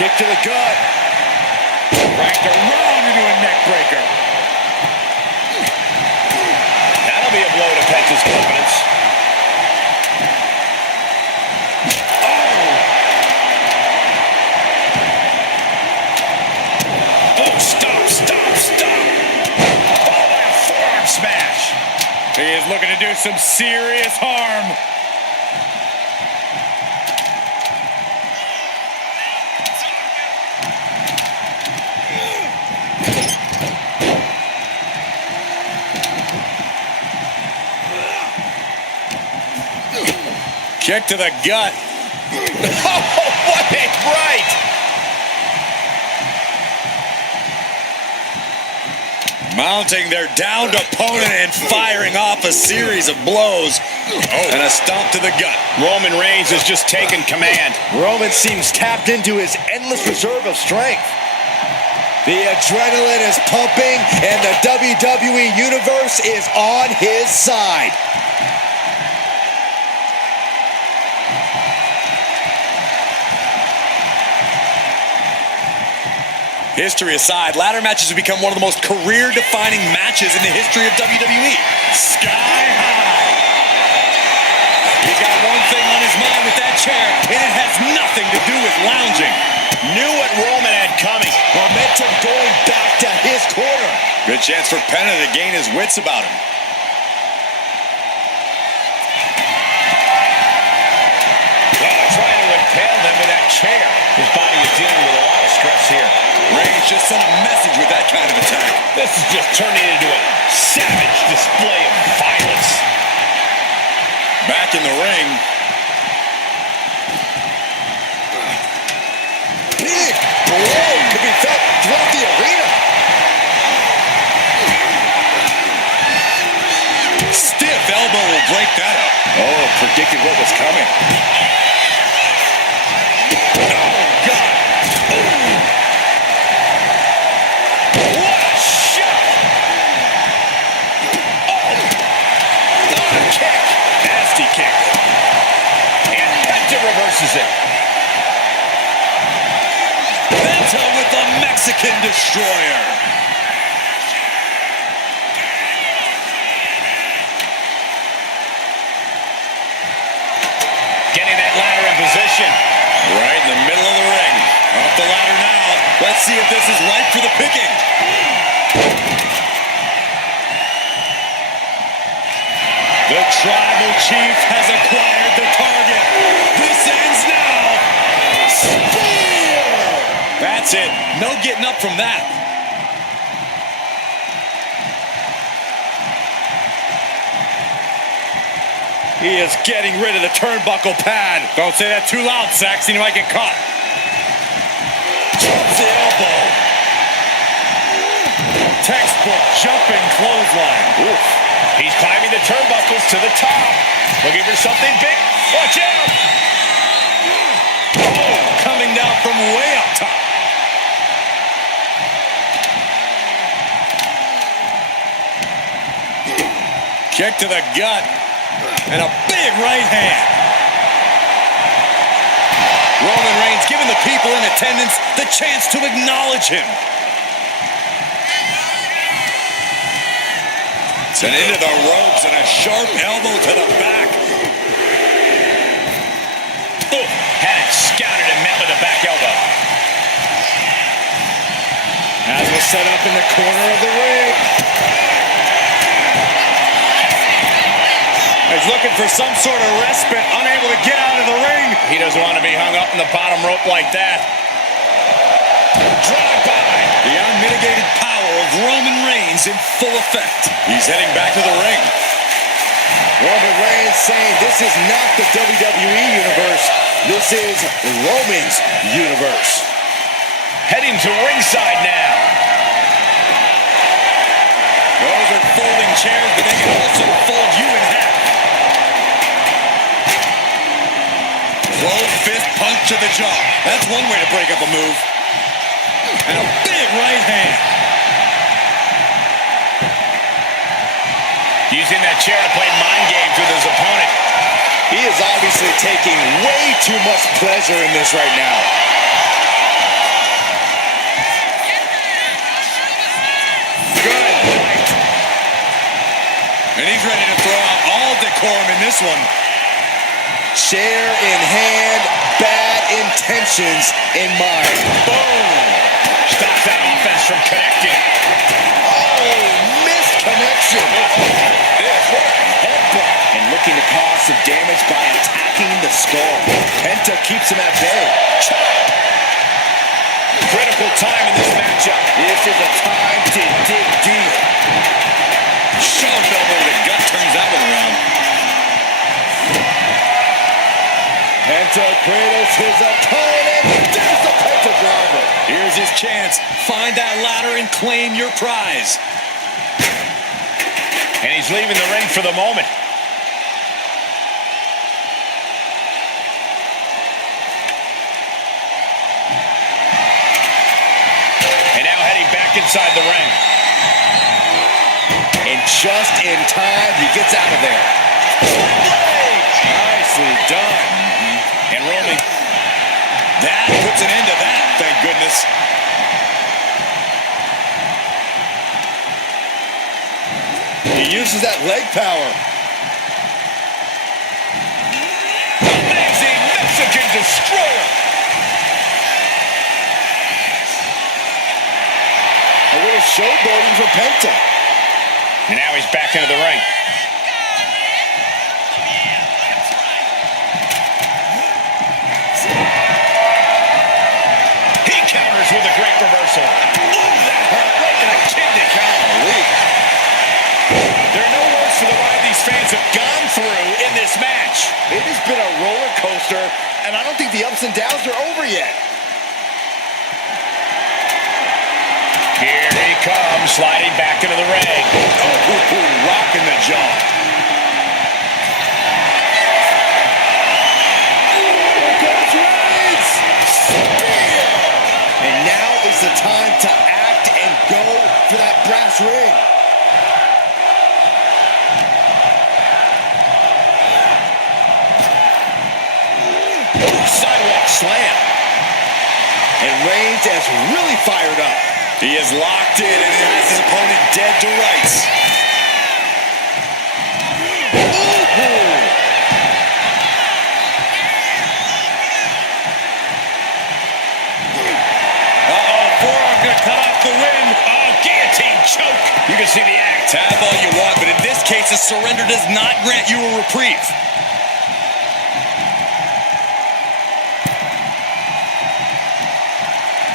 Kick to the gut. Cracked around into a neck breaker. That'll be a blow to Penta's confidence. Oh! looking to do some serious harm. Kick to the gut. Oh, what a right! Mounting their downed opponent and firing off a series of blows. And a stomp to the gut. Roman Reigns has just taken command. Roman seems tapped into his endless reserve of strength. The adrenaline is pumping, and the WWE Universe is on his side. History aside, ladder matches have become one of the most career-defining matches in the history of WWE. Sky high. He's got one thing on his mind with that chair, and it has nothing to do with lounging. Knew what Roman had coming. Momentum going back to his corner. Good chance for Penta to gain his wits about him. Well, trying to impale them with that chair. His body is dealing with a lot of stress here. Reigns just sent a message with that kind of attack. This is just turning into a savage display of violence. Back in the ring. Big blow to be felt throughout the arena. Stiff elbow will break that up. Oh, predicted what was coming. Kick. And Penta reverses it. Penta with the Mexican Destroyer. Getting that ladder in position. Right in the middle of the ring. Off the ladder now. Let's see if this is ripe for the picking. The Tribal Chief has acquired the target. This ends now. Spear! That's it. No getting up from that. He is getting rid of the turnbuckle pad. Don't say that too loud, Saxon. You might get caught. Drops the elbow. Textbook jumping clothesline. Oof. He's climbing the turnbuckles to the top. Looking for something big. Watch out! Oh, coming down from way up top. Kick to the gut. And a big right hand. Roman Reigns giving the people in attendance the chance to acknowledge him. And into the ropes and a sharp elbow to the back. Ooh, had it scouted and met with a back elbow. As was set up in the corner of the ring. He's looking for some sort of respite, unable to get out of the ring. He doesn't want to be hung up in the bottom rope like that. Drive by. The unmitigated power of Roman Reigns in full effect. He's heading back to the ring. Roman Reigns saying this is not the WWE Universe. This is Roman's Universe. Heading to ringside now. Those are folding chairs, but they can also fold you in half. Closed fist punch to the jaw. That's one way to break up a move. And a big right hand. Using that chair to play mind games with his opponent. He is obviously taking way too much pleasure in this right now. Good right. And he's ready to throw out all decorum in this one. Chair in hand, bad intentions in mind. Boom! Stops that offense from connecting. Oh, missed connection. What a headbutt. And looking to cause some damage by attacking the skull. Penta keeps him at bay. Critical time in this matchup. This is a time to dig deep. Shove elbow to the gut turns that one around. Penta cradles his opponent. There's the Penta driver. Here's his chance. Find that ladder and claim your prize. And he's leaving the ring for the moment. And now heading back inside the ring. And just in time, he gets out of there. Nicely done. And Roman, that puts an end to that, thank goodness. He uses that leg power. Amazing Mexican destroyer. A little showboating for Penta. And now he's back into the ring. He counters with a great reversal. Ooh, that hurt right in the kidney. Golly. There are no words for the ride these fans have gone through in this match. It has been a roller coaster, and I don't think the ups and downs are over yet. Here he comes, sliding back into the ring. Rocking the jaw. And now is the time to act and go for that brass ring. Sidewalk slam. And Reigns is really fired up. He is locked in and has his opponent dead to rights. Forearm gonna cut off the win. Oh, guillotine choke. You can see the act. Tab all you want, but in this case, a surrender does not grant you a reprieve.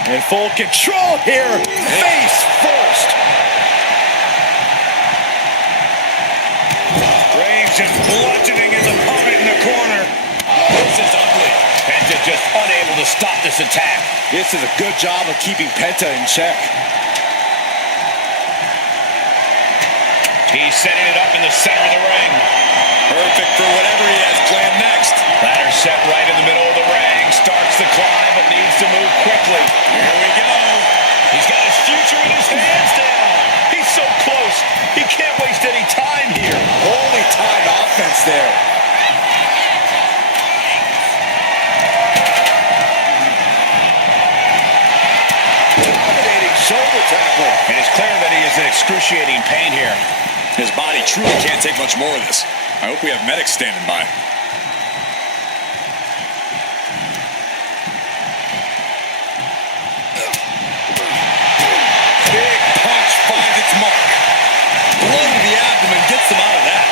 In full control here. Face first. Reigns just bludgeoning his opponent in the corner. This is ugly. Penta just unable to stop this attack. This is a good job of keeping Penta in check. He's setting it up in the center of the ring. Perfect for whatever he has planned next. Ladder set right in the middle of the ring. Starts the climb, but needs to move quickly. Here we go. He's got his future in his hands now. He's so close. He can't waste any time here. Holy time offense there. Dominating shoulder tackle. And it's clear that he is in excruciating pain here. His body truly can't take much more of this. I hope we have medics standing by. Big punch finds its mark. Blow to the abdomen gets them out of that.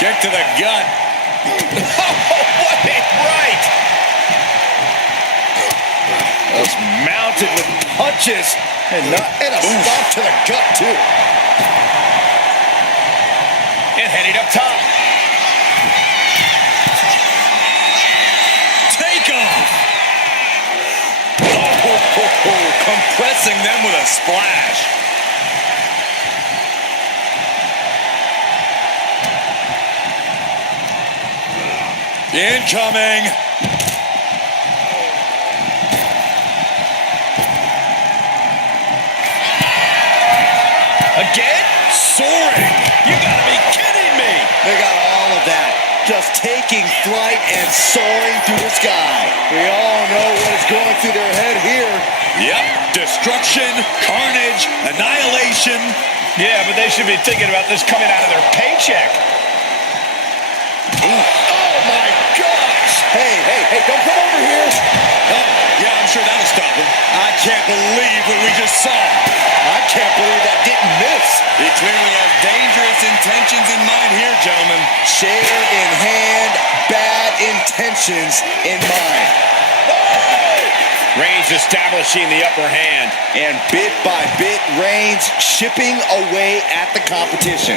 Kick to the gut. What a right! Just mounted with punches and a stop to the gut too. And heading up top. Take off. Oh, compressing them with a splash. Incoming. Again? Soaring. You gotta be kidding me! They got all of that. Just taking flight and soaring through the sky. We all know what is going through their head here. Yep. Destruction, carnage, annihilation. Yeah, but they should be thinking about this coming out of their paycheck. Oh my gosh! Hey, don't come over here! Oh, yeah, I'm sure that'll stop him. I can't believe what we just saw. I can't believe that didn't miss. He clearly has dangerous intentions in mind here, gentlemen. Chair in hand, bad intentions in mind. Reigns establishing the upper hand. And bit by bit, Reigns chipping away at the competition.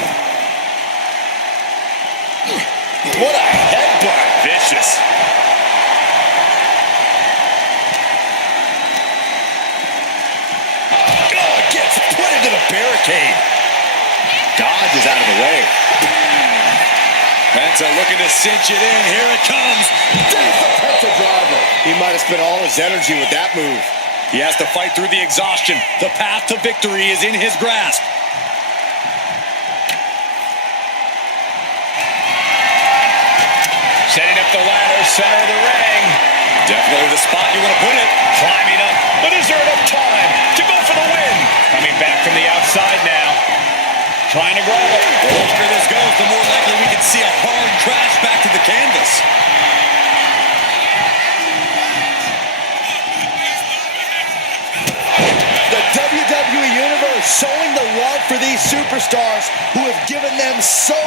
What a headbutt. Vicious. Oh, gets put into the barricade. Dodges out of the way. Penta looking to cinch it in. Here it comes. There's the Penta driver. He might have spent all his energy with that move. He has to fight through the exhaustion. The path to victory is in his grasp. Setting up the ladder, center of the ring. Definitely the spot you want to put it. Climbing up, but is there enough time to go for the win? Coming back from the outside now. Trying to grab it. The longer this goes, the more likely we can see a hard crash back to the canvas. The WWE Universe showing the love for these superstars who have given them so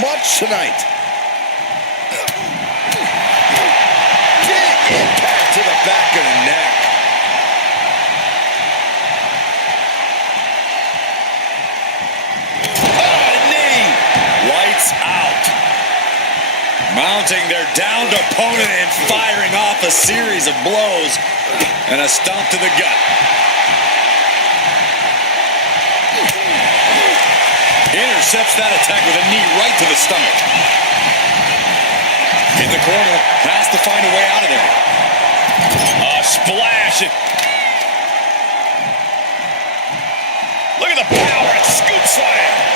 much tonight. Big impact to the back of the neck. Mounting their downed opponent and firing off a series of blows and a stomp to the gut. Intercepts that attack with a knee right to the stomach. In the corner, has to find a way out of there. A splash. Look at the power and scoop slam.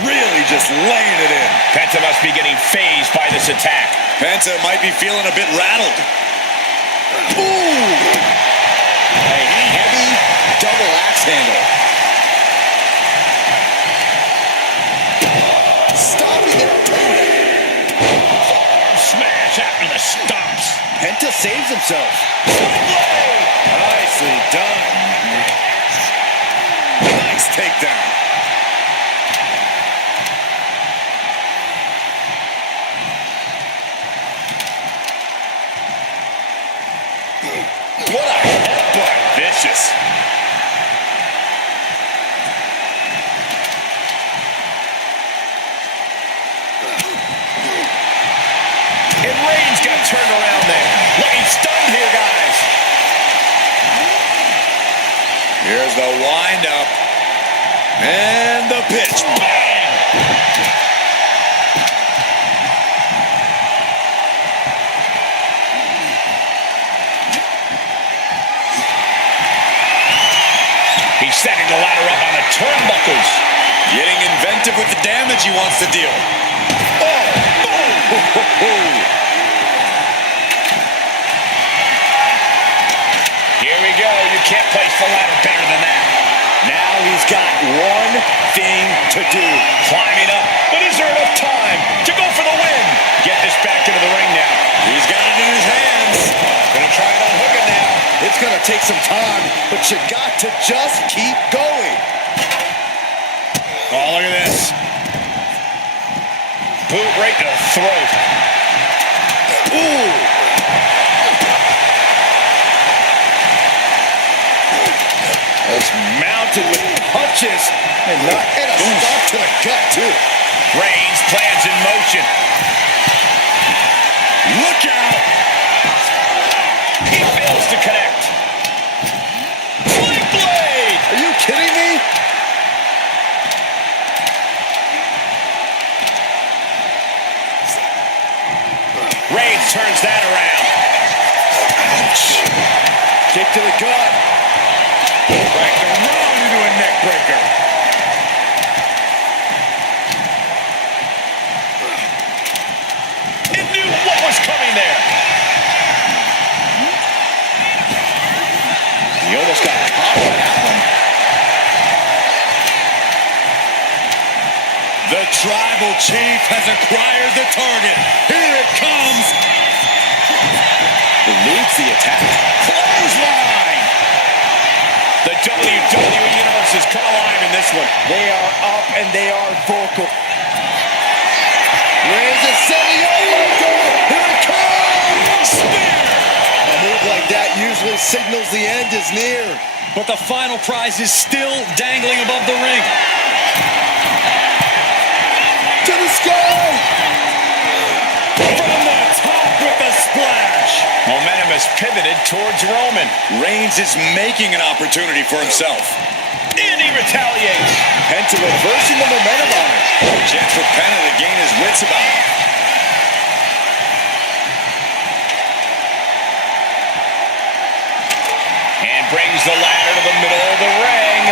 Really just laying it in. Penta must be getting phased by this attack. Penta might be feeling a bit rattled. Ooh! A heavy double axe handle. Stopping it. Smash after the stomps. Penta saves himself. Nicely done. Nice takedown. What a headbutt. Vicious. And Reigns got turned around there. Looking stunned here, guys. Here's the wind-up. And the pitch. Bang! He's setting the ladder up on the turnbuckles. Getting inventive with the damage he wants to deal. Oh! Boom! Here we go. You can't place the ladder better than that. Now he's got one thing to do. Climbing up. But is there enough time to go for the win? Get this back into the ring now. He's got it in his hands. Gonna try it on hooking now. It's going to take some time, but you got to just keep going. Oh, look at this. Boot right to the throat. Ooh! It's mounted with punches and a stop to the gut, too. Reigns plans in motion. Look out! He fails to connect. Flick blade! Are you kidding me? Reigns turns that around. Ouch. Kick to the gut. Back around into a neck breaker. It knew what was coming there. He almost got caught on that one. The tribal chief has acquired the target. Here it comes. Eludes the attack. Clothesline! The WWE Universe has come alive in this one. They are up and they are vocal. Reigns is setting up. Here it comes! Spear! A move like that usually signals the end is near. But the final prize is still dangling above the ring. To the sky! From the top with the splash. Momentum has pivoted towards Roman. Reigns is making an opportunity for himself. And he retaliates. Penta reversing the momentum on it. Chance for Penta to gain his wits about it. And brings the ladder to the middle of the ring.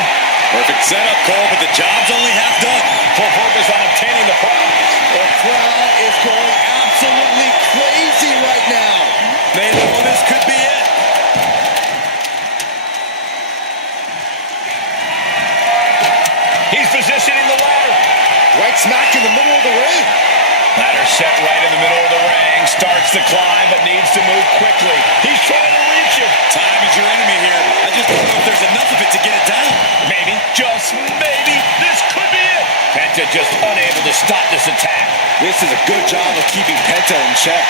Perfect setup, Cole, but the job's only half done. Full focus on obtaining the prize. The crowd is going absolutely crazy right now. They know this could be it. He's positioning the ladder. Right smack in the middle of the ring. Ladder set right in the middle of the ring. Starts to climb, but needs to move quickly. He's trying to reach it. Time is your enemy here. I just don't know if there's enough of it to get it down. Maybe, just maybe, this could be it. Penta just unable to stop this attack. This is a good job of keeping Penta in check.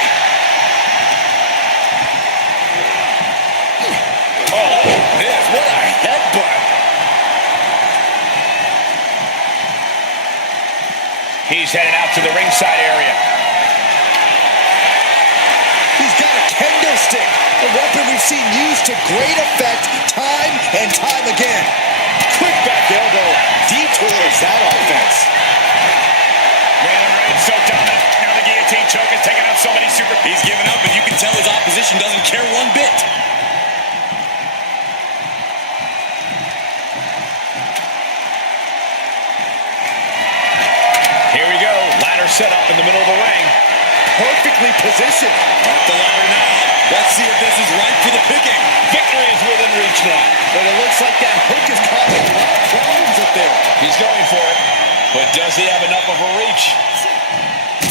Oh, this, what a headbutt. He's headed out to the ringside area. He's got a kendo stick, a weapon we've seen used to great effect time and time again. Quick back elbow detours that offense. Roman Reigns so dominant. Now the guillotine choke is taking out so many super... He's given up, and you can tell his opposition doesn't care one bit. Here we go. Ladder set up in the middle of the ring. Perfectly positioned. Off the ladder now. Let's see if this is right for the picking. Victory is within reach now. But it looks like that hook is causing a lot of problems up there. He's going for it. But does he have enough of a reach?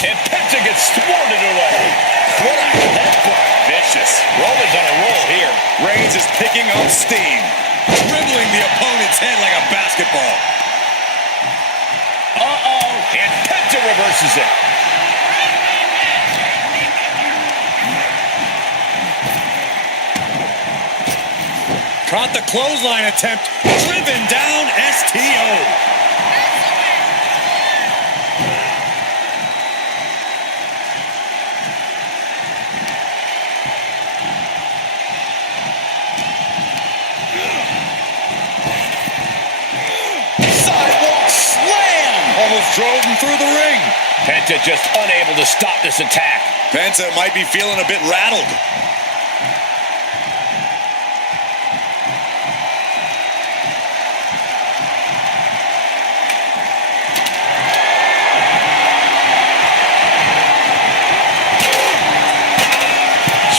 And Penta gets thwarted away. What a headbutt. Vicious. Roman's on a roll here. Reigns is picking up steam, dribbling the opponent's head like a basketball. Uh-oh. And Penta reverses it. Caught the clothesline attempt, driven down STO. Sidewalk slam. Almost drove him through the ring. Penta just unable to stop this attack. Penta might be feeling a bit rattled.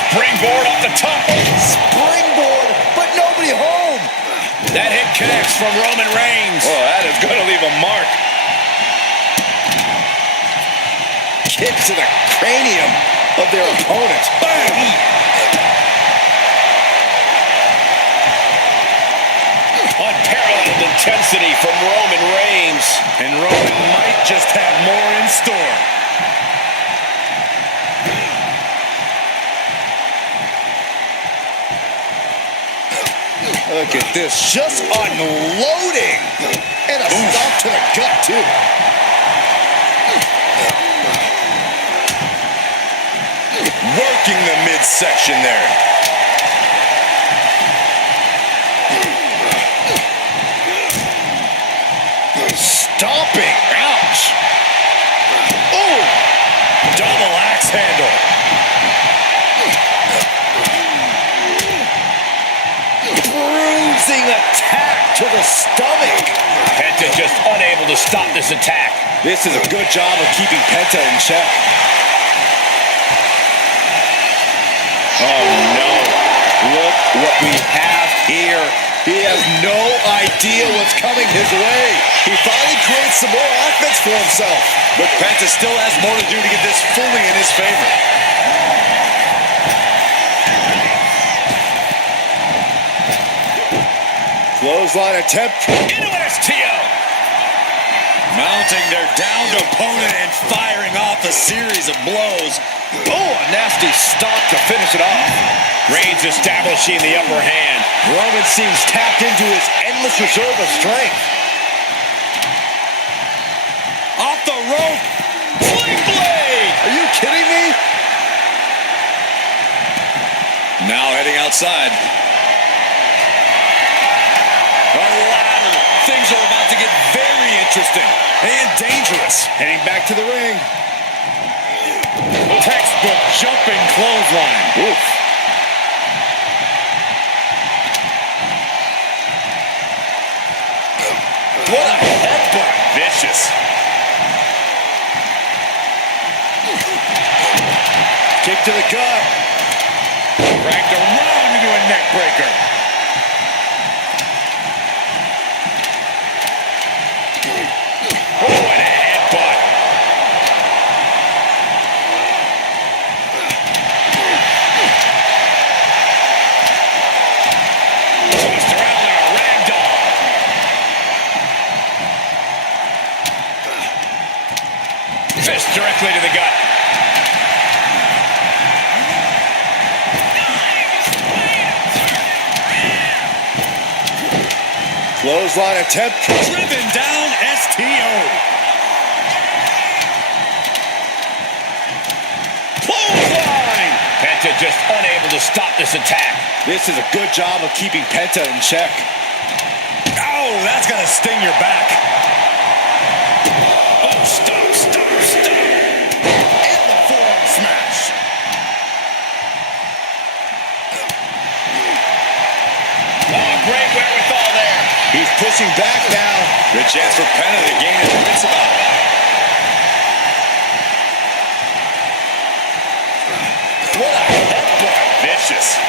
Springboard up the top. Springboard, but nobody home. That hit connects from Roman Reigns. Oh, that is going to leave a mark. Kick to the cranium of their opponent. Bam! Unparalleled intensity from Roman Reigns. And Roman might just have more in store. Look at this, just unloading. And a stop to the gut, too. Working the midsection there. Stomping. Ouch. Oh! Double axe handle. Bruising attack to the stomach. Penta just unable to stop this attack. This is a good job of keeping Penta in check. Oh, no. Look what we have here. He has no idea what's coming his way. He finally creates some more offense for himself. But Penta still has more to do to get this fully in his favor. Clothesline attempt. Into an STO. Mounting their downed opponent and firing off a series of blows. Oh, a nasty stomp to finish it off. Reigns establishing the upper hand. Roman seems tapped into his endless reserve of strength. Off the rope. Sling blade. Are you kidding me? Now heading outside. A ladder. Things are about to get very interesting and dangerous. Heading back to the ring. Textbook jumping clothesline. Oof. What a headbutt. Vicious. Kick to the gut. Dragged around into a neck breaker. Oh, and a headbutt. Twist around like a ragdoll. Fist directly to the gut. Clothesline attempt. Driven down STO. Clothesline! Penta just unable to stop this attack. This is a good job of keeping Penta in check. Oh, that's going to sting your back. Oh, stop, stop, stop. In the forearm smash. Oh, great wherewithal there. He's pushing back now. Good chance for Penta to gain his wits about it. What a headbutt. Vicious.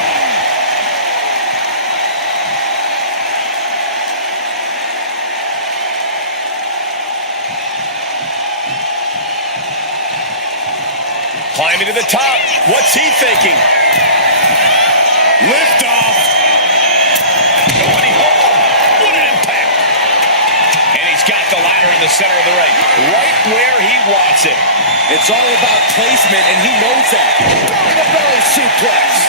Climbing to the top. What's he thinking? Lift off. Nobody home. What an impact. And he's got the ladder in the center of the ring. Right where he wants it. It's all about placement, and he knows that. Belly suplex.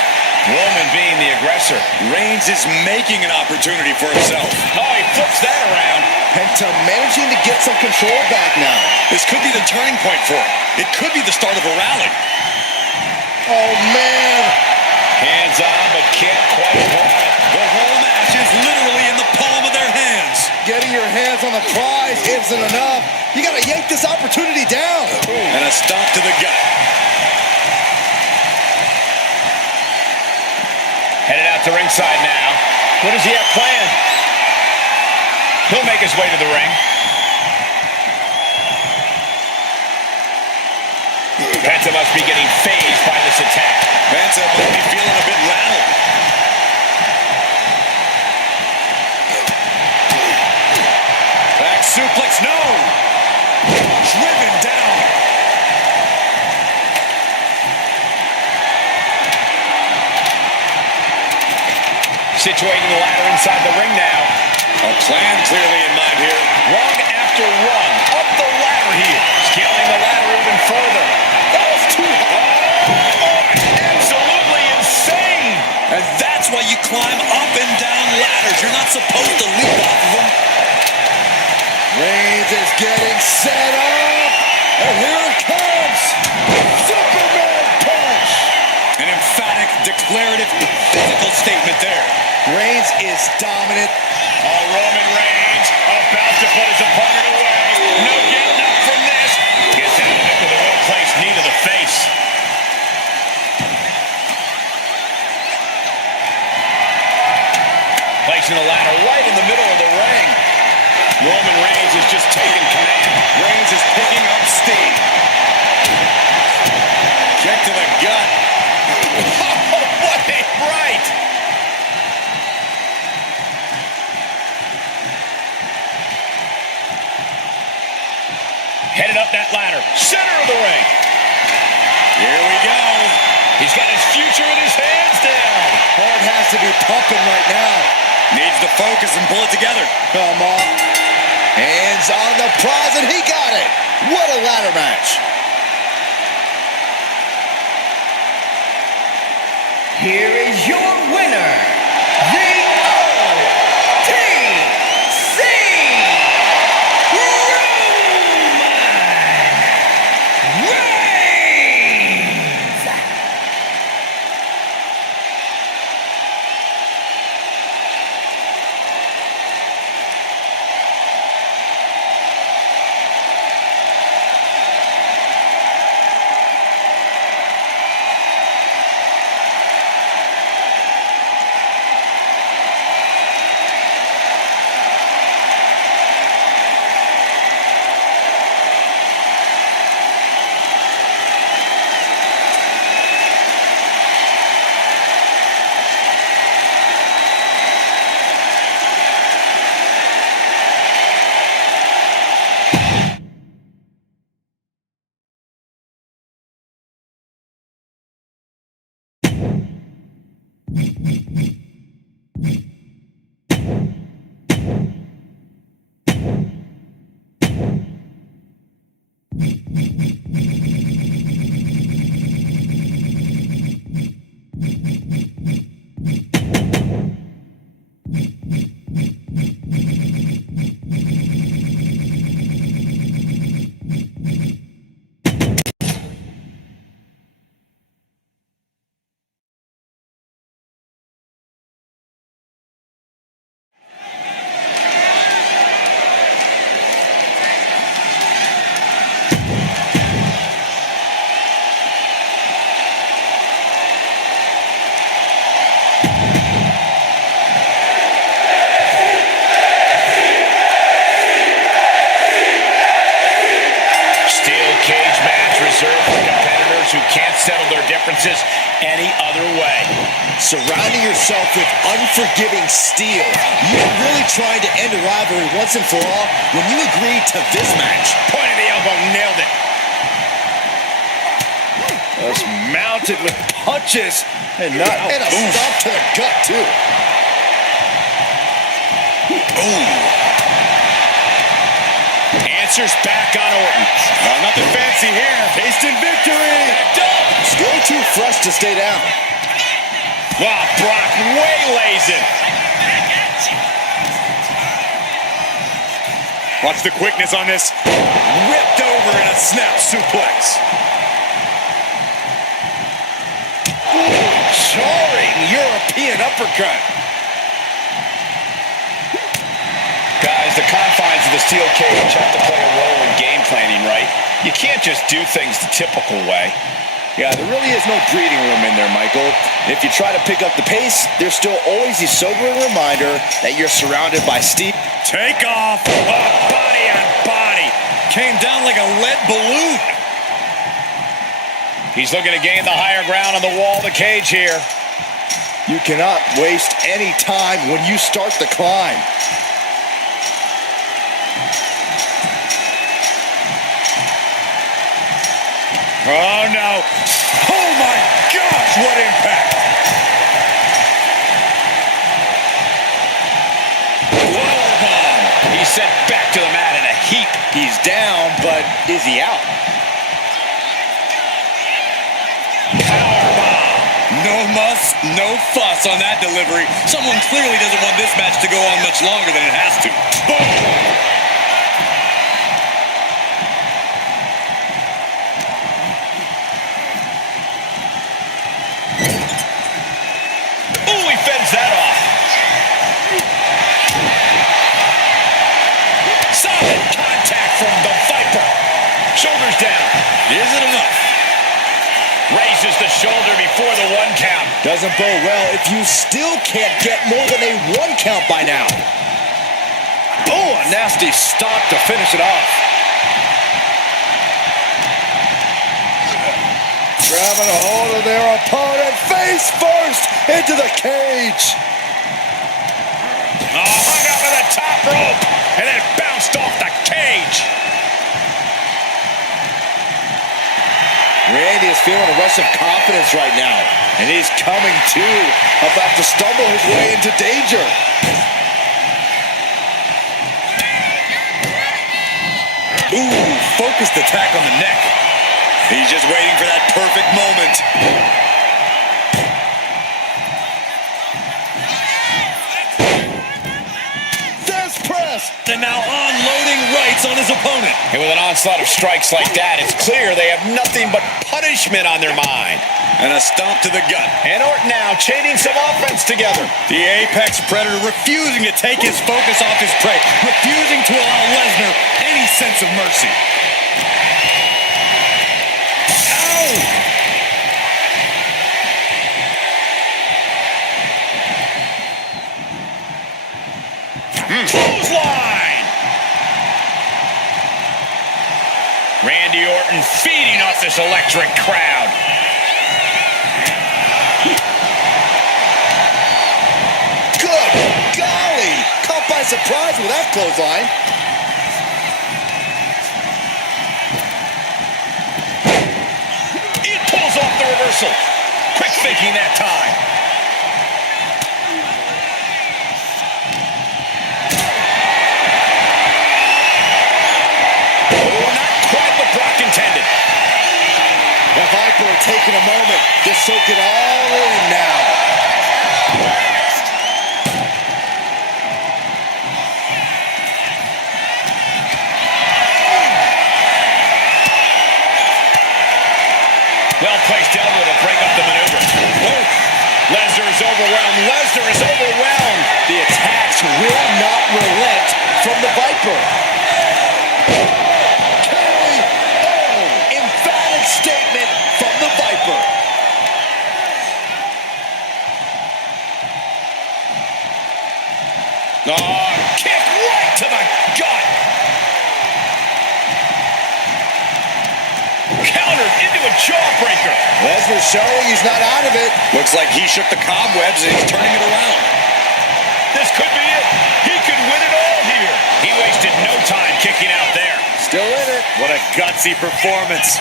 Roman being the aggressor. Reigns is making an opportunity for himself. Oh, he flips that around. Penta managing to get some control back now. This could be the turning point for him. It could be the start of a rally. Oh, man. Hands on, but can't quite apply it. The whole match is literally in the palm of their hands. Getting your hands on the prize isn't enough. You got to yank this opportunity down. And a stomp to the gut. Headed out to ringside now. What does he have planned? He'll make his way to the ring. Penta must be getting phased by this attack. Penta might be feeling a bit rattled. Back suplex, no! Driven down. Situating the ladder inside the ring now. A plan clearly in mind here. Rung after rung. Up the ladder here. Scaling the ladder even further. That was too high. Oh, absolutely insane. And that's why you climb up and down ladders. You're not supposed to leap off of them. Reigns is getting set up. And here it comes. Superman punch. An emphatic, declarative, physical statement there. Reigns is dominant. Oh, Roman Reigns about to put his opponent away. No getting up from this. Gets out of it with a well-placed knee to the face. Placing the ladder right in the middle of the ring. Roman Reigns is just taking command. Reigns is picking up steam. Kick to the gut. What a right! Headed up that ladder. Center of the ring. Here we go. He's got his future in his hands now. Heart has to be pumping right now. Needs to focus and pull it together. Come on. Hands on the prize, and he got it. What a ladder match. Here is your winner, the OTC Roman Reigns! Who can't settle their differences any other way. Surrounding yourself with unforgiving steel. You're really trying to end a rivalry once and for all when you agreed to this match. Point of the elbow, nailed it. Just mounted with punches and a stop to the gut, too. Answers back on Orton. Nothing fancy here. Tasting victory. Still too fresh to stay down. Wow, Brock waylays him. Watch the quickness on this. Whipped over in a snap suplex. Jarring European uppercut. Guys, the confines of the steel cage have to play a role in game planning, right? You can't just do things the typical way. Yeah, there really is no breathing room in there, Michael. If you try to pick up the pace, there's still always the sobering reminder that you're surrounded by steel. Take off. Body on body. Came down like a lead balloon. He's looking to gain the higher ground on the wall of the cage here. You cannot waste any time when you start the climb. Oh, no. Oh, my gosh, what impact. He's sent back to the mat in a heap. He's down, but is he out? Powerbomb. No muss, no fuss on that delivery. Someone clearly doesn't want this match to go on much longer than it has to. Boom. Fends that off. Solid contact from the Viper. Shoulders down. Is it enough? Raises the shoulder before the 1 count. Doesn't bode well if you still can't get more than a 1 count by now. Oh, a nasty stop to finish it off. Grabbing a hold of their opponent face first into the cage. Oh, hung up at the top rope and then bounced off the cage. Randy is feeling a rush of confidence right now. And he's coming to, about to stumble his way into danger. Ooh, focused attack on the neck. He's just waiting for that perfect moment. There's press. And now unloading rights on his opponent. And with an onslaught of strikes like that, it's clear they have nothing but punishment on their mind. And a stomp to the gut. And Orton now chaining some offense together. The Apex Predator refusing to take his focus off his prey, refusing to allow Lesnar any sense of mercy. Clothesline! Randy Orton feeding off this electric crowd. Good golly! Caught by surprise with that clothesline. It pulls off the reversal. Quick thinking that time. Intended. The Viper taking a moment to soak it all in now. Well-placed elbow to break up the maneuver. Lesnar is overwhelmed. Lesnar is overwhelmed. The attacks will not relent from the Viper. Statement from the Viper. Oh, kick right to the gut. Countered into a jawbreaker. Lesnar showing he's not out of it. Looks like he shook the cobwebs and he's turning it around. This could be it. He could win it all here. He wasted no time kicking out there. Still in it. What a gutsy performance.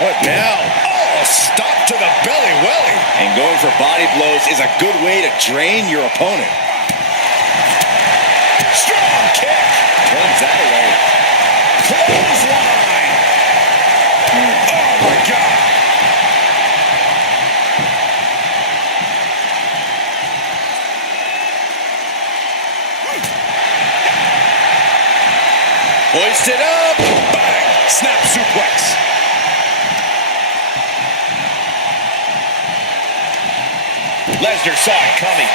What now? Oh, a stop to the belly welly. And going for body blows is a good way to drain your opponent. Strong kick. Turns that away. Clothesline. Oh, my God. Hoist it up. Bang. Snap suplex. Lesnar saw it coming.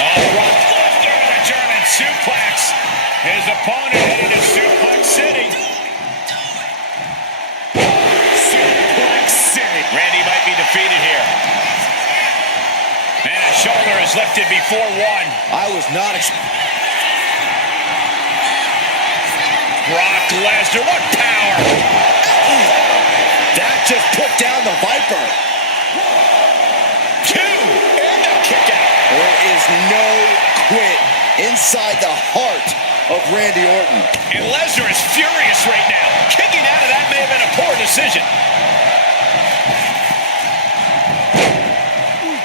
Oh, Brock Lesnar with a German suplex. His opponent headed to Suplex City. Suplex City. Randy might be defeated here. And a shoulder is lifted before one. I was not Brock Lesnar, what power! That just put down the Viper. 2, and a kick out. There is no quit inside the heart of Randy Orton. And Lesnar is furious right now. Kicking out of that may have been a poor decision.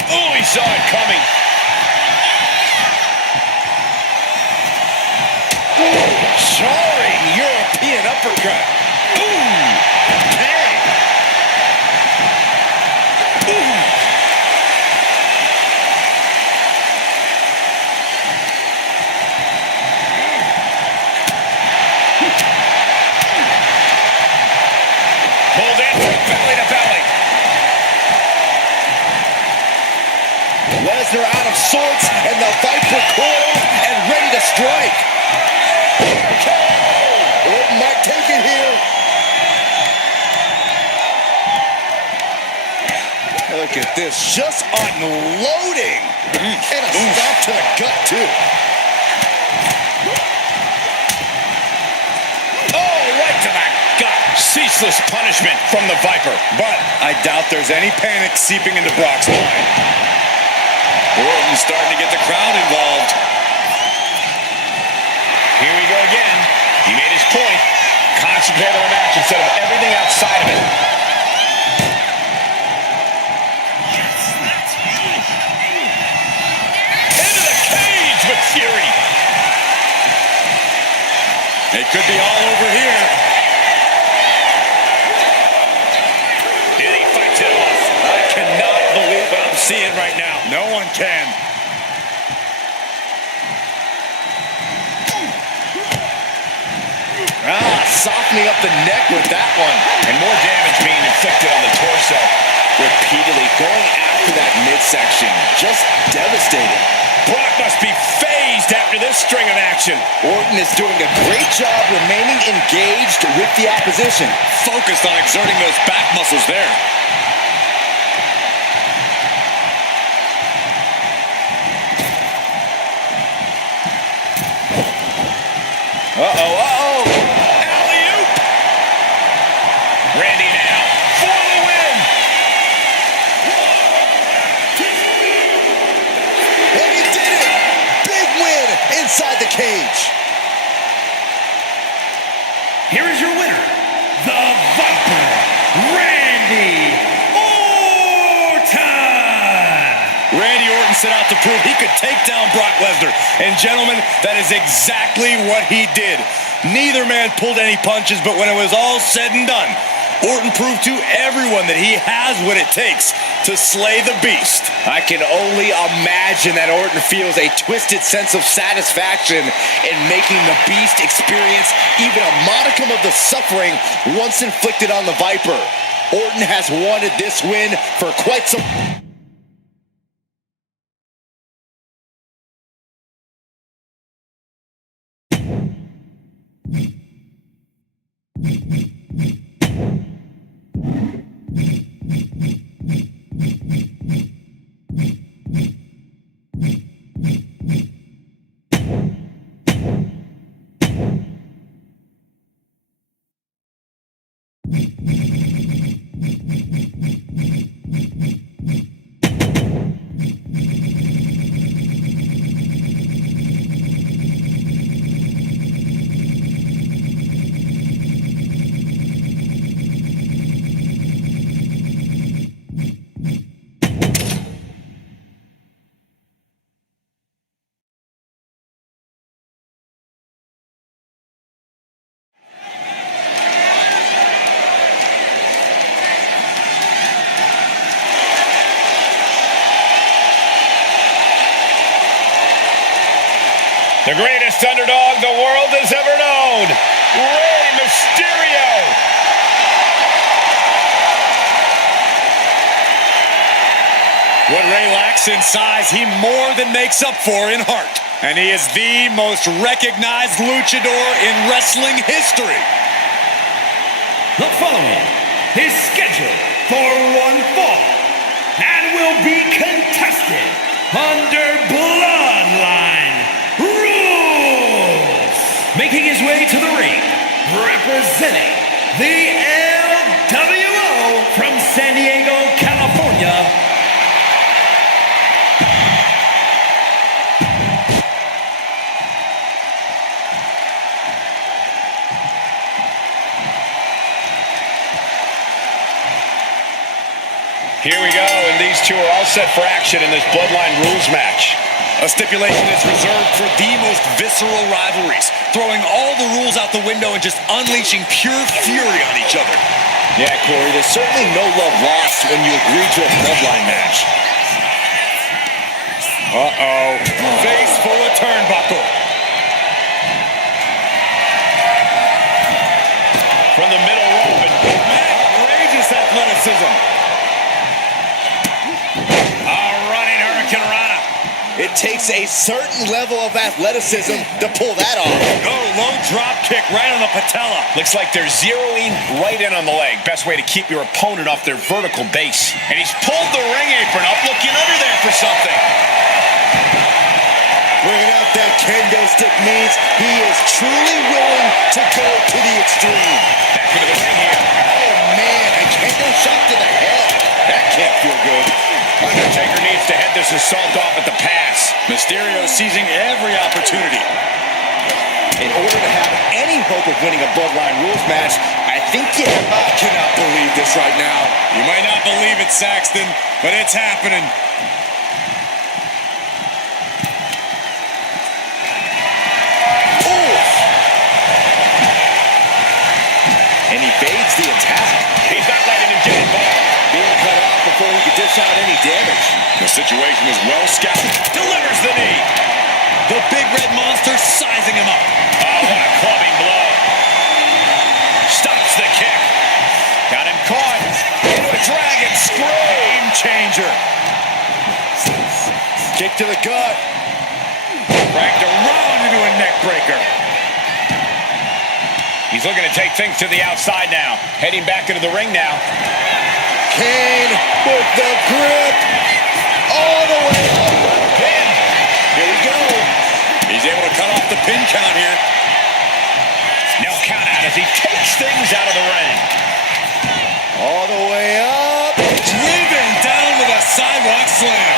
Oh, he saw it coming. Jarring European uppercut. Ooh, bang. Ooh. Pulled in from belly to belly. Lesnar out of sorts, and the Viper coiled and ready to strike. Orton might take it here. Look at this, just unloading. And a stop to the gut, too. Oh, right to the gut. Ceaseless punishment from the Viper. But I doubt there's any panic seeping into Brock's mind. Orton's starting to get the crowd involved. Here we go again. He made his point. Concentrate on the match instead of everything outside of it. Into the cage with fury. It could be all over here. And he fights it off. I cannot believe what I'm seeing right now. No one can. Softening up the neck with that one. And more damage being inflicted on the torso. Repeatedly going after that midsection. Just devastating. Brock must be phased after this string of action. Orton is doing a great job remaining engaged with the opposition. Focused on exerting those back muscles there. Alley-oop. Randy now for the win. And he did it! Big win inside the cage. Here is your winner, the Viper, Randy Orton. Randy Orton set out to prove he could take down Brock Lesnar. And gentlemen, that is exactly what he did. Neither man pulled any punches, but when it was all said and done, Orton proved to everyone that he has what it takes to slay the beast. I can only imagine that Orton feels a twisted sense of satisfaction in making the Beast experience even a modicum of the suffering once inflicted on the Viper. Orton has wanted this win for quite some... The greatest underdog the world has ever known, Rey Mysterio. What Rey lacks in size, he more than makes up for in heart. And he is the most recognized luchador in wrestling history. The following is scheduled for one fall and will be contested under Bloodline rules. Making his way to the ring, representing the LWO from San Diego, California, Here we go, and these two are all set for action in this Bloodline rules match. A stipulation that's reserved for the most visceral rivalries, throwing all the rules out the window and just unleashing pure fury on each other. Yeah, Corey, there's certainly no love lost when you agree to a Bloodline match. Face full of turnbuckle. From the middle rope, and Outrageous athleticism. It takes a certain level of athleticism to pull that off. Low drop kick right on the patella. looks like they're zeroing right in on the leg. Best way to keep your opponent off their vertical base. And he's pulled the ring apron up, looking under there for something. Bringing out that kendo stick means he is truly willing to go to the extreme. Back into the ring here. needs to head this assault off at the pass. Mysterio seizing every opportunity. In order to have any hope of winning a Bloodline Rules match, I think you cannot believe this right now. You might not believe it, Saxton, but it's happening. And he evades the attack. He's not letting him get involved. Being cut off before he could dish out any damage. The situation is well scouted. Delivers the knee. The big red monster sizing him up. Oh, what a clubbing blow. Stops the kick. Got him caught. Into a dragon screw. Game changer. Kick to the gut. Dragged around into a neck breaker. He's looking to take things to the outside now. Heading back into the ring now. Kane with the grip. All the way up. Pin. Here we go. He's able to cut off the pin count here. No count out as he takes things out of the ring. All the way up. Driven down with a sidewalk slam.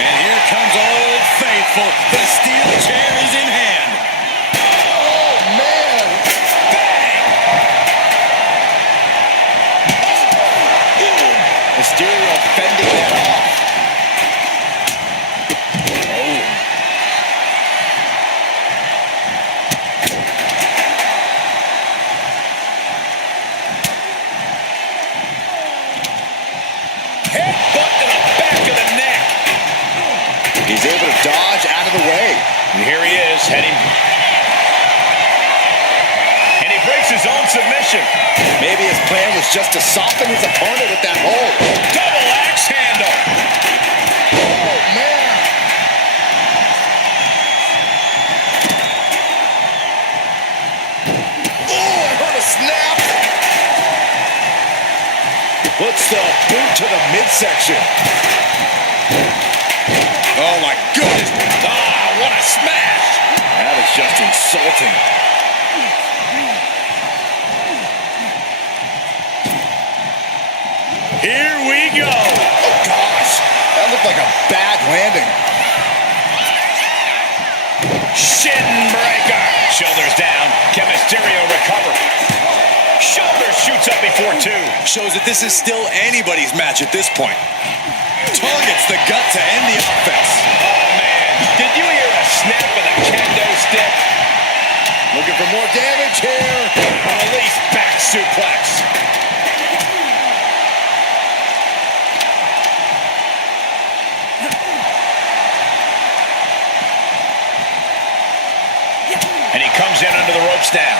And here comes Old Faithful. The steel chair is in hand. Oh, man. Bang! Mysterio fending that off. Headbutt to the back of the neck. He's able to dodge out of the way. And here he is, heading. And he breaks his own submission. Maybe his plan was just to soften his opponent with that hold. Double axe handle. Oh, man. Oh, I heard a snap. Puts the boot to the midsection. Oh, my goodness. Ah, what a smash. That is just insulting. Here we go. Oh, gosh. That looked like a bad landing. Shin breaker. Shoulders down. Can Mysterio recover? Shoulder shoots up before two. Shows that this is still anybody's match at this point. Targets the gut to end the offense. Oh, man. Did you hear a snap of the kendo stick? Looking for more damage here. Release back suplex. And he comes in under the ropes now.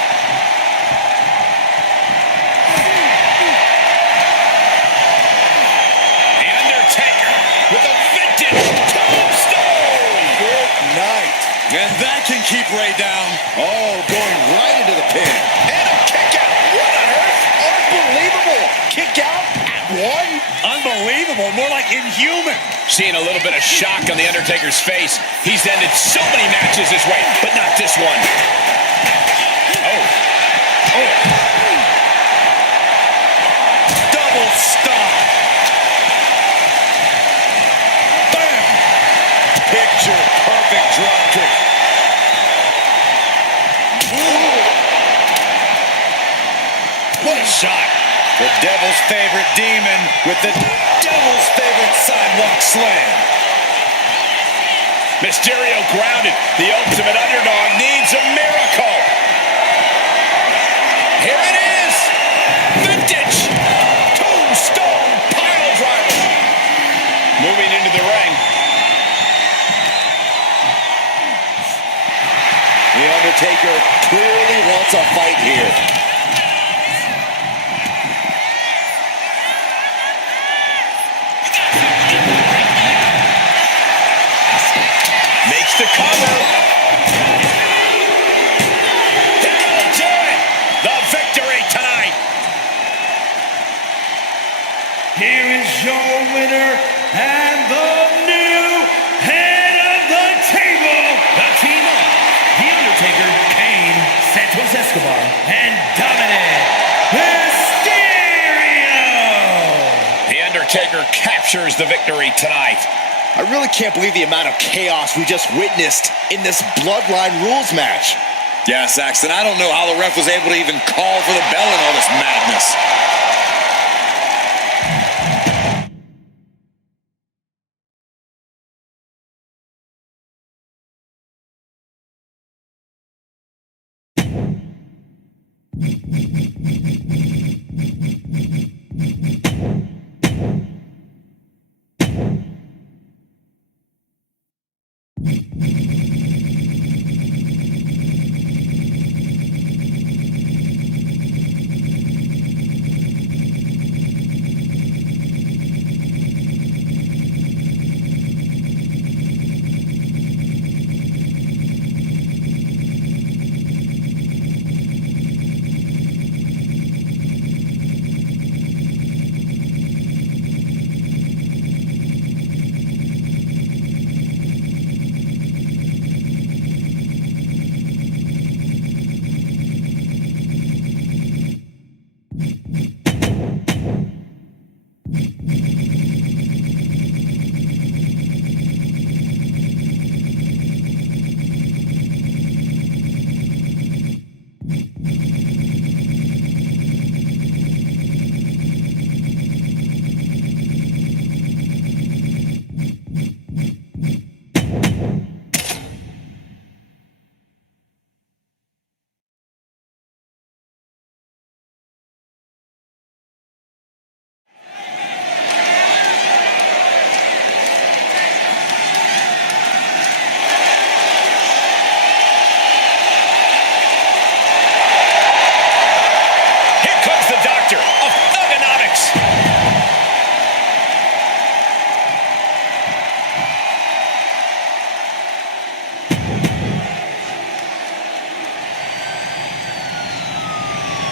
The Undertaker with a vintage tombstone. Good night. And that can keep Ray down. Oh, going right into the pin. And a kick out. What on earth? Unbelievable. Kick out at one. Unbelievable. More like inhuman. Seeing a little bit of shock on the Undertaker's face. He's ended so many matches this way, but not this one. Oh. Oh. Double stop. Bam. Picture perfect drop kick. What a shot. The devil's favorite demon with the devil's favorite sidewalk slam. Mysterio grounded. The ultimate underdog needs a miracle. Here it is. Vintage tombstone pile driver. Moving into the ring. The Undertaker clearly wants a fight here. Makes the cover. That'll do it. The victory tonight. Here is your winner and the new head of the table, the team of The Undertaker, Kane, Santos Escobar, and Dominic Mysterio. The Undertaker Undertaker captures the victory tonight. I really can't believe the amount of chaos we just witnessed in this Bloodline Rules match. Yeah, Saxton, I don't know how the ref was able to even call for the bell in all this madness.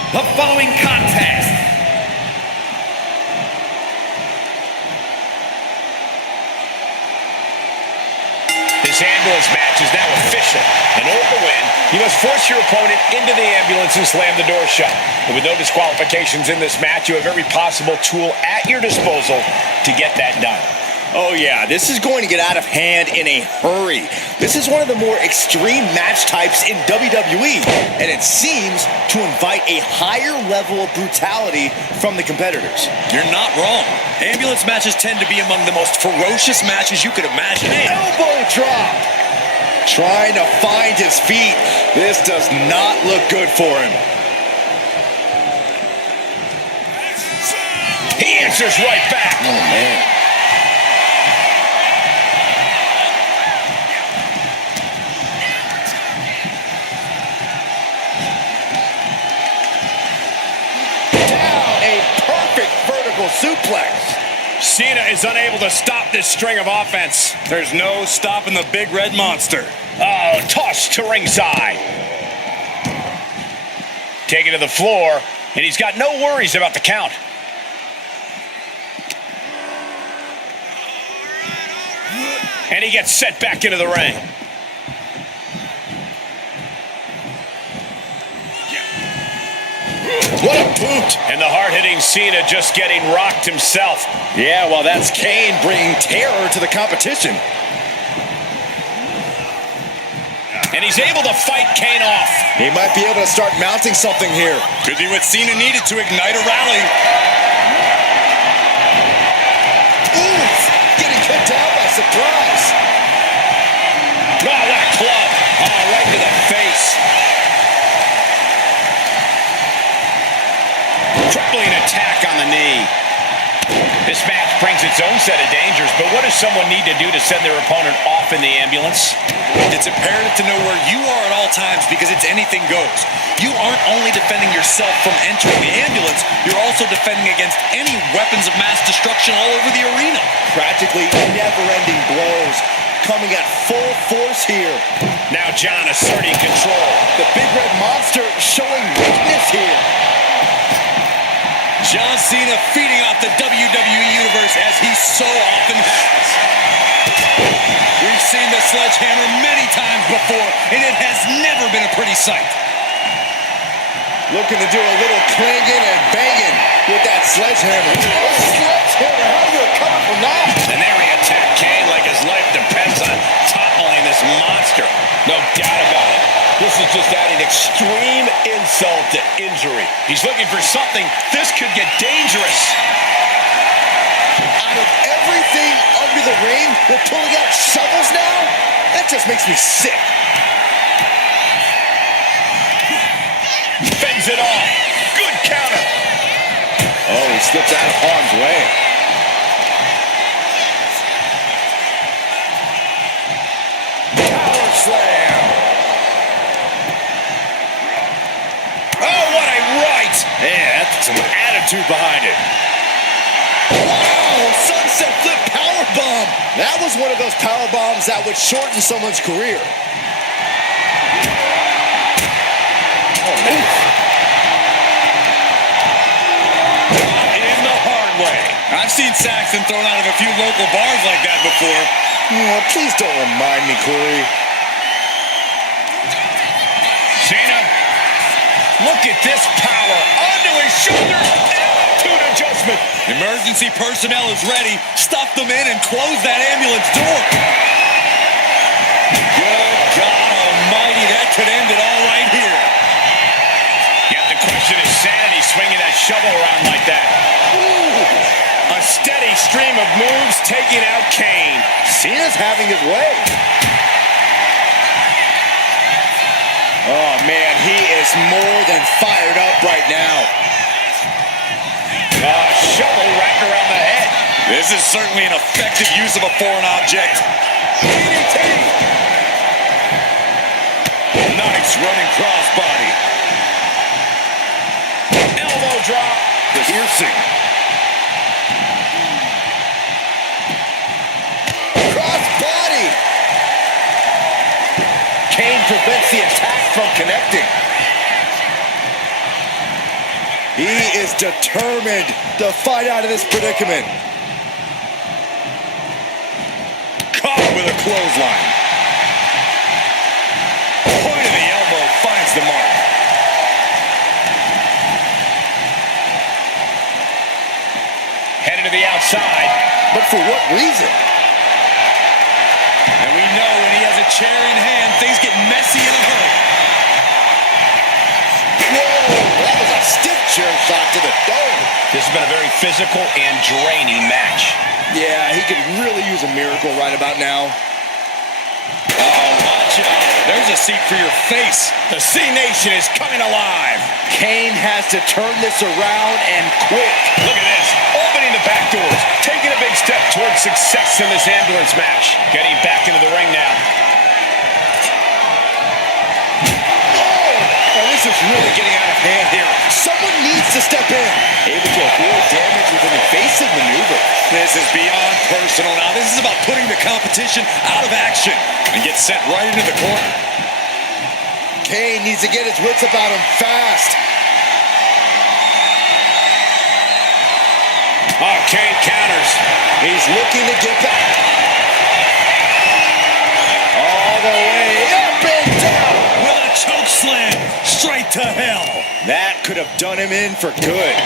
The following contest This ambulance match is now official. In order to win, you must force your opponent into the ambulance and slam the door shut. And with no disqualifications in this match, you have every possible tool at your disposal to get that done. Oh yeah, this is going to get out of hand in a hurry. This is one of the more extreme match types in WWE, and it seems to invite a higher level of brutality from the competitors. You're not wrong. Ambulance matches tend to be among the most ferocious matches you could imagine. Elbow drop! Trying to find his feet. This does not look good for him. He answers right back. Oh man. Suplex. Cena is unable to stop this string of offense. There's no stopping the big red monster. Oh, tossed to ringside. Taken to the floor, and he's got no worries about the count. And he gets set back into the ring. What a boot! And the hard-hitting Cena just getting rocked himself. Yeah, well, that's Kane bringing terror to the competition. And he's able to fight Kane off. He might be able to start mounting something here. Could be what Cena needed to ignite a rally. Oof! Getting kicked out by surprise. Oh, what a club. Oh, right to the face. Crippling attack on the knee. This match brings its own set of dangers, but what does someone need to do to send their opponent off in the ambulance? It's imperative to know where you are at all times because it's anything goes. You aren't only defending yourself from entering the ambulance, you're also defending against any weapons of mass destruction all over the arena. Practically never-ending blows coming at full force here. Now John asserting control. The big red monster showing weakness here. John Cena feeding off the WWE Universe as he so often has. We've seen the sledgehammer many times before, and it has never been a pretty sight. Looking to do a little clanging and banging. with that sledgehammer. Sledgehammer, how do you recover from that? And there he attacked Kane like his life depends on toppling this monster. No doubt about it. This is just adding extreme insult to injury. He's looking for something. This could get dangerous. Out of everything under the ring, we're pulling out shovels now? That just makes me sick. Fends it off. Good counter. Oh, he slips out of harm's way. Power slam. Oh, what a right. Yeah, that's some attitude behind it. Wow, sunset flip power bomb. That was one of those power bombs that would shorten someone's career. In the hard way. I've seen Saxon thrown out of a few local bars like that before. Oh, please don't remind me, Corey. Cena, look at this power. Onto his shoulder. Attitude adjustment. Emergency personnel is ready. Stuff them in and close that ambulance door. Good God almighty, that could end it all right here. You have to question his sanity swinging that shovel around like that. Ooh. A steady stream of moves taking out Kane. Cena's having his way. Oh, man, he is more than fired up right now. Shovel wrapped around the head. This is certainly an effective use of a foreign object. Nice running crossbody. Elbow drop. Piercing. Crossbody. Kane prevents the attack from connecting. He is determined to fight out of this predicament. Caught with a clothesline. Point of the elbow finds the mark. Headed to the outside. But for what reason? And we know when he has a chair in hand, things get messy in a hurry. Whoa, that was a stiff chair shot to the dome. This has been a very physical and draining match. Yeah, he could really use a miracle right about now. Oh, watch out. There's a seat for your face. The C Nation is coming alive. Kane has to turn this around and quick. Look at this. Opening the back doors. Taking a big step towards success in this ambulance match. Getting back into the ring now. Oh, this is really getting out of hand here. Someone needs to step in. Able to avoid damage with an evasive maneuver. This is beyond personal now. This is about putting the competition out of action and get sent right into the corner. Kane needs to get his wits about him fast. Oh, Kane counters. He's looking to get back. All the way up and down. With a choke slam straight to hell. That could have done him in for good.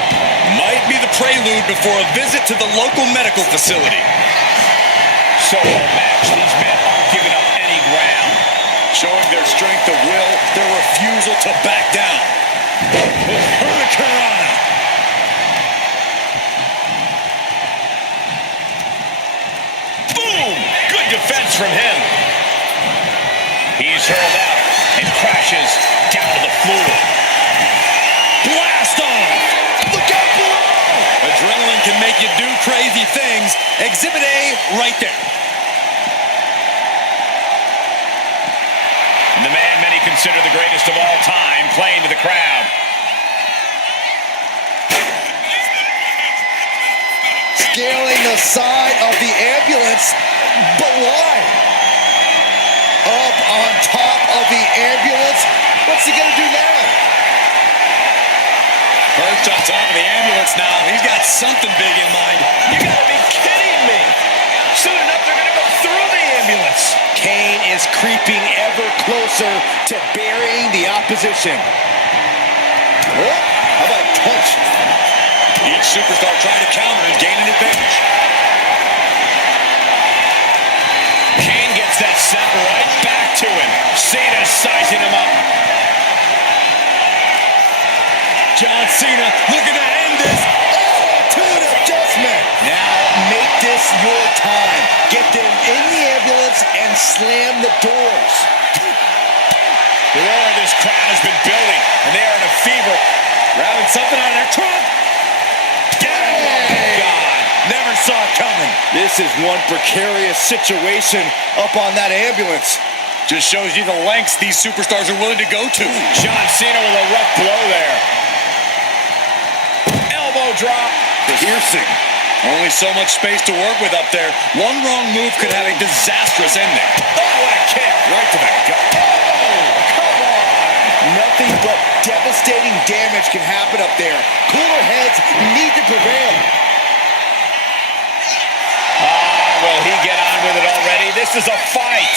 Might be the prelude before a visit to the local medical facility. Solo match. These men aren't giving up any ground. Showing their strength of will, their refusal to back down. Hurricanrana. Boom! Good defense from him. He's hurled out and crashes down to the floor. Blast off! Look out below! Adrenaline can make you do crazy things. Exhibit A right there. And the man many consider the greatest of all time playing to the crowd. Scaling the side of the ambulance, but why? Up on top of the ambulance? What's he gonna do now? Perched on top of the ambulance now. He's got something big in mind. You gotta be kidding me. Soon enough, they're gonna go through the ambulance. Kane is creeping ever closer to burying the opposition. Oh, how about a punch? Each superstar trying to counter and gain an advantage. Kane gets that set right back to him. Cena sizing him up. John Cena looking to end this. To an adjustment. Now make this your time. Get them in the ambulance and slam the doors. The roar of this crowd has been building, and they are in a fever. Grabbing something out of their trunk. Oh, God. Never saw it coming. This is one precarious situation up on that ambulance. Just shows you the lengths these superstars are willing to go to. John Cena with a rough blow there. Elbow drop. Piercing. Only so much space to work with up there. One wrong move could have a disastrous ending. Oh, what a kick. Right to the gut. Nothing but devastating damage can happen up there. Cooler heads need to prevail. Will he get on with it already? This is a fight.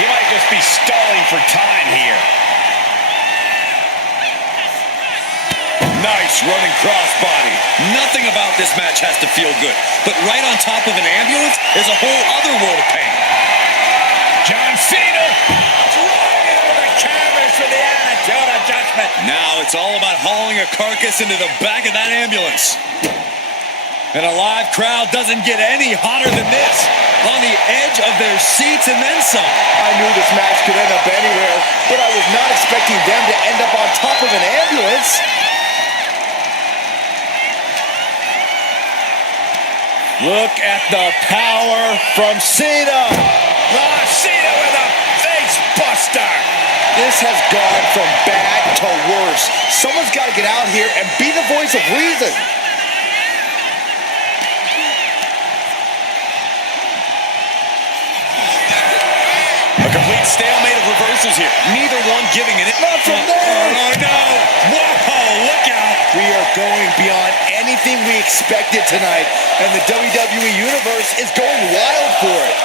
He might just be stalling for time here. Nice running crossbody. Nothing about this match has to feel good. But right on top of an ambulance is a whole other world of pain. John Cena throwing into the canvas for the attitude adjustment. Now it's all about hauling a carcass into the back of that ambulance. And a live crowd doesn't get any hotter than this. On the edge of their seats and then some. I knew this match could end up anywhere, but I was not expecting them to end up on top of an ambulance. Look at the power from Cena. Cena with a face buster. This has gone from bad to worse. Someone's got to get out here and be the voice of reason. A complete stalemate of reversals here. Neither one giving it. Not from there. Oh, no. Whoa, look out. We are going beyond anything we expected tonight, and the WWE Universe is going wild for it.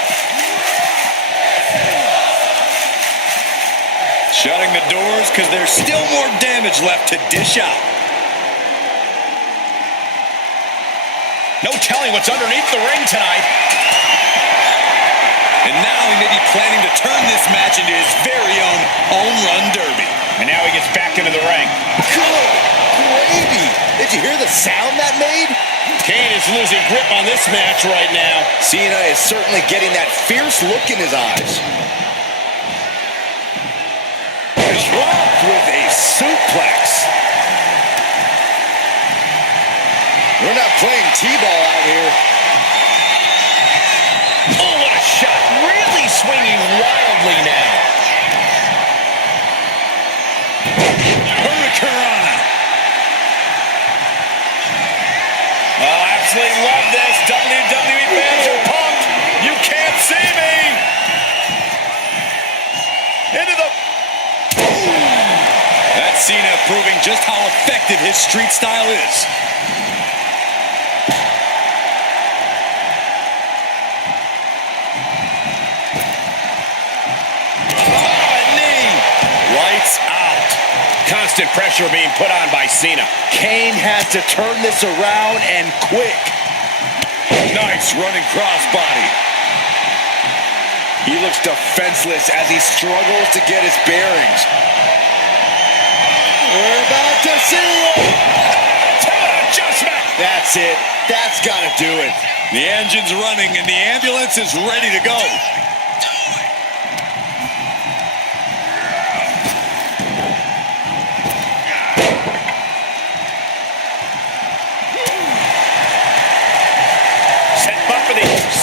Shutting the doors because there's still more damage left to dish out. No telling what's underneath the ring tonight. And now he may be planning to turn this match into his very own home run derby. And now he gets back into the ring. Good gravy. Did you hear the sound that made? Kane is losing grip on this match right now. Cena is certainly getting that fierce look in his eyes. Dropped with a suplex. We're not playing T-ball out here. Oh, what a shot. Really swinging wildly now. Hurricanrana. Oh, absolutely love this. WWE fans are pumped. You can't see me. Into the... That's Cena proving just how effective his street style is. Constant pressure being put on by Cena. Kane has to turn this around and quick. Nice running crossbody. He looks defenseless as he struggles to get his bearings. We're about to see it. Adjustment. That's it. That's got to do it. The engine's running and the ambulance is ready to go.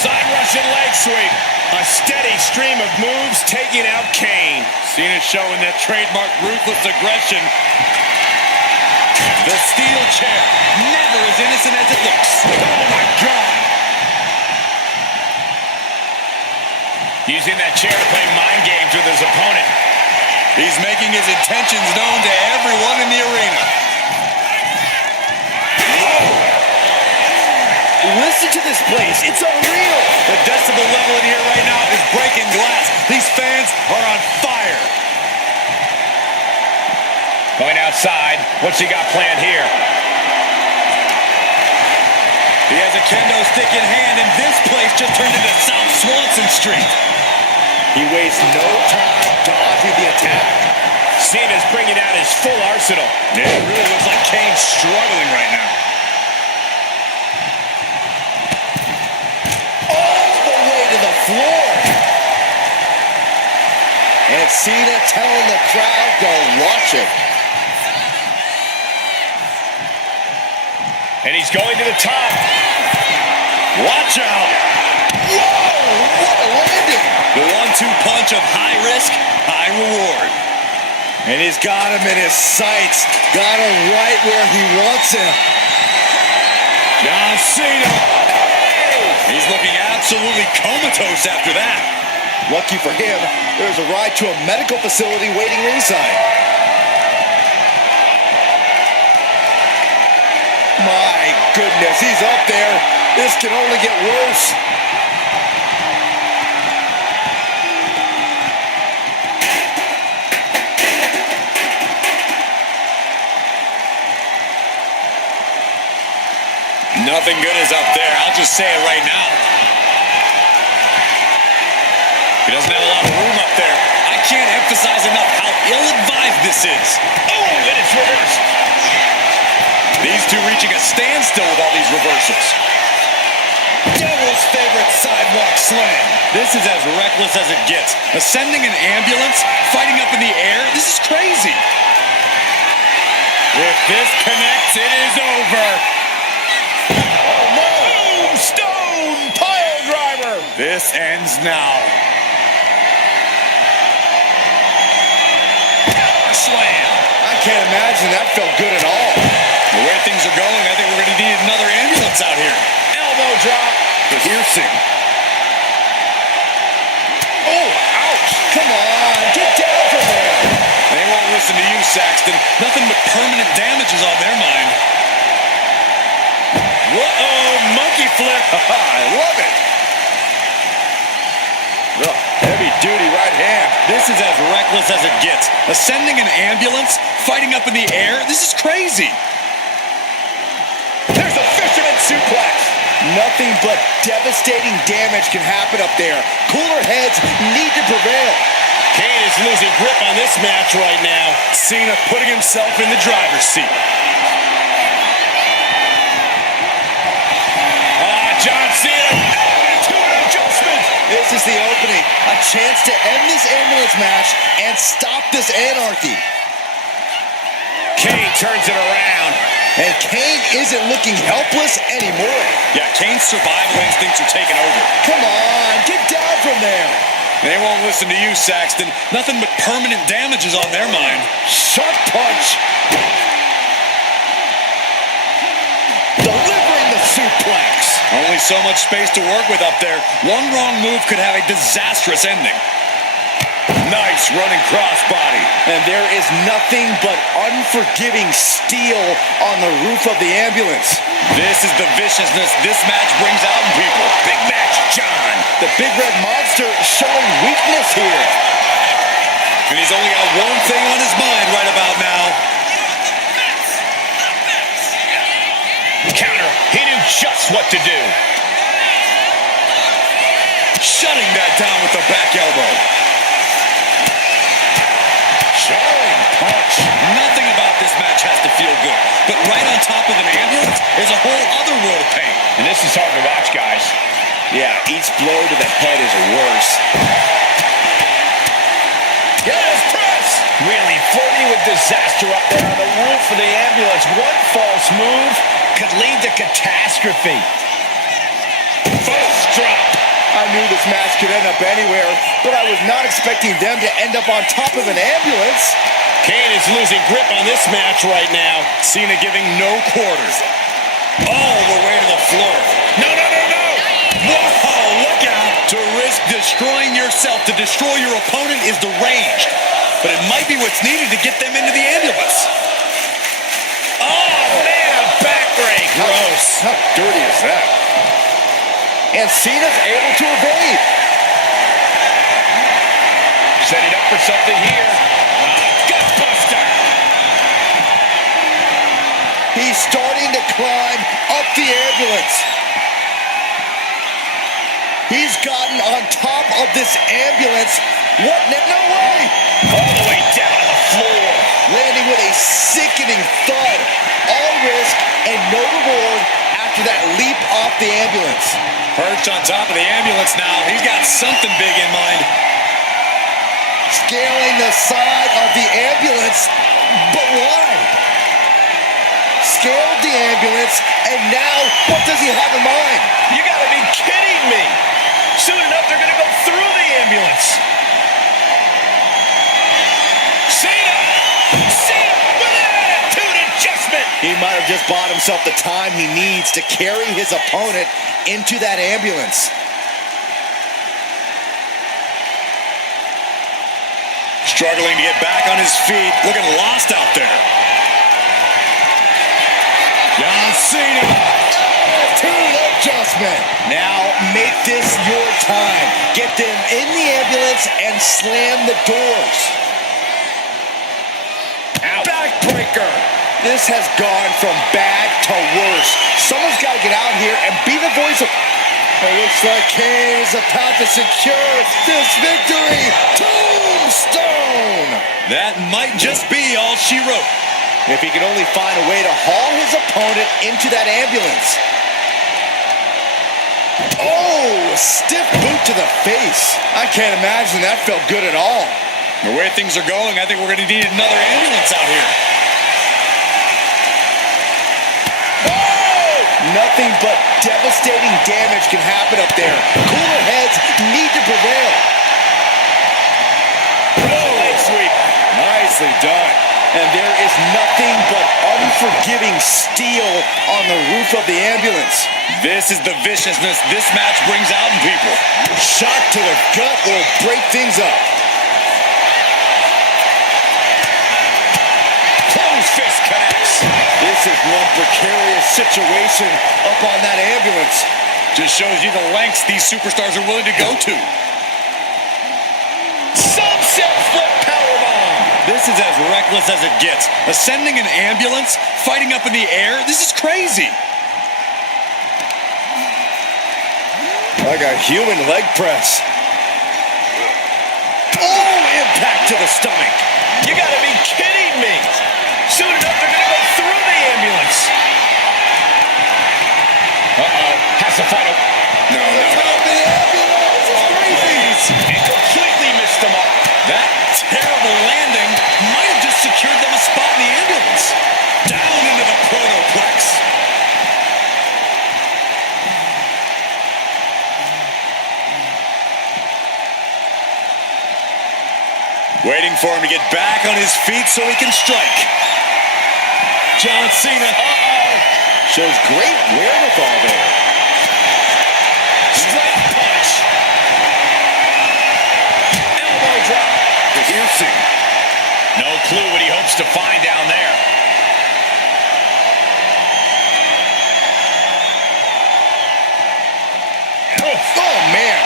Side Russian leg sweep. A steady stream of moves taking out Kane. Cena showing that trademark ruthless aggression. The steel chair, never as innocent as it looks. Oh my God. Using that chair to play mind games with his opponent. He's making his intentions known to everyone in the arena. Listen to this place. It's unreal. The decibel level in here right now is breaking glass. These fans are on fire. Going outside. What's he got planned here? He has a kendo stick in hand, and this place just turned into South Swanson Street. He wastes no time dodging the attack. Cena's bringing out his full arsenal. Yeah, it really looks like Kane's struggling right now. All the way to the floor. And Cena telling the crowd to watch it. And he's going to the top. Watch out. Whoa, what a landing. The 1-2 punch of high risk, high reward. And he's got him in his sights. Got him right where he wants him. John Cena. He's looking absolutely comatose after that. Lucky for him, there's a ride to a medical facility waiting ringside. My goodness, he's up there. This can only get worse. Nothing good is up there. I'll just say it right now. He doesn't have a lot of room up there. I can't emphasize enough how ill-advised this is. Oh, and it's reversed. These two reaching a standstill with all these reversals. Devil's favorite sidewalk slam. This is as reckless as it gets. Ascending an ambulance, fighting up in the air. This is crazy. If this connects, it is over. Oh, no. Tombstone pile driver. This ends now. Slam. I can't imagine that felt good at all. The way things are going, I think we're going to need another ambulance out here. Elbow drop. Piercing. Oh, ouch. Come on, get down from there. They won't listen to you, Saxton. Nothing but permanent damage is on their mind. Whoa, monkey flip. I love it. Ugh, heavy-duty right hand. This is as reckless as it gets. Ascending an ambulance, fighting up in the air. This is crazy. There's a fisherman suplex. Nothing but devastating damage can happen up there. Cooler heads need to prevail. Kane is losing grip on this match right now. Cena putting himself in the driver's seat. John Cena to an adjustment. This is the opening. A chance to end this ambulance match and stop this anarchy. Kane turns it around. And Kane isn't looking helpless anymore. Yeah, Kane's survival instincts are taking over. Come on, get down from there. They won't listen to you, Saxton. Nothing but permanent damage is on their mind. Sharp punch. Delivering the suplex. Only so much space to work with up there. One wrong move could have a disastrous ending. Nice running crossbody. And there is nothing but unforgiving steel on the roof of the ambulance. This is the viciousness this match brings out in people. Big match, John. The big red monster showing weakness here. And he's only got one thing on his mind right about now. Counter. He knew just what to do. Shutting that down with the back elbow. Showing punch. Nothing about this match has to feel good. But right on top of an ambulance is a whole other world of pain. And this is hard to watch, guys. Yeah, each blow to the head is worse. Yes, press. Really flirting with disaster up there on the roof of the ambulance. One false move could lead to catastrophe. First drop. I knew this match could end up anywhere, but I was not expecting them to end up on top of an ambulance. Kane is losing grip on this match right now. Cena giving no quarters. All the way to the floor. No, no, no, no. Whoa, look out. To risk destroying yourself to destroy your opponent is deranged. But it might be what's needed to get them into the ambulance. Oh, man, a backbreak. Gross. How dirty is that? And Cena's able to evade. Setting up for something here. Gutbuster. He's starting to climb up the ambulance. He's gotten on top of this ambulance. What? No way! All the way down to the floor. Landing with a sickening thud. All risk and no reward after that leap off the ambulance. Perched on top of the ambulance now. He's got something big in mind. Scaling the side of the ambulance. But why? Scaled the ambulance, and now what does he have in mind? You gotta be kidding me. Soon enough, they're gonna go through the ambulance. Cena with an attitude adjustment. He might have just bought himself the time he needs to carry his opponent into that ambulance. Struggling to get back on his feet. Looking lost out there. John Cena. Attitude adjustment. Now make this your time. Get them in the ambulance and slam the doors. Ow. Backbreaker. This has gone from bad to worse. Someone's got to get out here and be the voice of... It looks like Kane is about to secure this victory. Tombstone. That might just be all she wrote. If he can only find a way to haul his opponent into that ambulance. Oh, a stiff boot to the face. I can't imagine that felt good at all. The way things are going, I think we're going to need another ambulance out here. Oh! Nothing but devastating damage can happen up there. Cooler heads need to prevail. Oh, leg sweep. Nicely done. And there is nothing but unforgiving steel on the roof of the ambulance. This is the viciousness this match brings out in people. Shot to the gut will break things up. Close fist connects. This is one precarious situation up on that ambulance. Just shows you the lengths these superstars are willing to go to. Sunset flip powerbomb. This is as reckless as it gets. Ascending an ambulance, fighting up in the air, this is crazy. Like a human leg press. Oh, impact to the stomach. You gotta be kidding me. Soon enough, they're gonna go through the ambulance. Uh-oh, has to fight a... No. The ambulance is crazy. And completely missed them all. That terrible landing might have just secured them a spot in the ambulance. Down into the protoplex. Waiting for him to get back on his feet so he can strike. John Cena. Shows great wherewithal there. Straight punch. Elbow drop. Piercing. No clue what he hopes to find down there. Oh, man.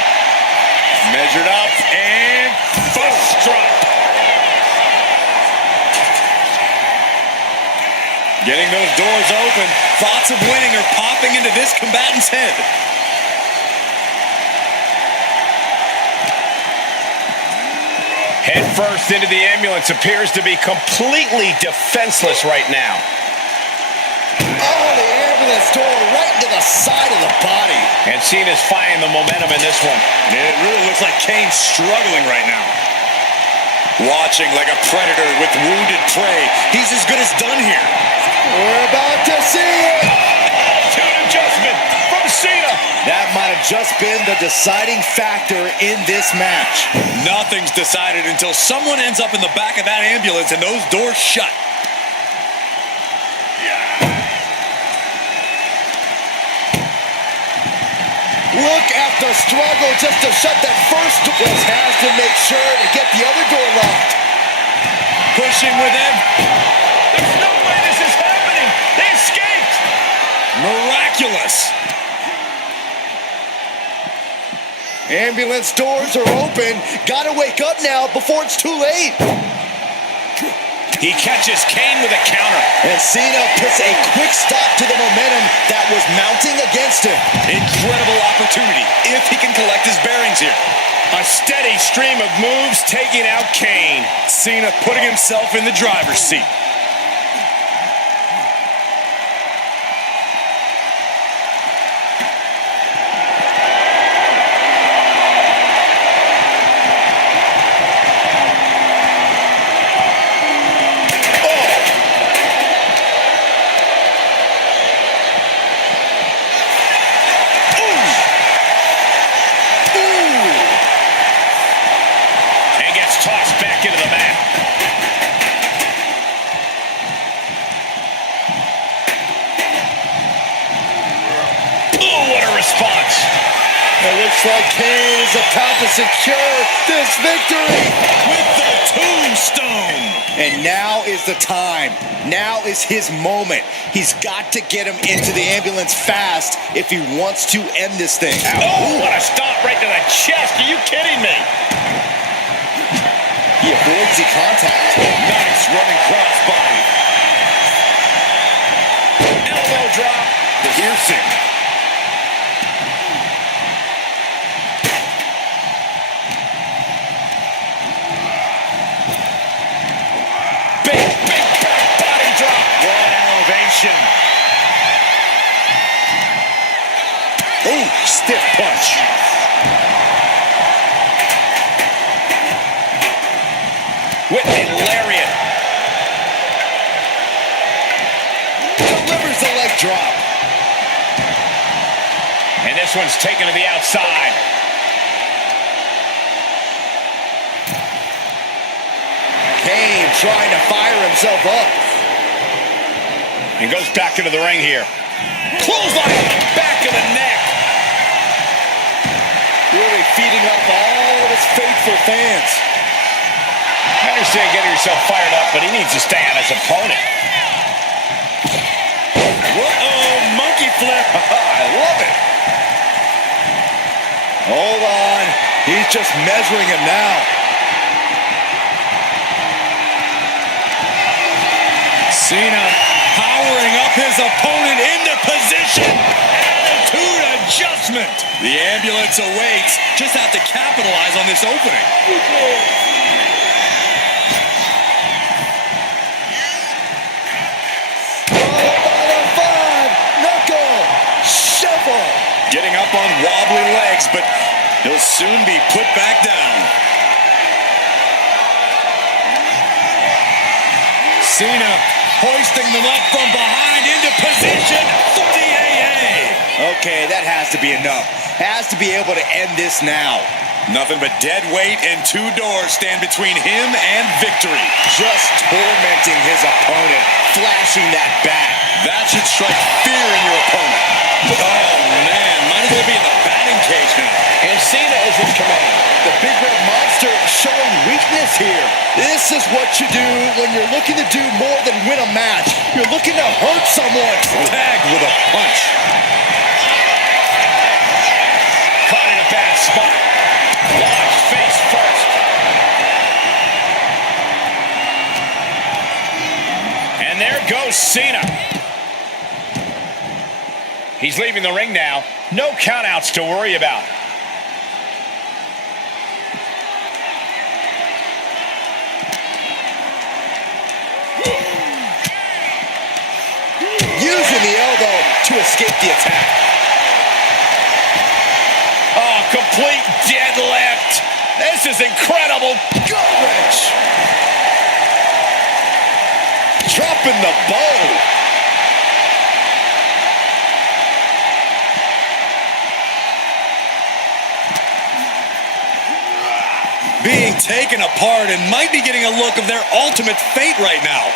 Measured up and first drop. Getting those doors open. Thoughts of winning are popping into this combatant's head. Head first into the ambulance, appears to be completely defenseless right now. Oh, the ambulance door right into the side of the body. And Cena's finding the momentum in this one. It really looks like Kane's struggling right now. Watching like a predator with wounded prey. He's as good as done here. We're about to see it. Attitude adjustment from Cena. That might have just been the deciding factor in this match. Nothing's decided until someone ends up in the back of that ambulance and those doors shut. Look at the struggle just to shut that first door. Just has to make sure to get the other door locked. Pushing with him. There's no way this is happening. They escaped. Miraculous. Ambulance doors are open. Gotta wake up now before it's too late. He catches Kane with a counter. And Cena puts a quick stop to the momentum that was mounting against him. Incredible opportunity if he can collect his bearings here. A steady stream of moves taking out Kane. Cena putting himself in the driver's seat. Tossed back into the mat. Oh, what a response. It looks like Kane is about to secure this victory With the tombstone. And now is the time. Now is his moment. He's got to get him into the ambulance fast if he wants to end this thing. Oh, what a stomp right to the chest. Are you kidding me? He avoids the contact. Nice running crossbody. Elbow drop. Piercing. Big back body drop. What elevation. Ooh, stiff punch. With a lariat. Delivers the leg drop. And this one's taken to the outside. Kane trying to fire himself up. And goes back into the ring here. Clothesline to the back of the neck. Really feeding up all of his faithful fans. I understand getting yourself fired up, but he needs to stay on his opponent. Uh-oh, monkey flip. I love it. Hold on. He's just measuring him now. Cena powering up his opponent into position. Attitude adjustment. The ambulance awaits. Just have to capitalize on this opening. Getting up on wobbly legs, but he'll soon be put back down. Cena hoisting them up from behind into position for the AA. Okay, that has to be enough. Has to be able to end this now. Nothing but dead weight and two doors stand between him and victory. Just tormenting his opponent, flashing that bat. That should strike fear in your opponent. Oh, man, might as well be in the batting cage now. And Cena is in command. The big red monster showing weakness here. This is what you do when you're looking to do more than win a match. You're looking to hurt someone. Tagged with a punch. Caught in a bad spot. Launched face first. And there goes Cena. He's leaving the ring now. No countouts to worry about. Using the elbow to escape the attack. Oh, complete deadlift. This is incredible. Gut wrench. Dropping the bow. Being taken apart and might be getting a look of their ultimate fate right now.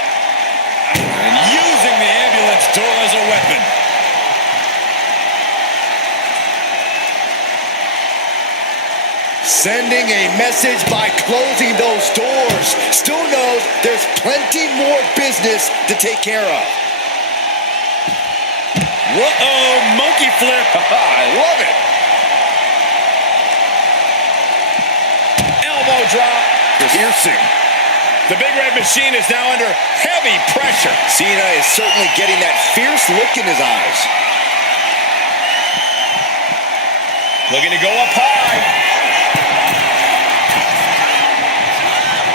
And using the ambulance door as a weapon. Sending a message by closing those doors. Still knows there's plenty more business to take care of. Whoa, monkey flip. I love it. Elbow drop. Piercing. The Big Red Machine is now under heavy pressure. Cena is certainly getting that fierce look in his eyes. Looking to go up high.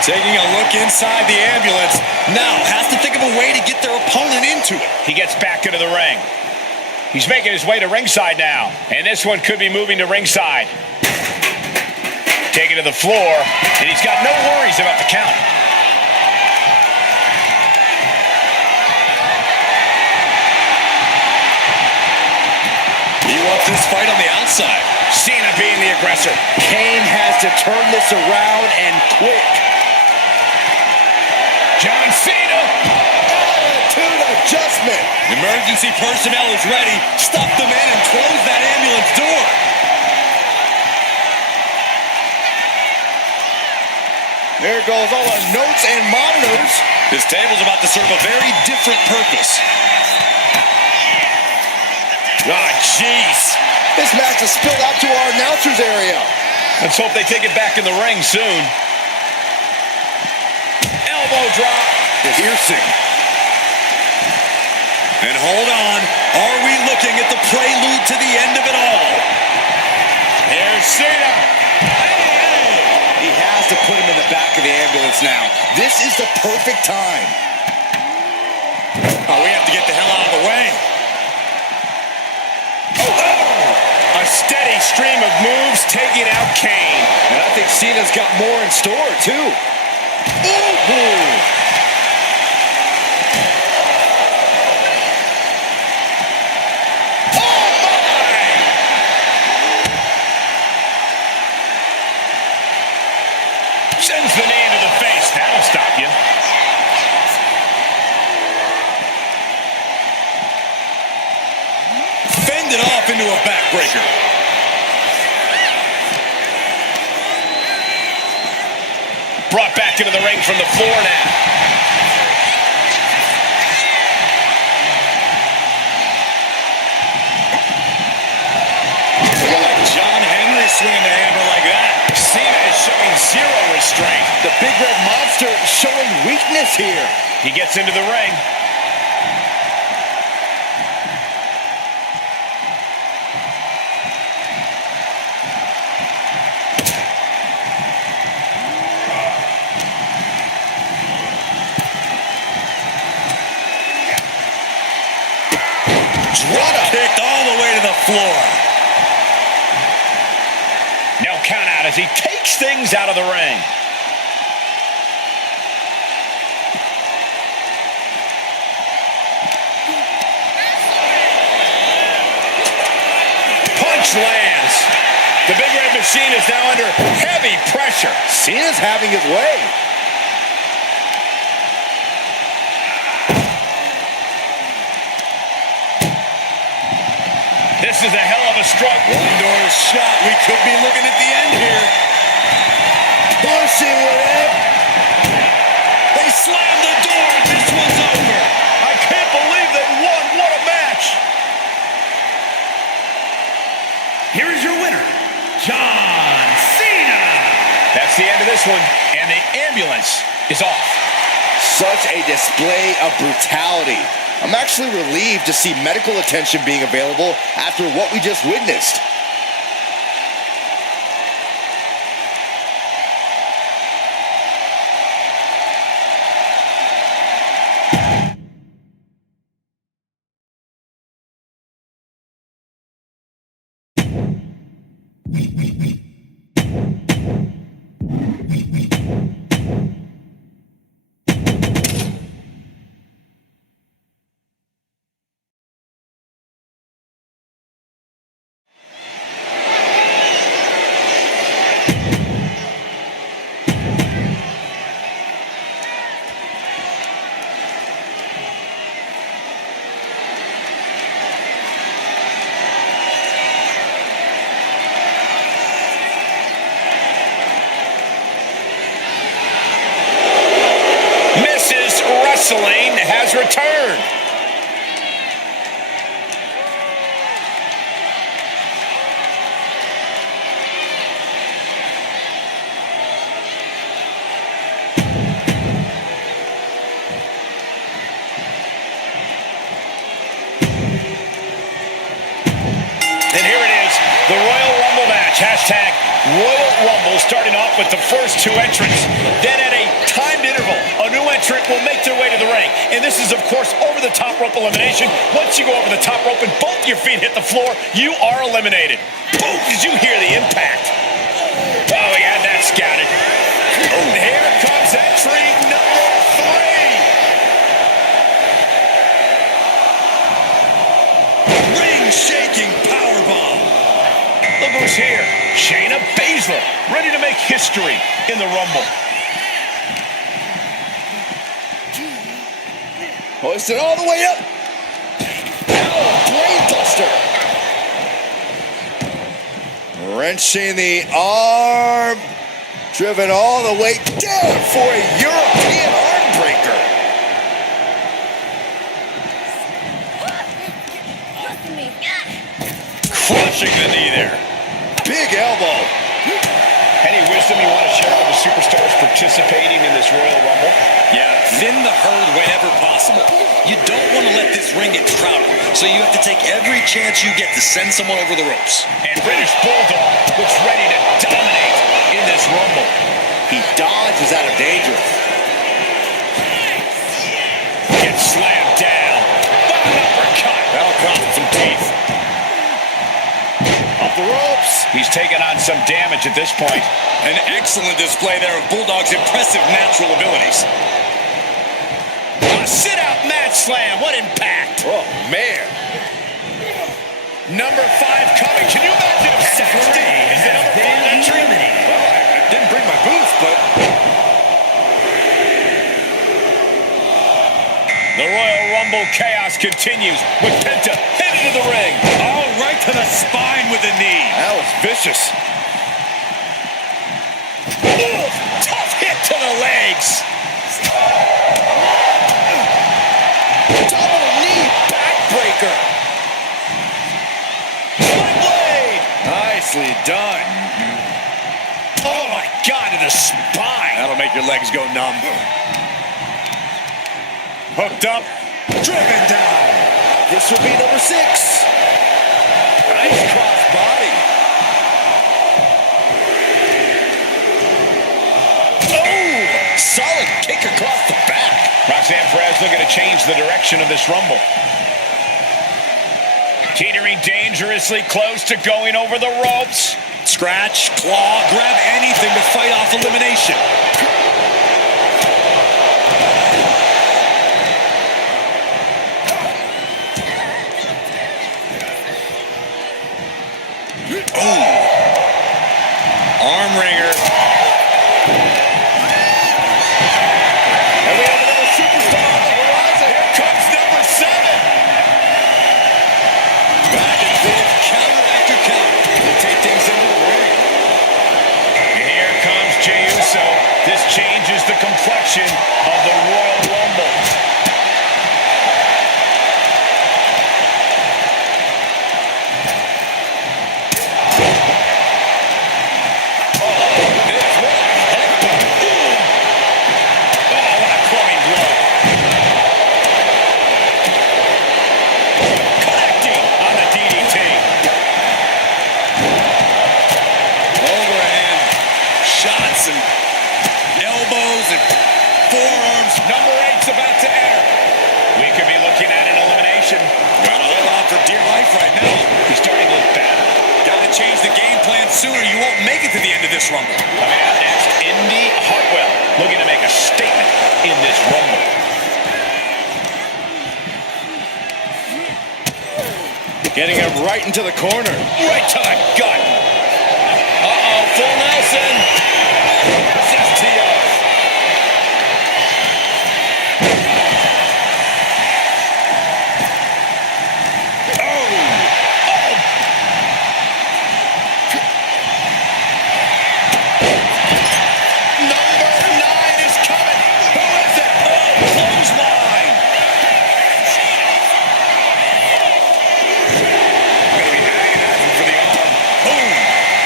Taking a look inside the ambulance. Now has to think of a way to get their opponent into it. He gets back into the ring. He's making his way to ringside now. And this one could be moving to ringside. Taking to the floor. And he's got no worries about the count. He wants this fight on the outside. Cena being the aggressor. Kane has to turn this around and quick. John Cena. Attitude adjustment. Emergency personnel is ready. Stuff them in and close that ambulance door. There goes all our notes and monitors. This table's about to serve a very different purpose. Ah, jeez. This match has spilled out to our announcers area. Let's hope they take it back in the ring soon. Elbow drop. Piercing. And hold on. Are we looking at the prelude to the end of it all? Here's Cena. He has to put him in the back of the ambulance now. This is the perfect time. Oh, we have to get the hell out of the way. A steady stream of moves taking out Kane. And I think Cena's got more in store, too. Ooh. Sends the knee into the face. That'll stop you. Fended off into a backbreaker. Brought back into the ring from the floor now. John Henry swinging the hammer like that. Cena is showing zero restraint. The Big Red Monster showing weakness here. He gets into the ring. Drop kicked all the way to the floor. No count out as he takes things out of the ring. Punch lands. The Big Red Machine is now under heavy pressure. Cena's having his way. This is a hell of a struggle. One door shot. We could be looking at the end here. Pushing with it. They slammed the door. This one's over. I can't believe they won. What a match. Here is your winner, John Cena. That's the end of this one. And the ambulance is off. Such a display of brutality. I'm actually relieved to see medical attention being available after what we just witnessed. Wrestling has returned. match. Hashtag Royal Rumble, starting off with the first two entrants. Then at a timed interval, a new entrant will make their way to the ring. And this is, of course, over-the-top rope elimination. Once you go over the top rope and both your feet hit the floor, you are eliminated. Boom! Did you hear the impact? Oh, we had that scouted. And here comes entry number 3. Ring-shaking powerbomb. Look who's here. Shayna Baszler, ready to make history in the Rumble. Hoisted all the way up. Oh, brain buster. Wrenching the arm. Driven all the way down for a European arm breaker. Crushing the knee there. Big elbow. Any wisdom you want to share with the superstars participating in this Royal Rumble? Yeah, thin the herd whenever possible. You don't want to let this ring get crowded, so you have to take every chance you get to send someone over the ropes. And British Bulldog looks ready to dominate in this Rumble. He dodges out of danger. Gets slammed down. Bottom uppercut. That'll cost some teeth. Up the ropes. He's taking on some damage at this point. An excellent display there of Bulldog's impressive natural abilities. A sit-out mat slam. What impact. Oh, man. Number 5 coming. Can you imagine if Saxton is the number 5 entry? Well, I didn't bring my booth, but... The Royal Rumble chaos continues with Penta headed to the ring. Oh, right to the spine with the knee. That was vicious. Ooh, tough hit to the legs. Double knee backbreaker. Spine blade. Nicely done. Oh, my God, to the spine. That'll make your legs go numb. Hooked up. Driven down. This will be number 6. Nice cross body. Oh, solid kick across the back. Roxanne Perez looking to change the direction of this Rumble. Teetering dangerously close to going over the ropes. Scratch, claw, grab anything to fight off elimination. Arm wringer. And we have another superstar on the horizon. Here comes number 7. Back and forth, counter after counter. They take things into the ring. And here comes Jey Uso. This changes the complexion of the Royal Rumble. Forearms. Number 8's about to enter. We could be looking at an elimination. Gotta hold on for dear life right now. He's starting to look bad. Gotta change the game plan sooner. You won't make it to the end of this Rumble. Coming out next, Indy Hartwell, looking to make a statement in this Rumble. Getting him right into the corner. Right to the gut. Uh-oh, full Nelson. STO.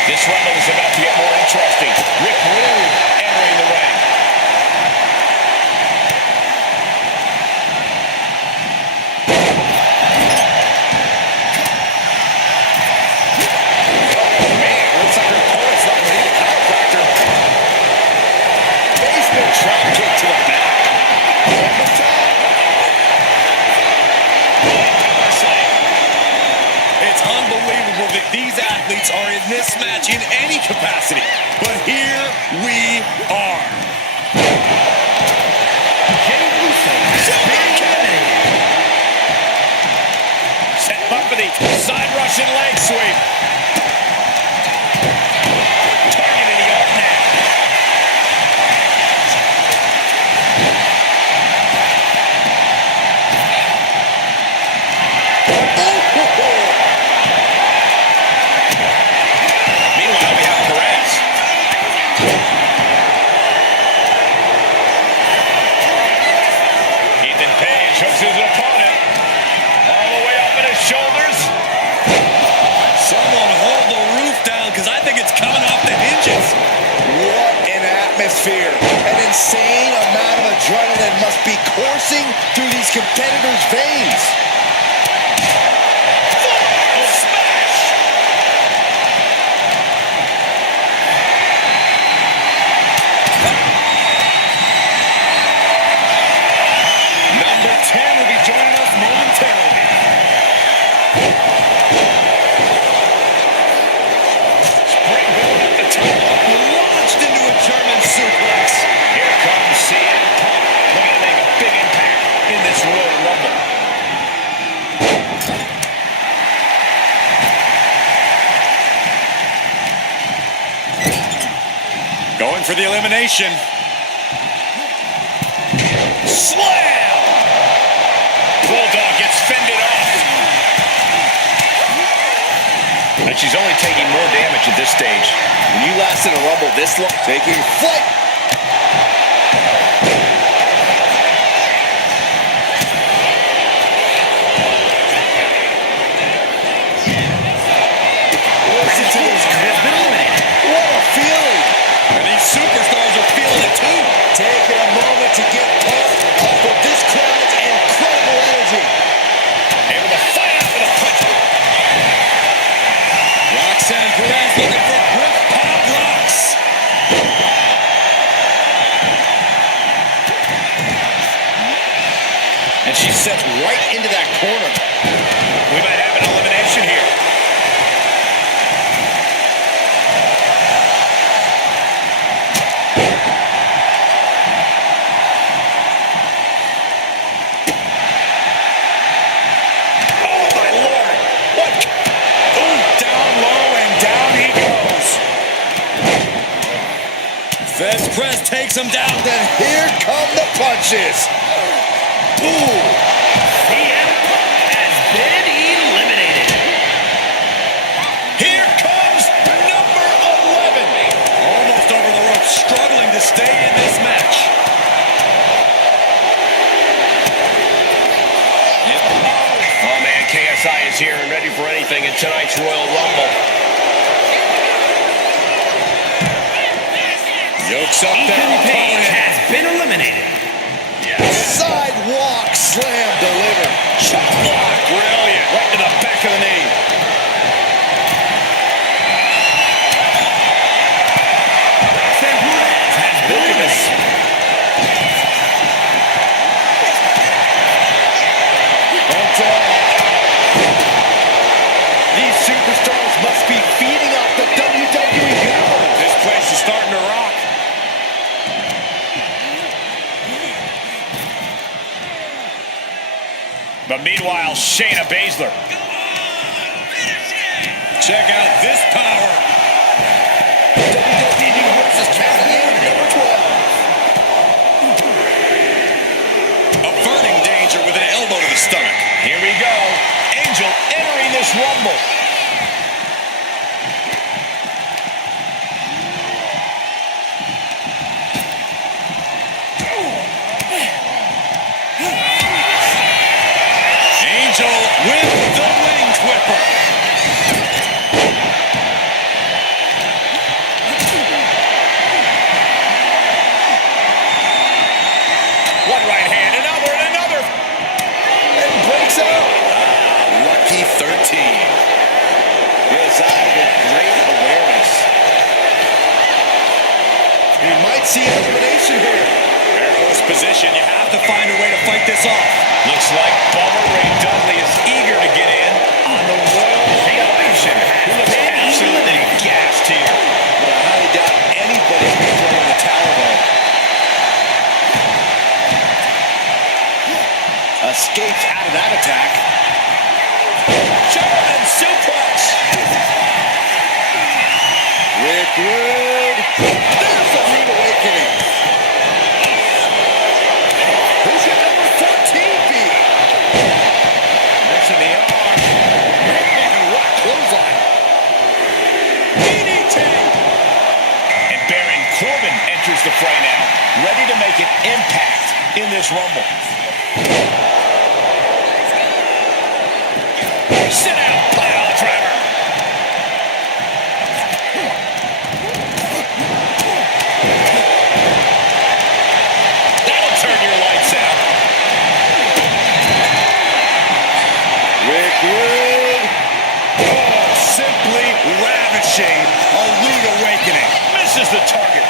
This Rumble is about to get more interesting. Rick Rude heavyweights are in this match in any capacity. But here we are. Set him up for the side Russian leg sweep. Targeting the arm now. Meanwhile, we have Perez. Ethan Page hooks his opponent. All the way up in his shoulders. Someone hold the roof down, because I think it's coming off the hinges. What an atmosphere. An insane amount of adrenaline must be coursing through these competitors' veins. Number 10 will be joining us momentarily. Springboard at the top. Launched into a German suplex. Here comes Cena. Looking to make a big impact in this Royal Rumble. Going for the elimination. Slam! Bulldog gets fended off. And she's only taking more damage at this stage. When you last in a Rumble this long, taking flight. Listen to this. What a feeling. And these superstars are feeling it too. Taking a moment to get pumped off of this crowd's incredible energy. Able to fight out with a punch. Roxanne Perez looking for quick pop rocks. And she's set right into that corner. We might have an elimination here. Oh, my Lord. What? Ooh, down low and down he goes. Fez Press takes him down. Then here come the punches. Ooh. CM Punk has been eliminated. Here comes number 11. Almost over the rope, struggling to stay in this match. Oh, man, KSI is here and ready for anything in tonight's Royal Rumble. Yokes up Ethan that Page opponent. has been eliminated. Sidewalk slam delivered. Chop block. Brilliant. Right to the back of the knee. Roxanne Perez has been eliminated. These superstars must be feeding off the WWE Universe. This place is starting to rock. But meanwhile, Shayna Baszler. Check out this power. WWE Universe's champion, number 12. Averting danger with an elbow to the stomach. Here we go. Angel entering this Rumble. Angel with the wing whipper. One right hand, another, and another. And breaks out. Lucky 13. Yes, with great awareness. We might see an elimination here. Perilous position. You have to find a way to fight this off. Looks like Bubba Ray Dudley is eager to get in on the Royal Rumble. He looks absolutely escapes out of that attack. German suplex. Rick Rude. There's a rude awakening. Who's got number 14 beat? Missing the arm. And rock clothesline. DDT. And Baron Corbin enters the fray now, ready to make an impact in this Rumble. Sit down, pile driver. That'll turn your lights out. Rick Rude. Oh, simply ravishing. A rude awakening. Misses the target.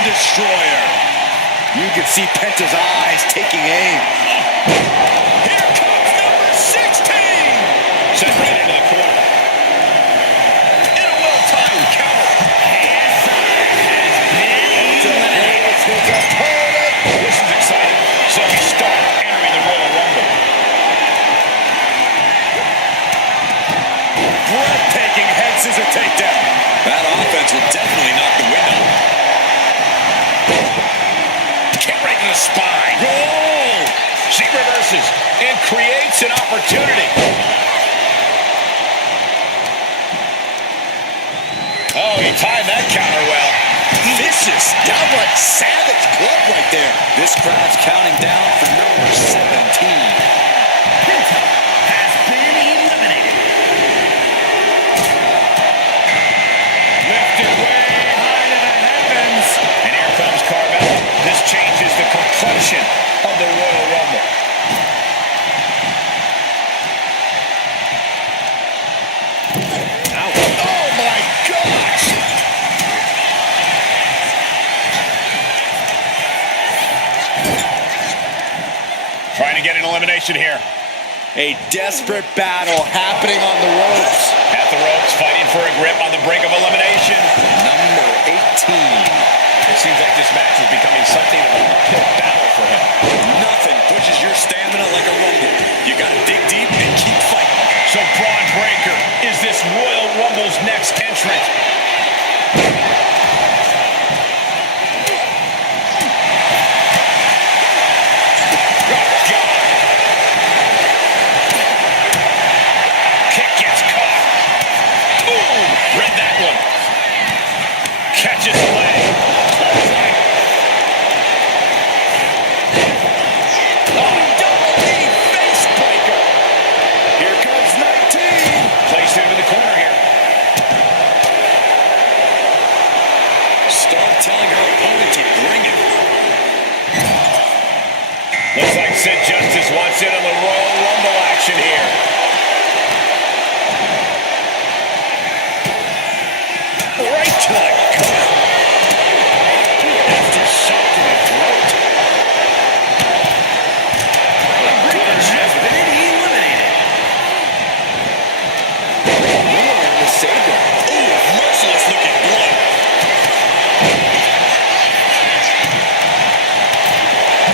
Destroyer. You can see Penta's eyes taking aim. Here comes number 16. Sent right into the corner. In a well-timed counter. His opponent. This is exciting. So we start entering the Royal Rumble. Breathtaking head scissor takedown. That offense will definitely knock the wind out. Kick right to the spine. Oh! She reverses and creates an opportunity. Oh, he timed that counter well. Vicious, downright savage club right there. This crowd's counting down for number 17. Penta has been eliminated. Lifted way high to the heavens. And here comes Carmella. This changes the complexion of the Royal Rumble. Ouch. Oh my gosh! Trying to get an elimination here. A desperate battle happening on the ropes. At the ropes, fighting for a grip on the brink of elimination. Number 18. It seems like this match is becoming something of an uphill battle for him. Nothing pushes your stamina like a rumble. You gotta dig deep and keep fighting. So Braun Breaker is this Royal Rumble's next entrant. Oh, God. Kick gets caught. Boom! Read that one. Catches the leg. Placed into the corner here. Start telling her opponent to bring it. Looks like Sid Justice wants in on the Royal Rumble action here. Right to the gut. Nasty shot to the throat. Has been eliminated. Ooh, merciless looking blood.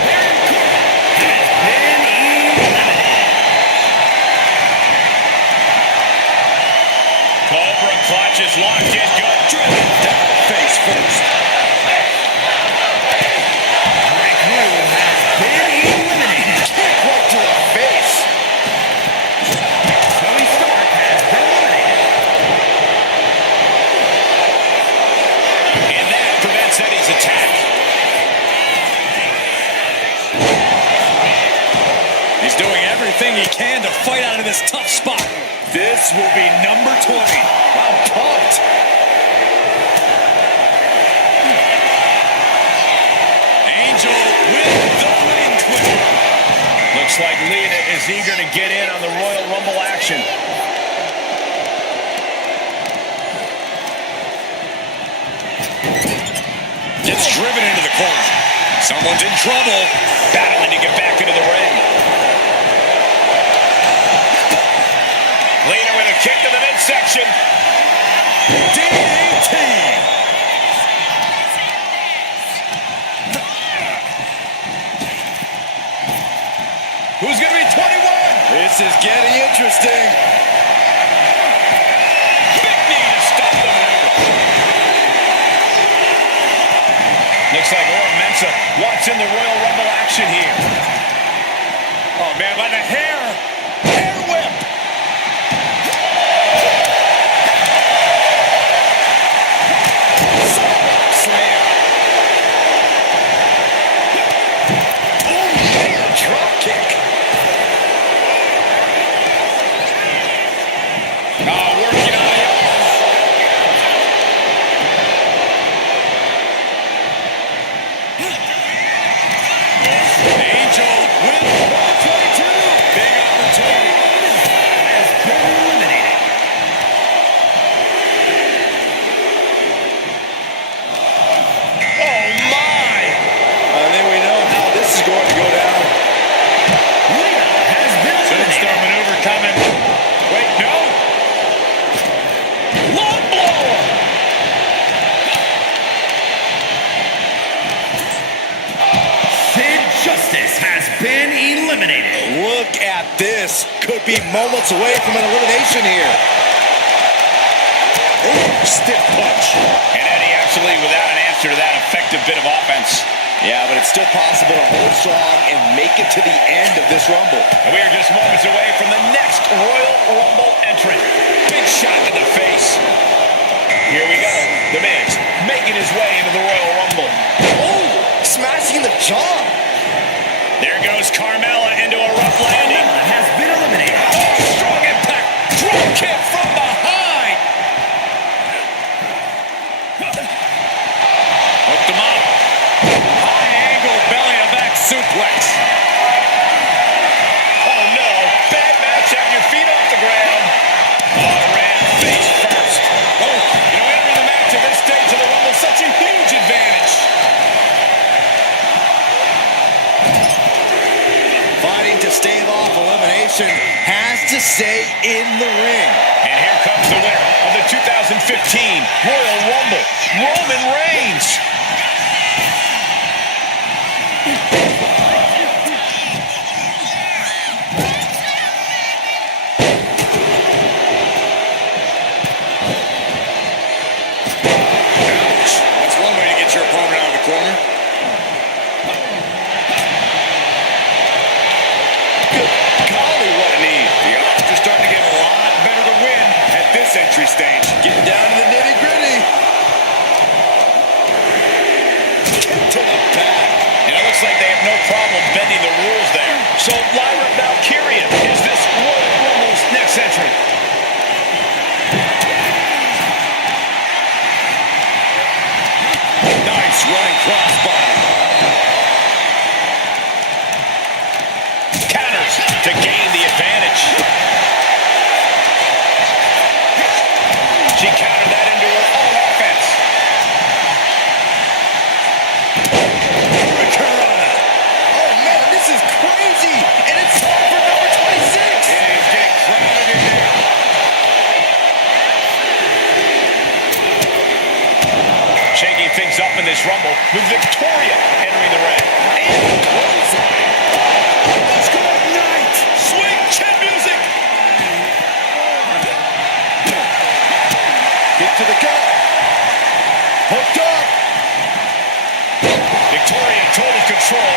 Baron Corbin has been eliminated. Cobra clutch is locked in. Good. Driven down face first. Rick Rude has been eliminated. Kick right to the face. Tony Stark has been eliminated. And that prevents Eddie's attack. He's doing everything he can to fight out of this tough spot. This will be number 20. I'm pumped. Angel Looks like Lita is eager to get in on the Royal Rumble action. Gets driven into the corner. Someone's in trouble. Battling to get back into the ring. Lita with a kick to the midsection. DDT. Who's going to be 21? This is getting interesting. Big knee to stop the maneuver. Looks like Mensa wants in the Royal Rumble action here. Oh, man, by the hair. Hair whip. Slam. Oh, man, drop kick. Working on the arms. Angel with 122. Big opportunity. Has been eliminated. Oh, my. I think we know how this is going to go down. Lita has been eliminated. Tombstone maneuver coming. Wait, no. Long blow. Sid Justice has been eliminated. Look at this. Could be moments away from an elimination here. Ooh, stiff punch. And Eddie actually without an answer to that effective bit of offense. Yeah, but it's still possible to hold strong and make it to the end of this Rumble. And we are just moments away from the next Royal Rumble entrant. Big shot to the face. Here we go. The Miz making his way into the Royal Rumble. Oh, smashing the jaw. There goes Carmella into a rough landing. Carmella has been eliminated. Oh, strong impact. Drop kick from behind. Hooked him up. High angle belly to back suplex. Oh no. Bad match. Have your feet off the ground. Oh, ran face first. Oh, entering the match at this stage of the Rumble, such a huge advantage. Fighting to stave off elimination, has to stay in the ring. And here comes the winner of the 2015 Royal Rumble, Roman Reigns. That's one way to get your opponent out of the corner. Golly, what a knee. The odds are starting to get a lot better to win at this entry stage. Getting down to the nitty-gritty. Kick to the back. And it looks like they have no problem bending the rules there. So Lyra Valkyria is this Royal Rumble's next entrant. Nice running crossbody. Counters to gain the advantage. She countered that into her own offense. Hurricanrana. Oh, man, this is crazy. And it's time for number 26. It is getting crowded in there. Shaking things up in this Rumble with Victoria entering the ring. And clothesline. Let's go night. Swing chin music. Get to the gut. Hooked up. Victoria in total control.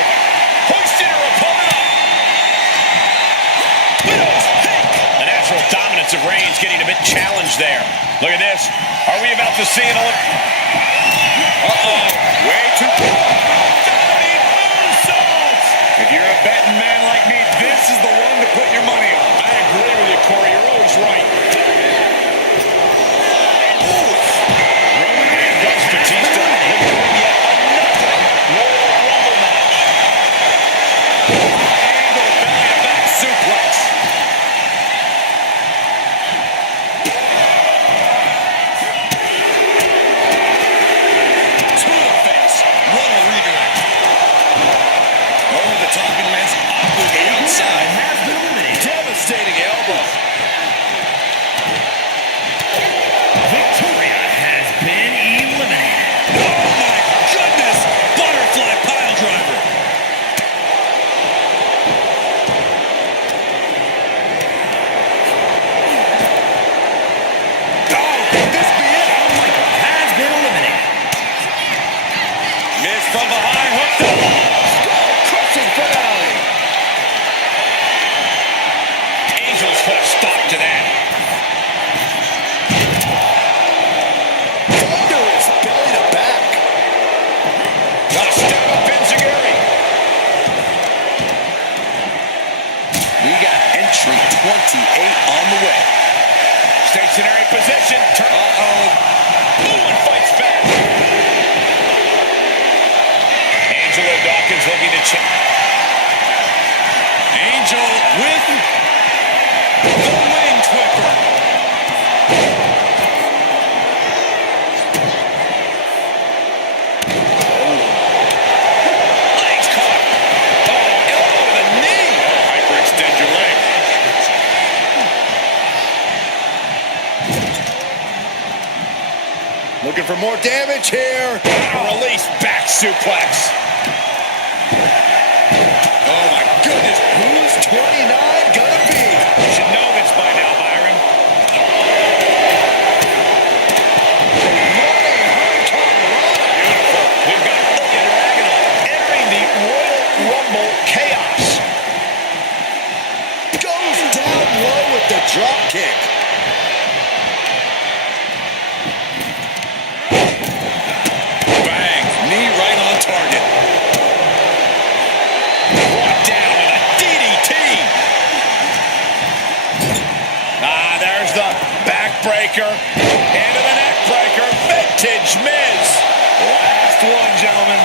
Hoisting her opponent up. Widow's pick. The natural dominance of Reigns getting a bit challenged there. Look at this. Are we about to see an Way too Diving moonsaults. If you're a betting man like me, this is the one to put your money on. I agree with you, Corey. You're always right. And goes Batista. Looking to win yet another Royal Rumble match. Angle belly to outside. has been eliminated. Devastating elbow. Victoria has been eliminated. Oh my goodness! Butterfly pile driver. Oh, could this be it? Michael has been eliminated. Miz from behind, hooked up. Skull-crushing finale. Angels put a stop to that. Thunderous belly to back. Got a step up Enziguri. We got entry 28 on the way. Stationary position. Ooh, and fights back. Angelo Dawkins looking to check. Angel with the wing clipper. Legs caught. Oh, elbow to the knee. Oh, hyperextend your leg. Looking for more damage here. Release back suplex. Oh my goodness, who's 29 gonna be? You should know this by now, Byron. Running hard Beautiful. We've got the Dragon entering the Royal Rumble chaos. goes down low with the drop kick. Bang. Knee right on target. Brought down with a DDT. There's the backbreaker. Into the neck breaker. Vintage Miz. Last one, gentlemen.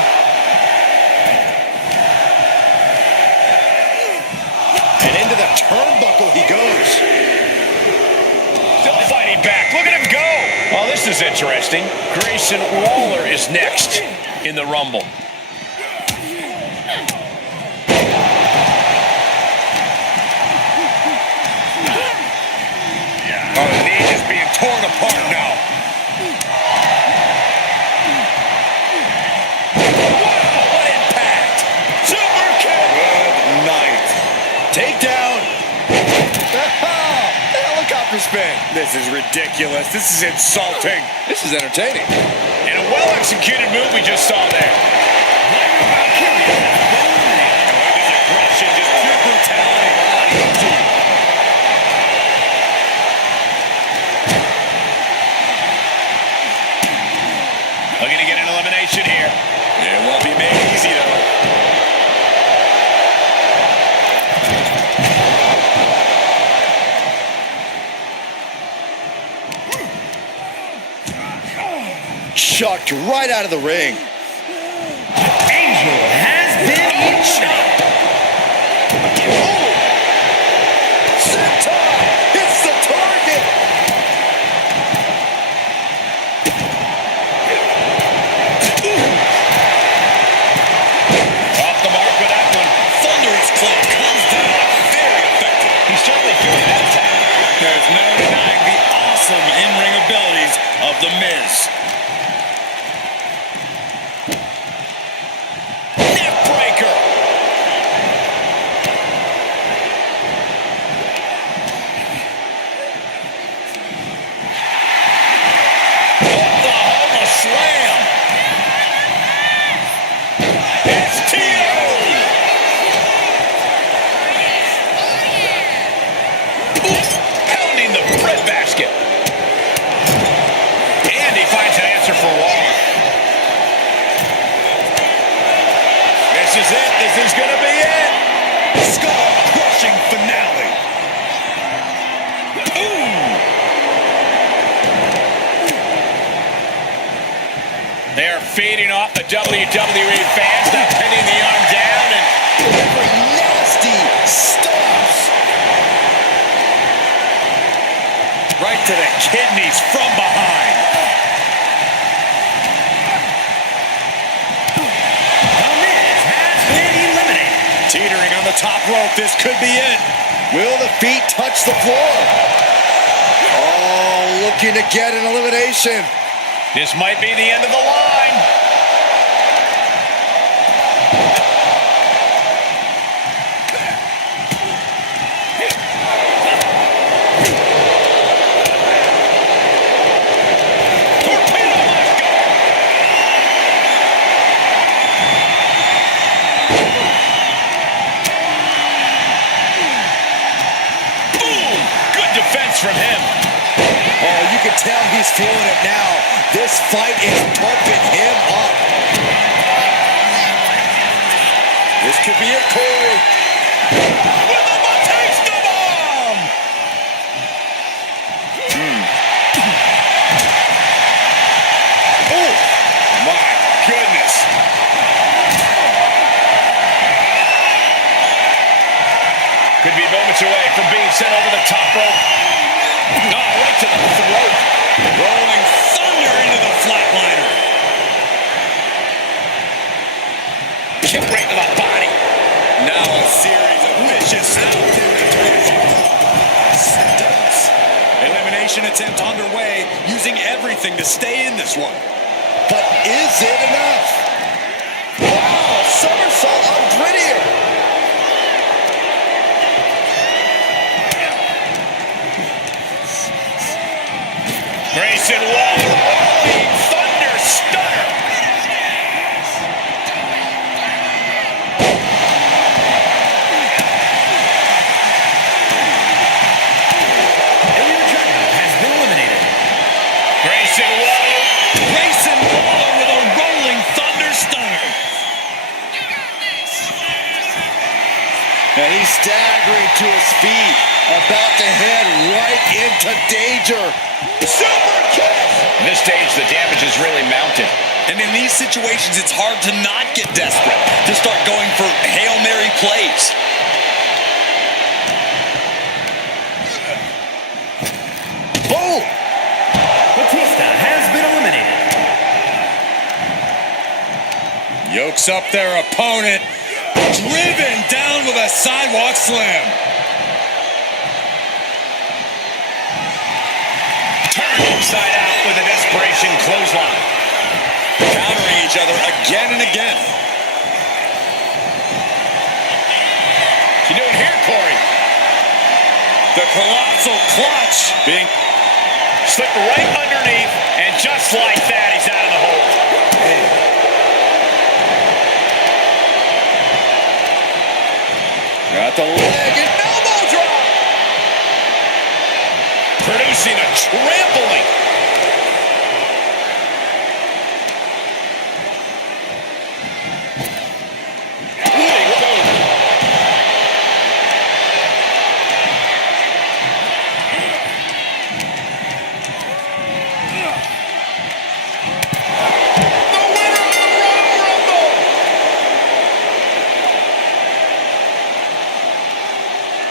And into the turnbuckle he goes. Still fighting back. Look at him go. Well, this is interesting. Grayson Waller is next in the Rumble. Oh, the knee is being torn apart now. Wow, what impact. Super kick. Good night. Takedown. Helicopter spin. This is ridiculous. This is insulting. This is entertaining. And a well-executed move we just saw there. His aggression, just pure brutality. Looking to get an elimination here. It won't be made easy, though. Chucked right out of the ring. Angel has been eliminated. Senton hits the target. Off the mark with that one. Thunderous club comes down. Very effective. He's certainly feeling that attack. There's no denying the awesome in-ring abilities of The Miz. Neck breaker. Oklahoma slam. STO. Pounding the breadbasket. And he finds an answer for Waller. This is it. This is going to be it. Skull-crushing finale. They are feeding off the WWE fans. Now pinning the arm down and Nasty stops. right to the kidneys from behind. The Miz has been eliminated. Teetering on the top rope. This could be it. Will the feet touch the floor? Oh, looking to get an elimination. This might be the end of the line. From him. Oh, you can tell he's feeling it now. This fight is pumping him up. This could be it, Corey. With a Batista bomb! Oh, my goodness. Could be moments away from being sent over the top rope. No, right to the throat. Rolling thunder into the flatliner. Kick right to the body. Now a series of vicious stunts. Elimination attempt underway, using everything to stay in this one. But is it enough? Wow, somersault on Prettier. Grayson Waller, rolling thunder stunner. And your champion has been eliminated. Grayson Waller. Grayson Waller with a rolling thunder stunner. And he's staggering to his feet, about to head right into danger. Super kick. At this stage, the damage is really mounted. And in these situations, it's hard to not get desperate, to start going for Hail Mary plays. Boom! Batista has been eliminated. Yokes up their opponent, driven down with a sidewalk slam. Inside out with a desperation clothesline. Countering each other again and again. What you doing here, Corey? The colossal clutch being Slipped right underneath, and just like that, he's out of the hole. Got the leg and elbow drop. Producing a trampling.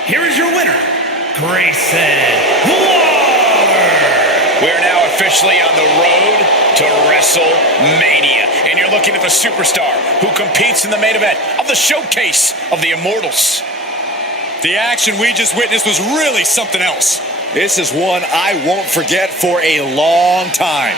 Here is your winner, Grayson Waller. We are now officially on the road to WrestleMania. And you're looking at the superstar who competes in the main event of the showcase of the Immortals. The action we just witnessed was really something else. This is one I won't forget for a long time.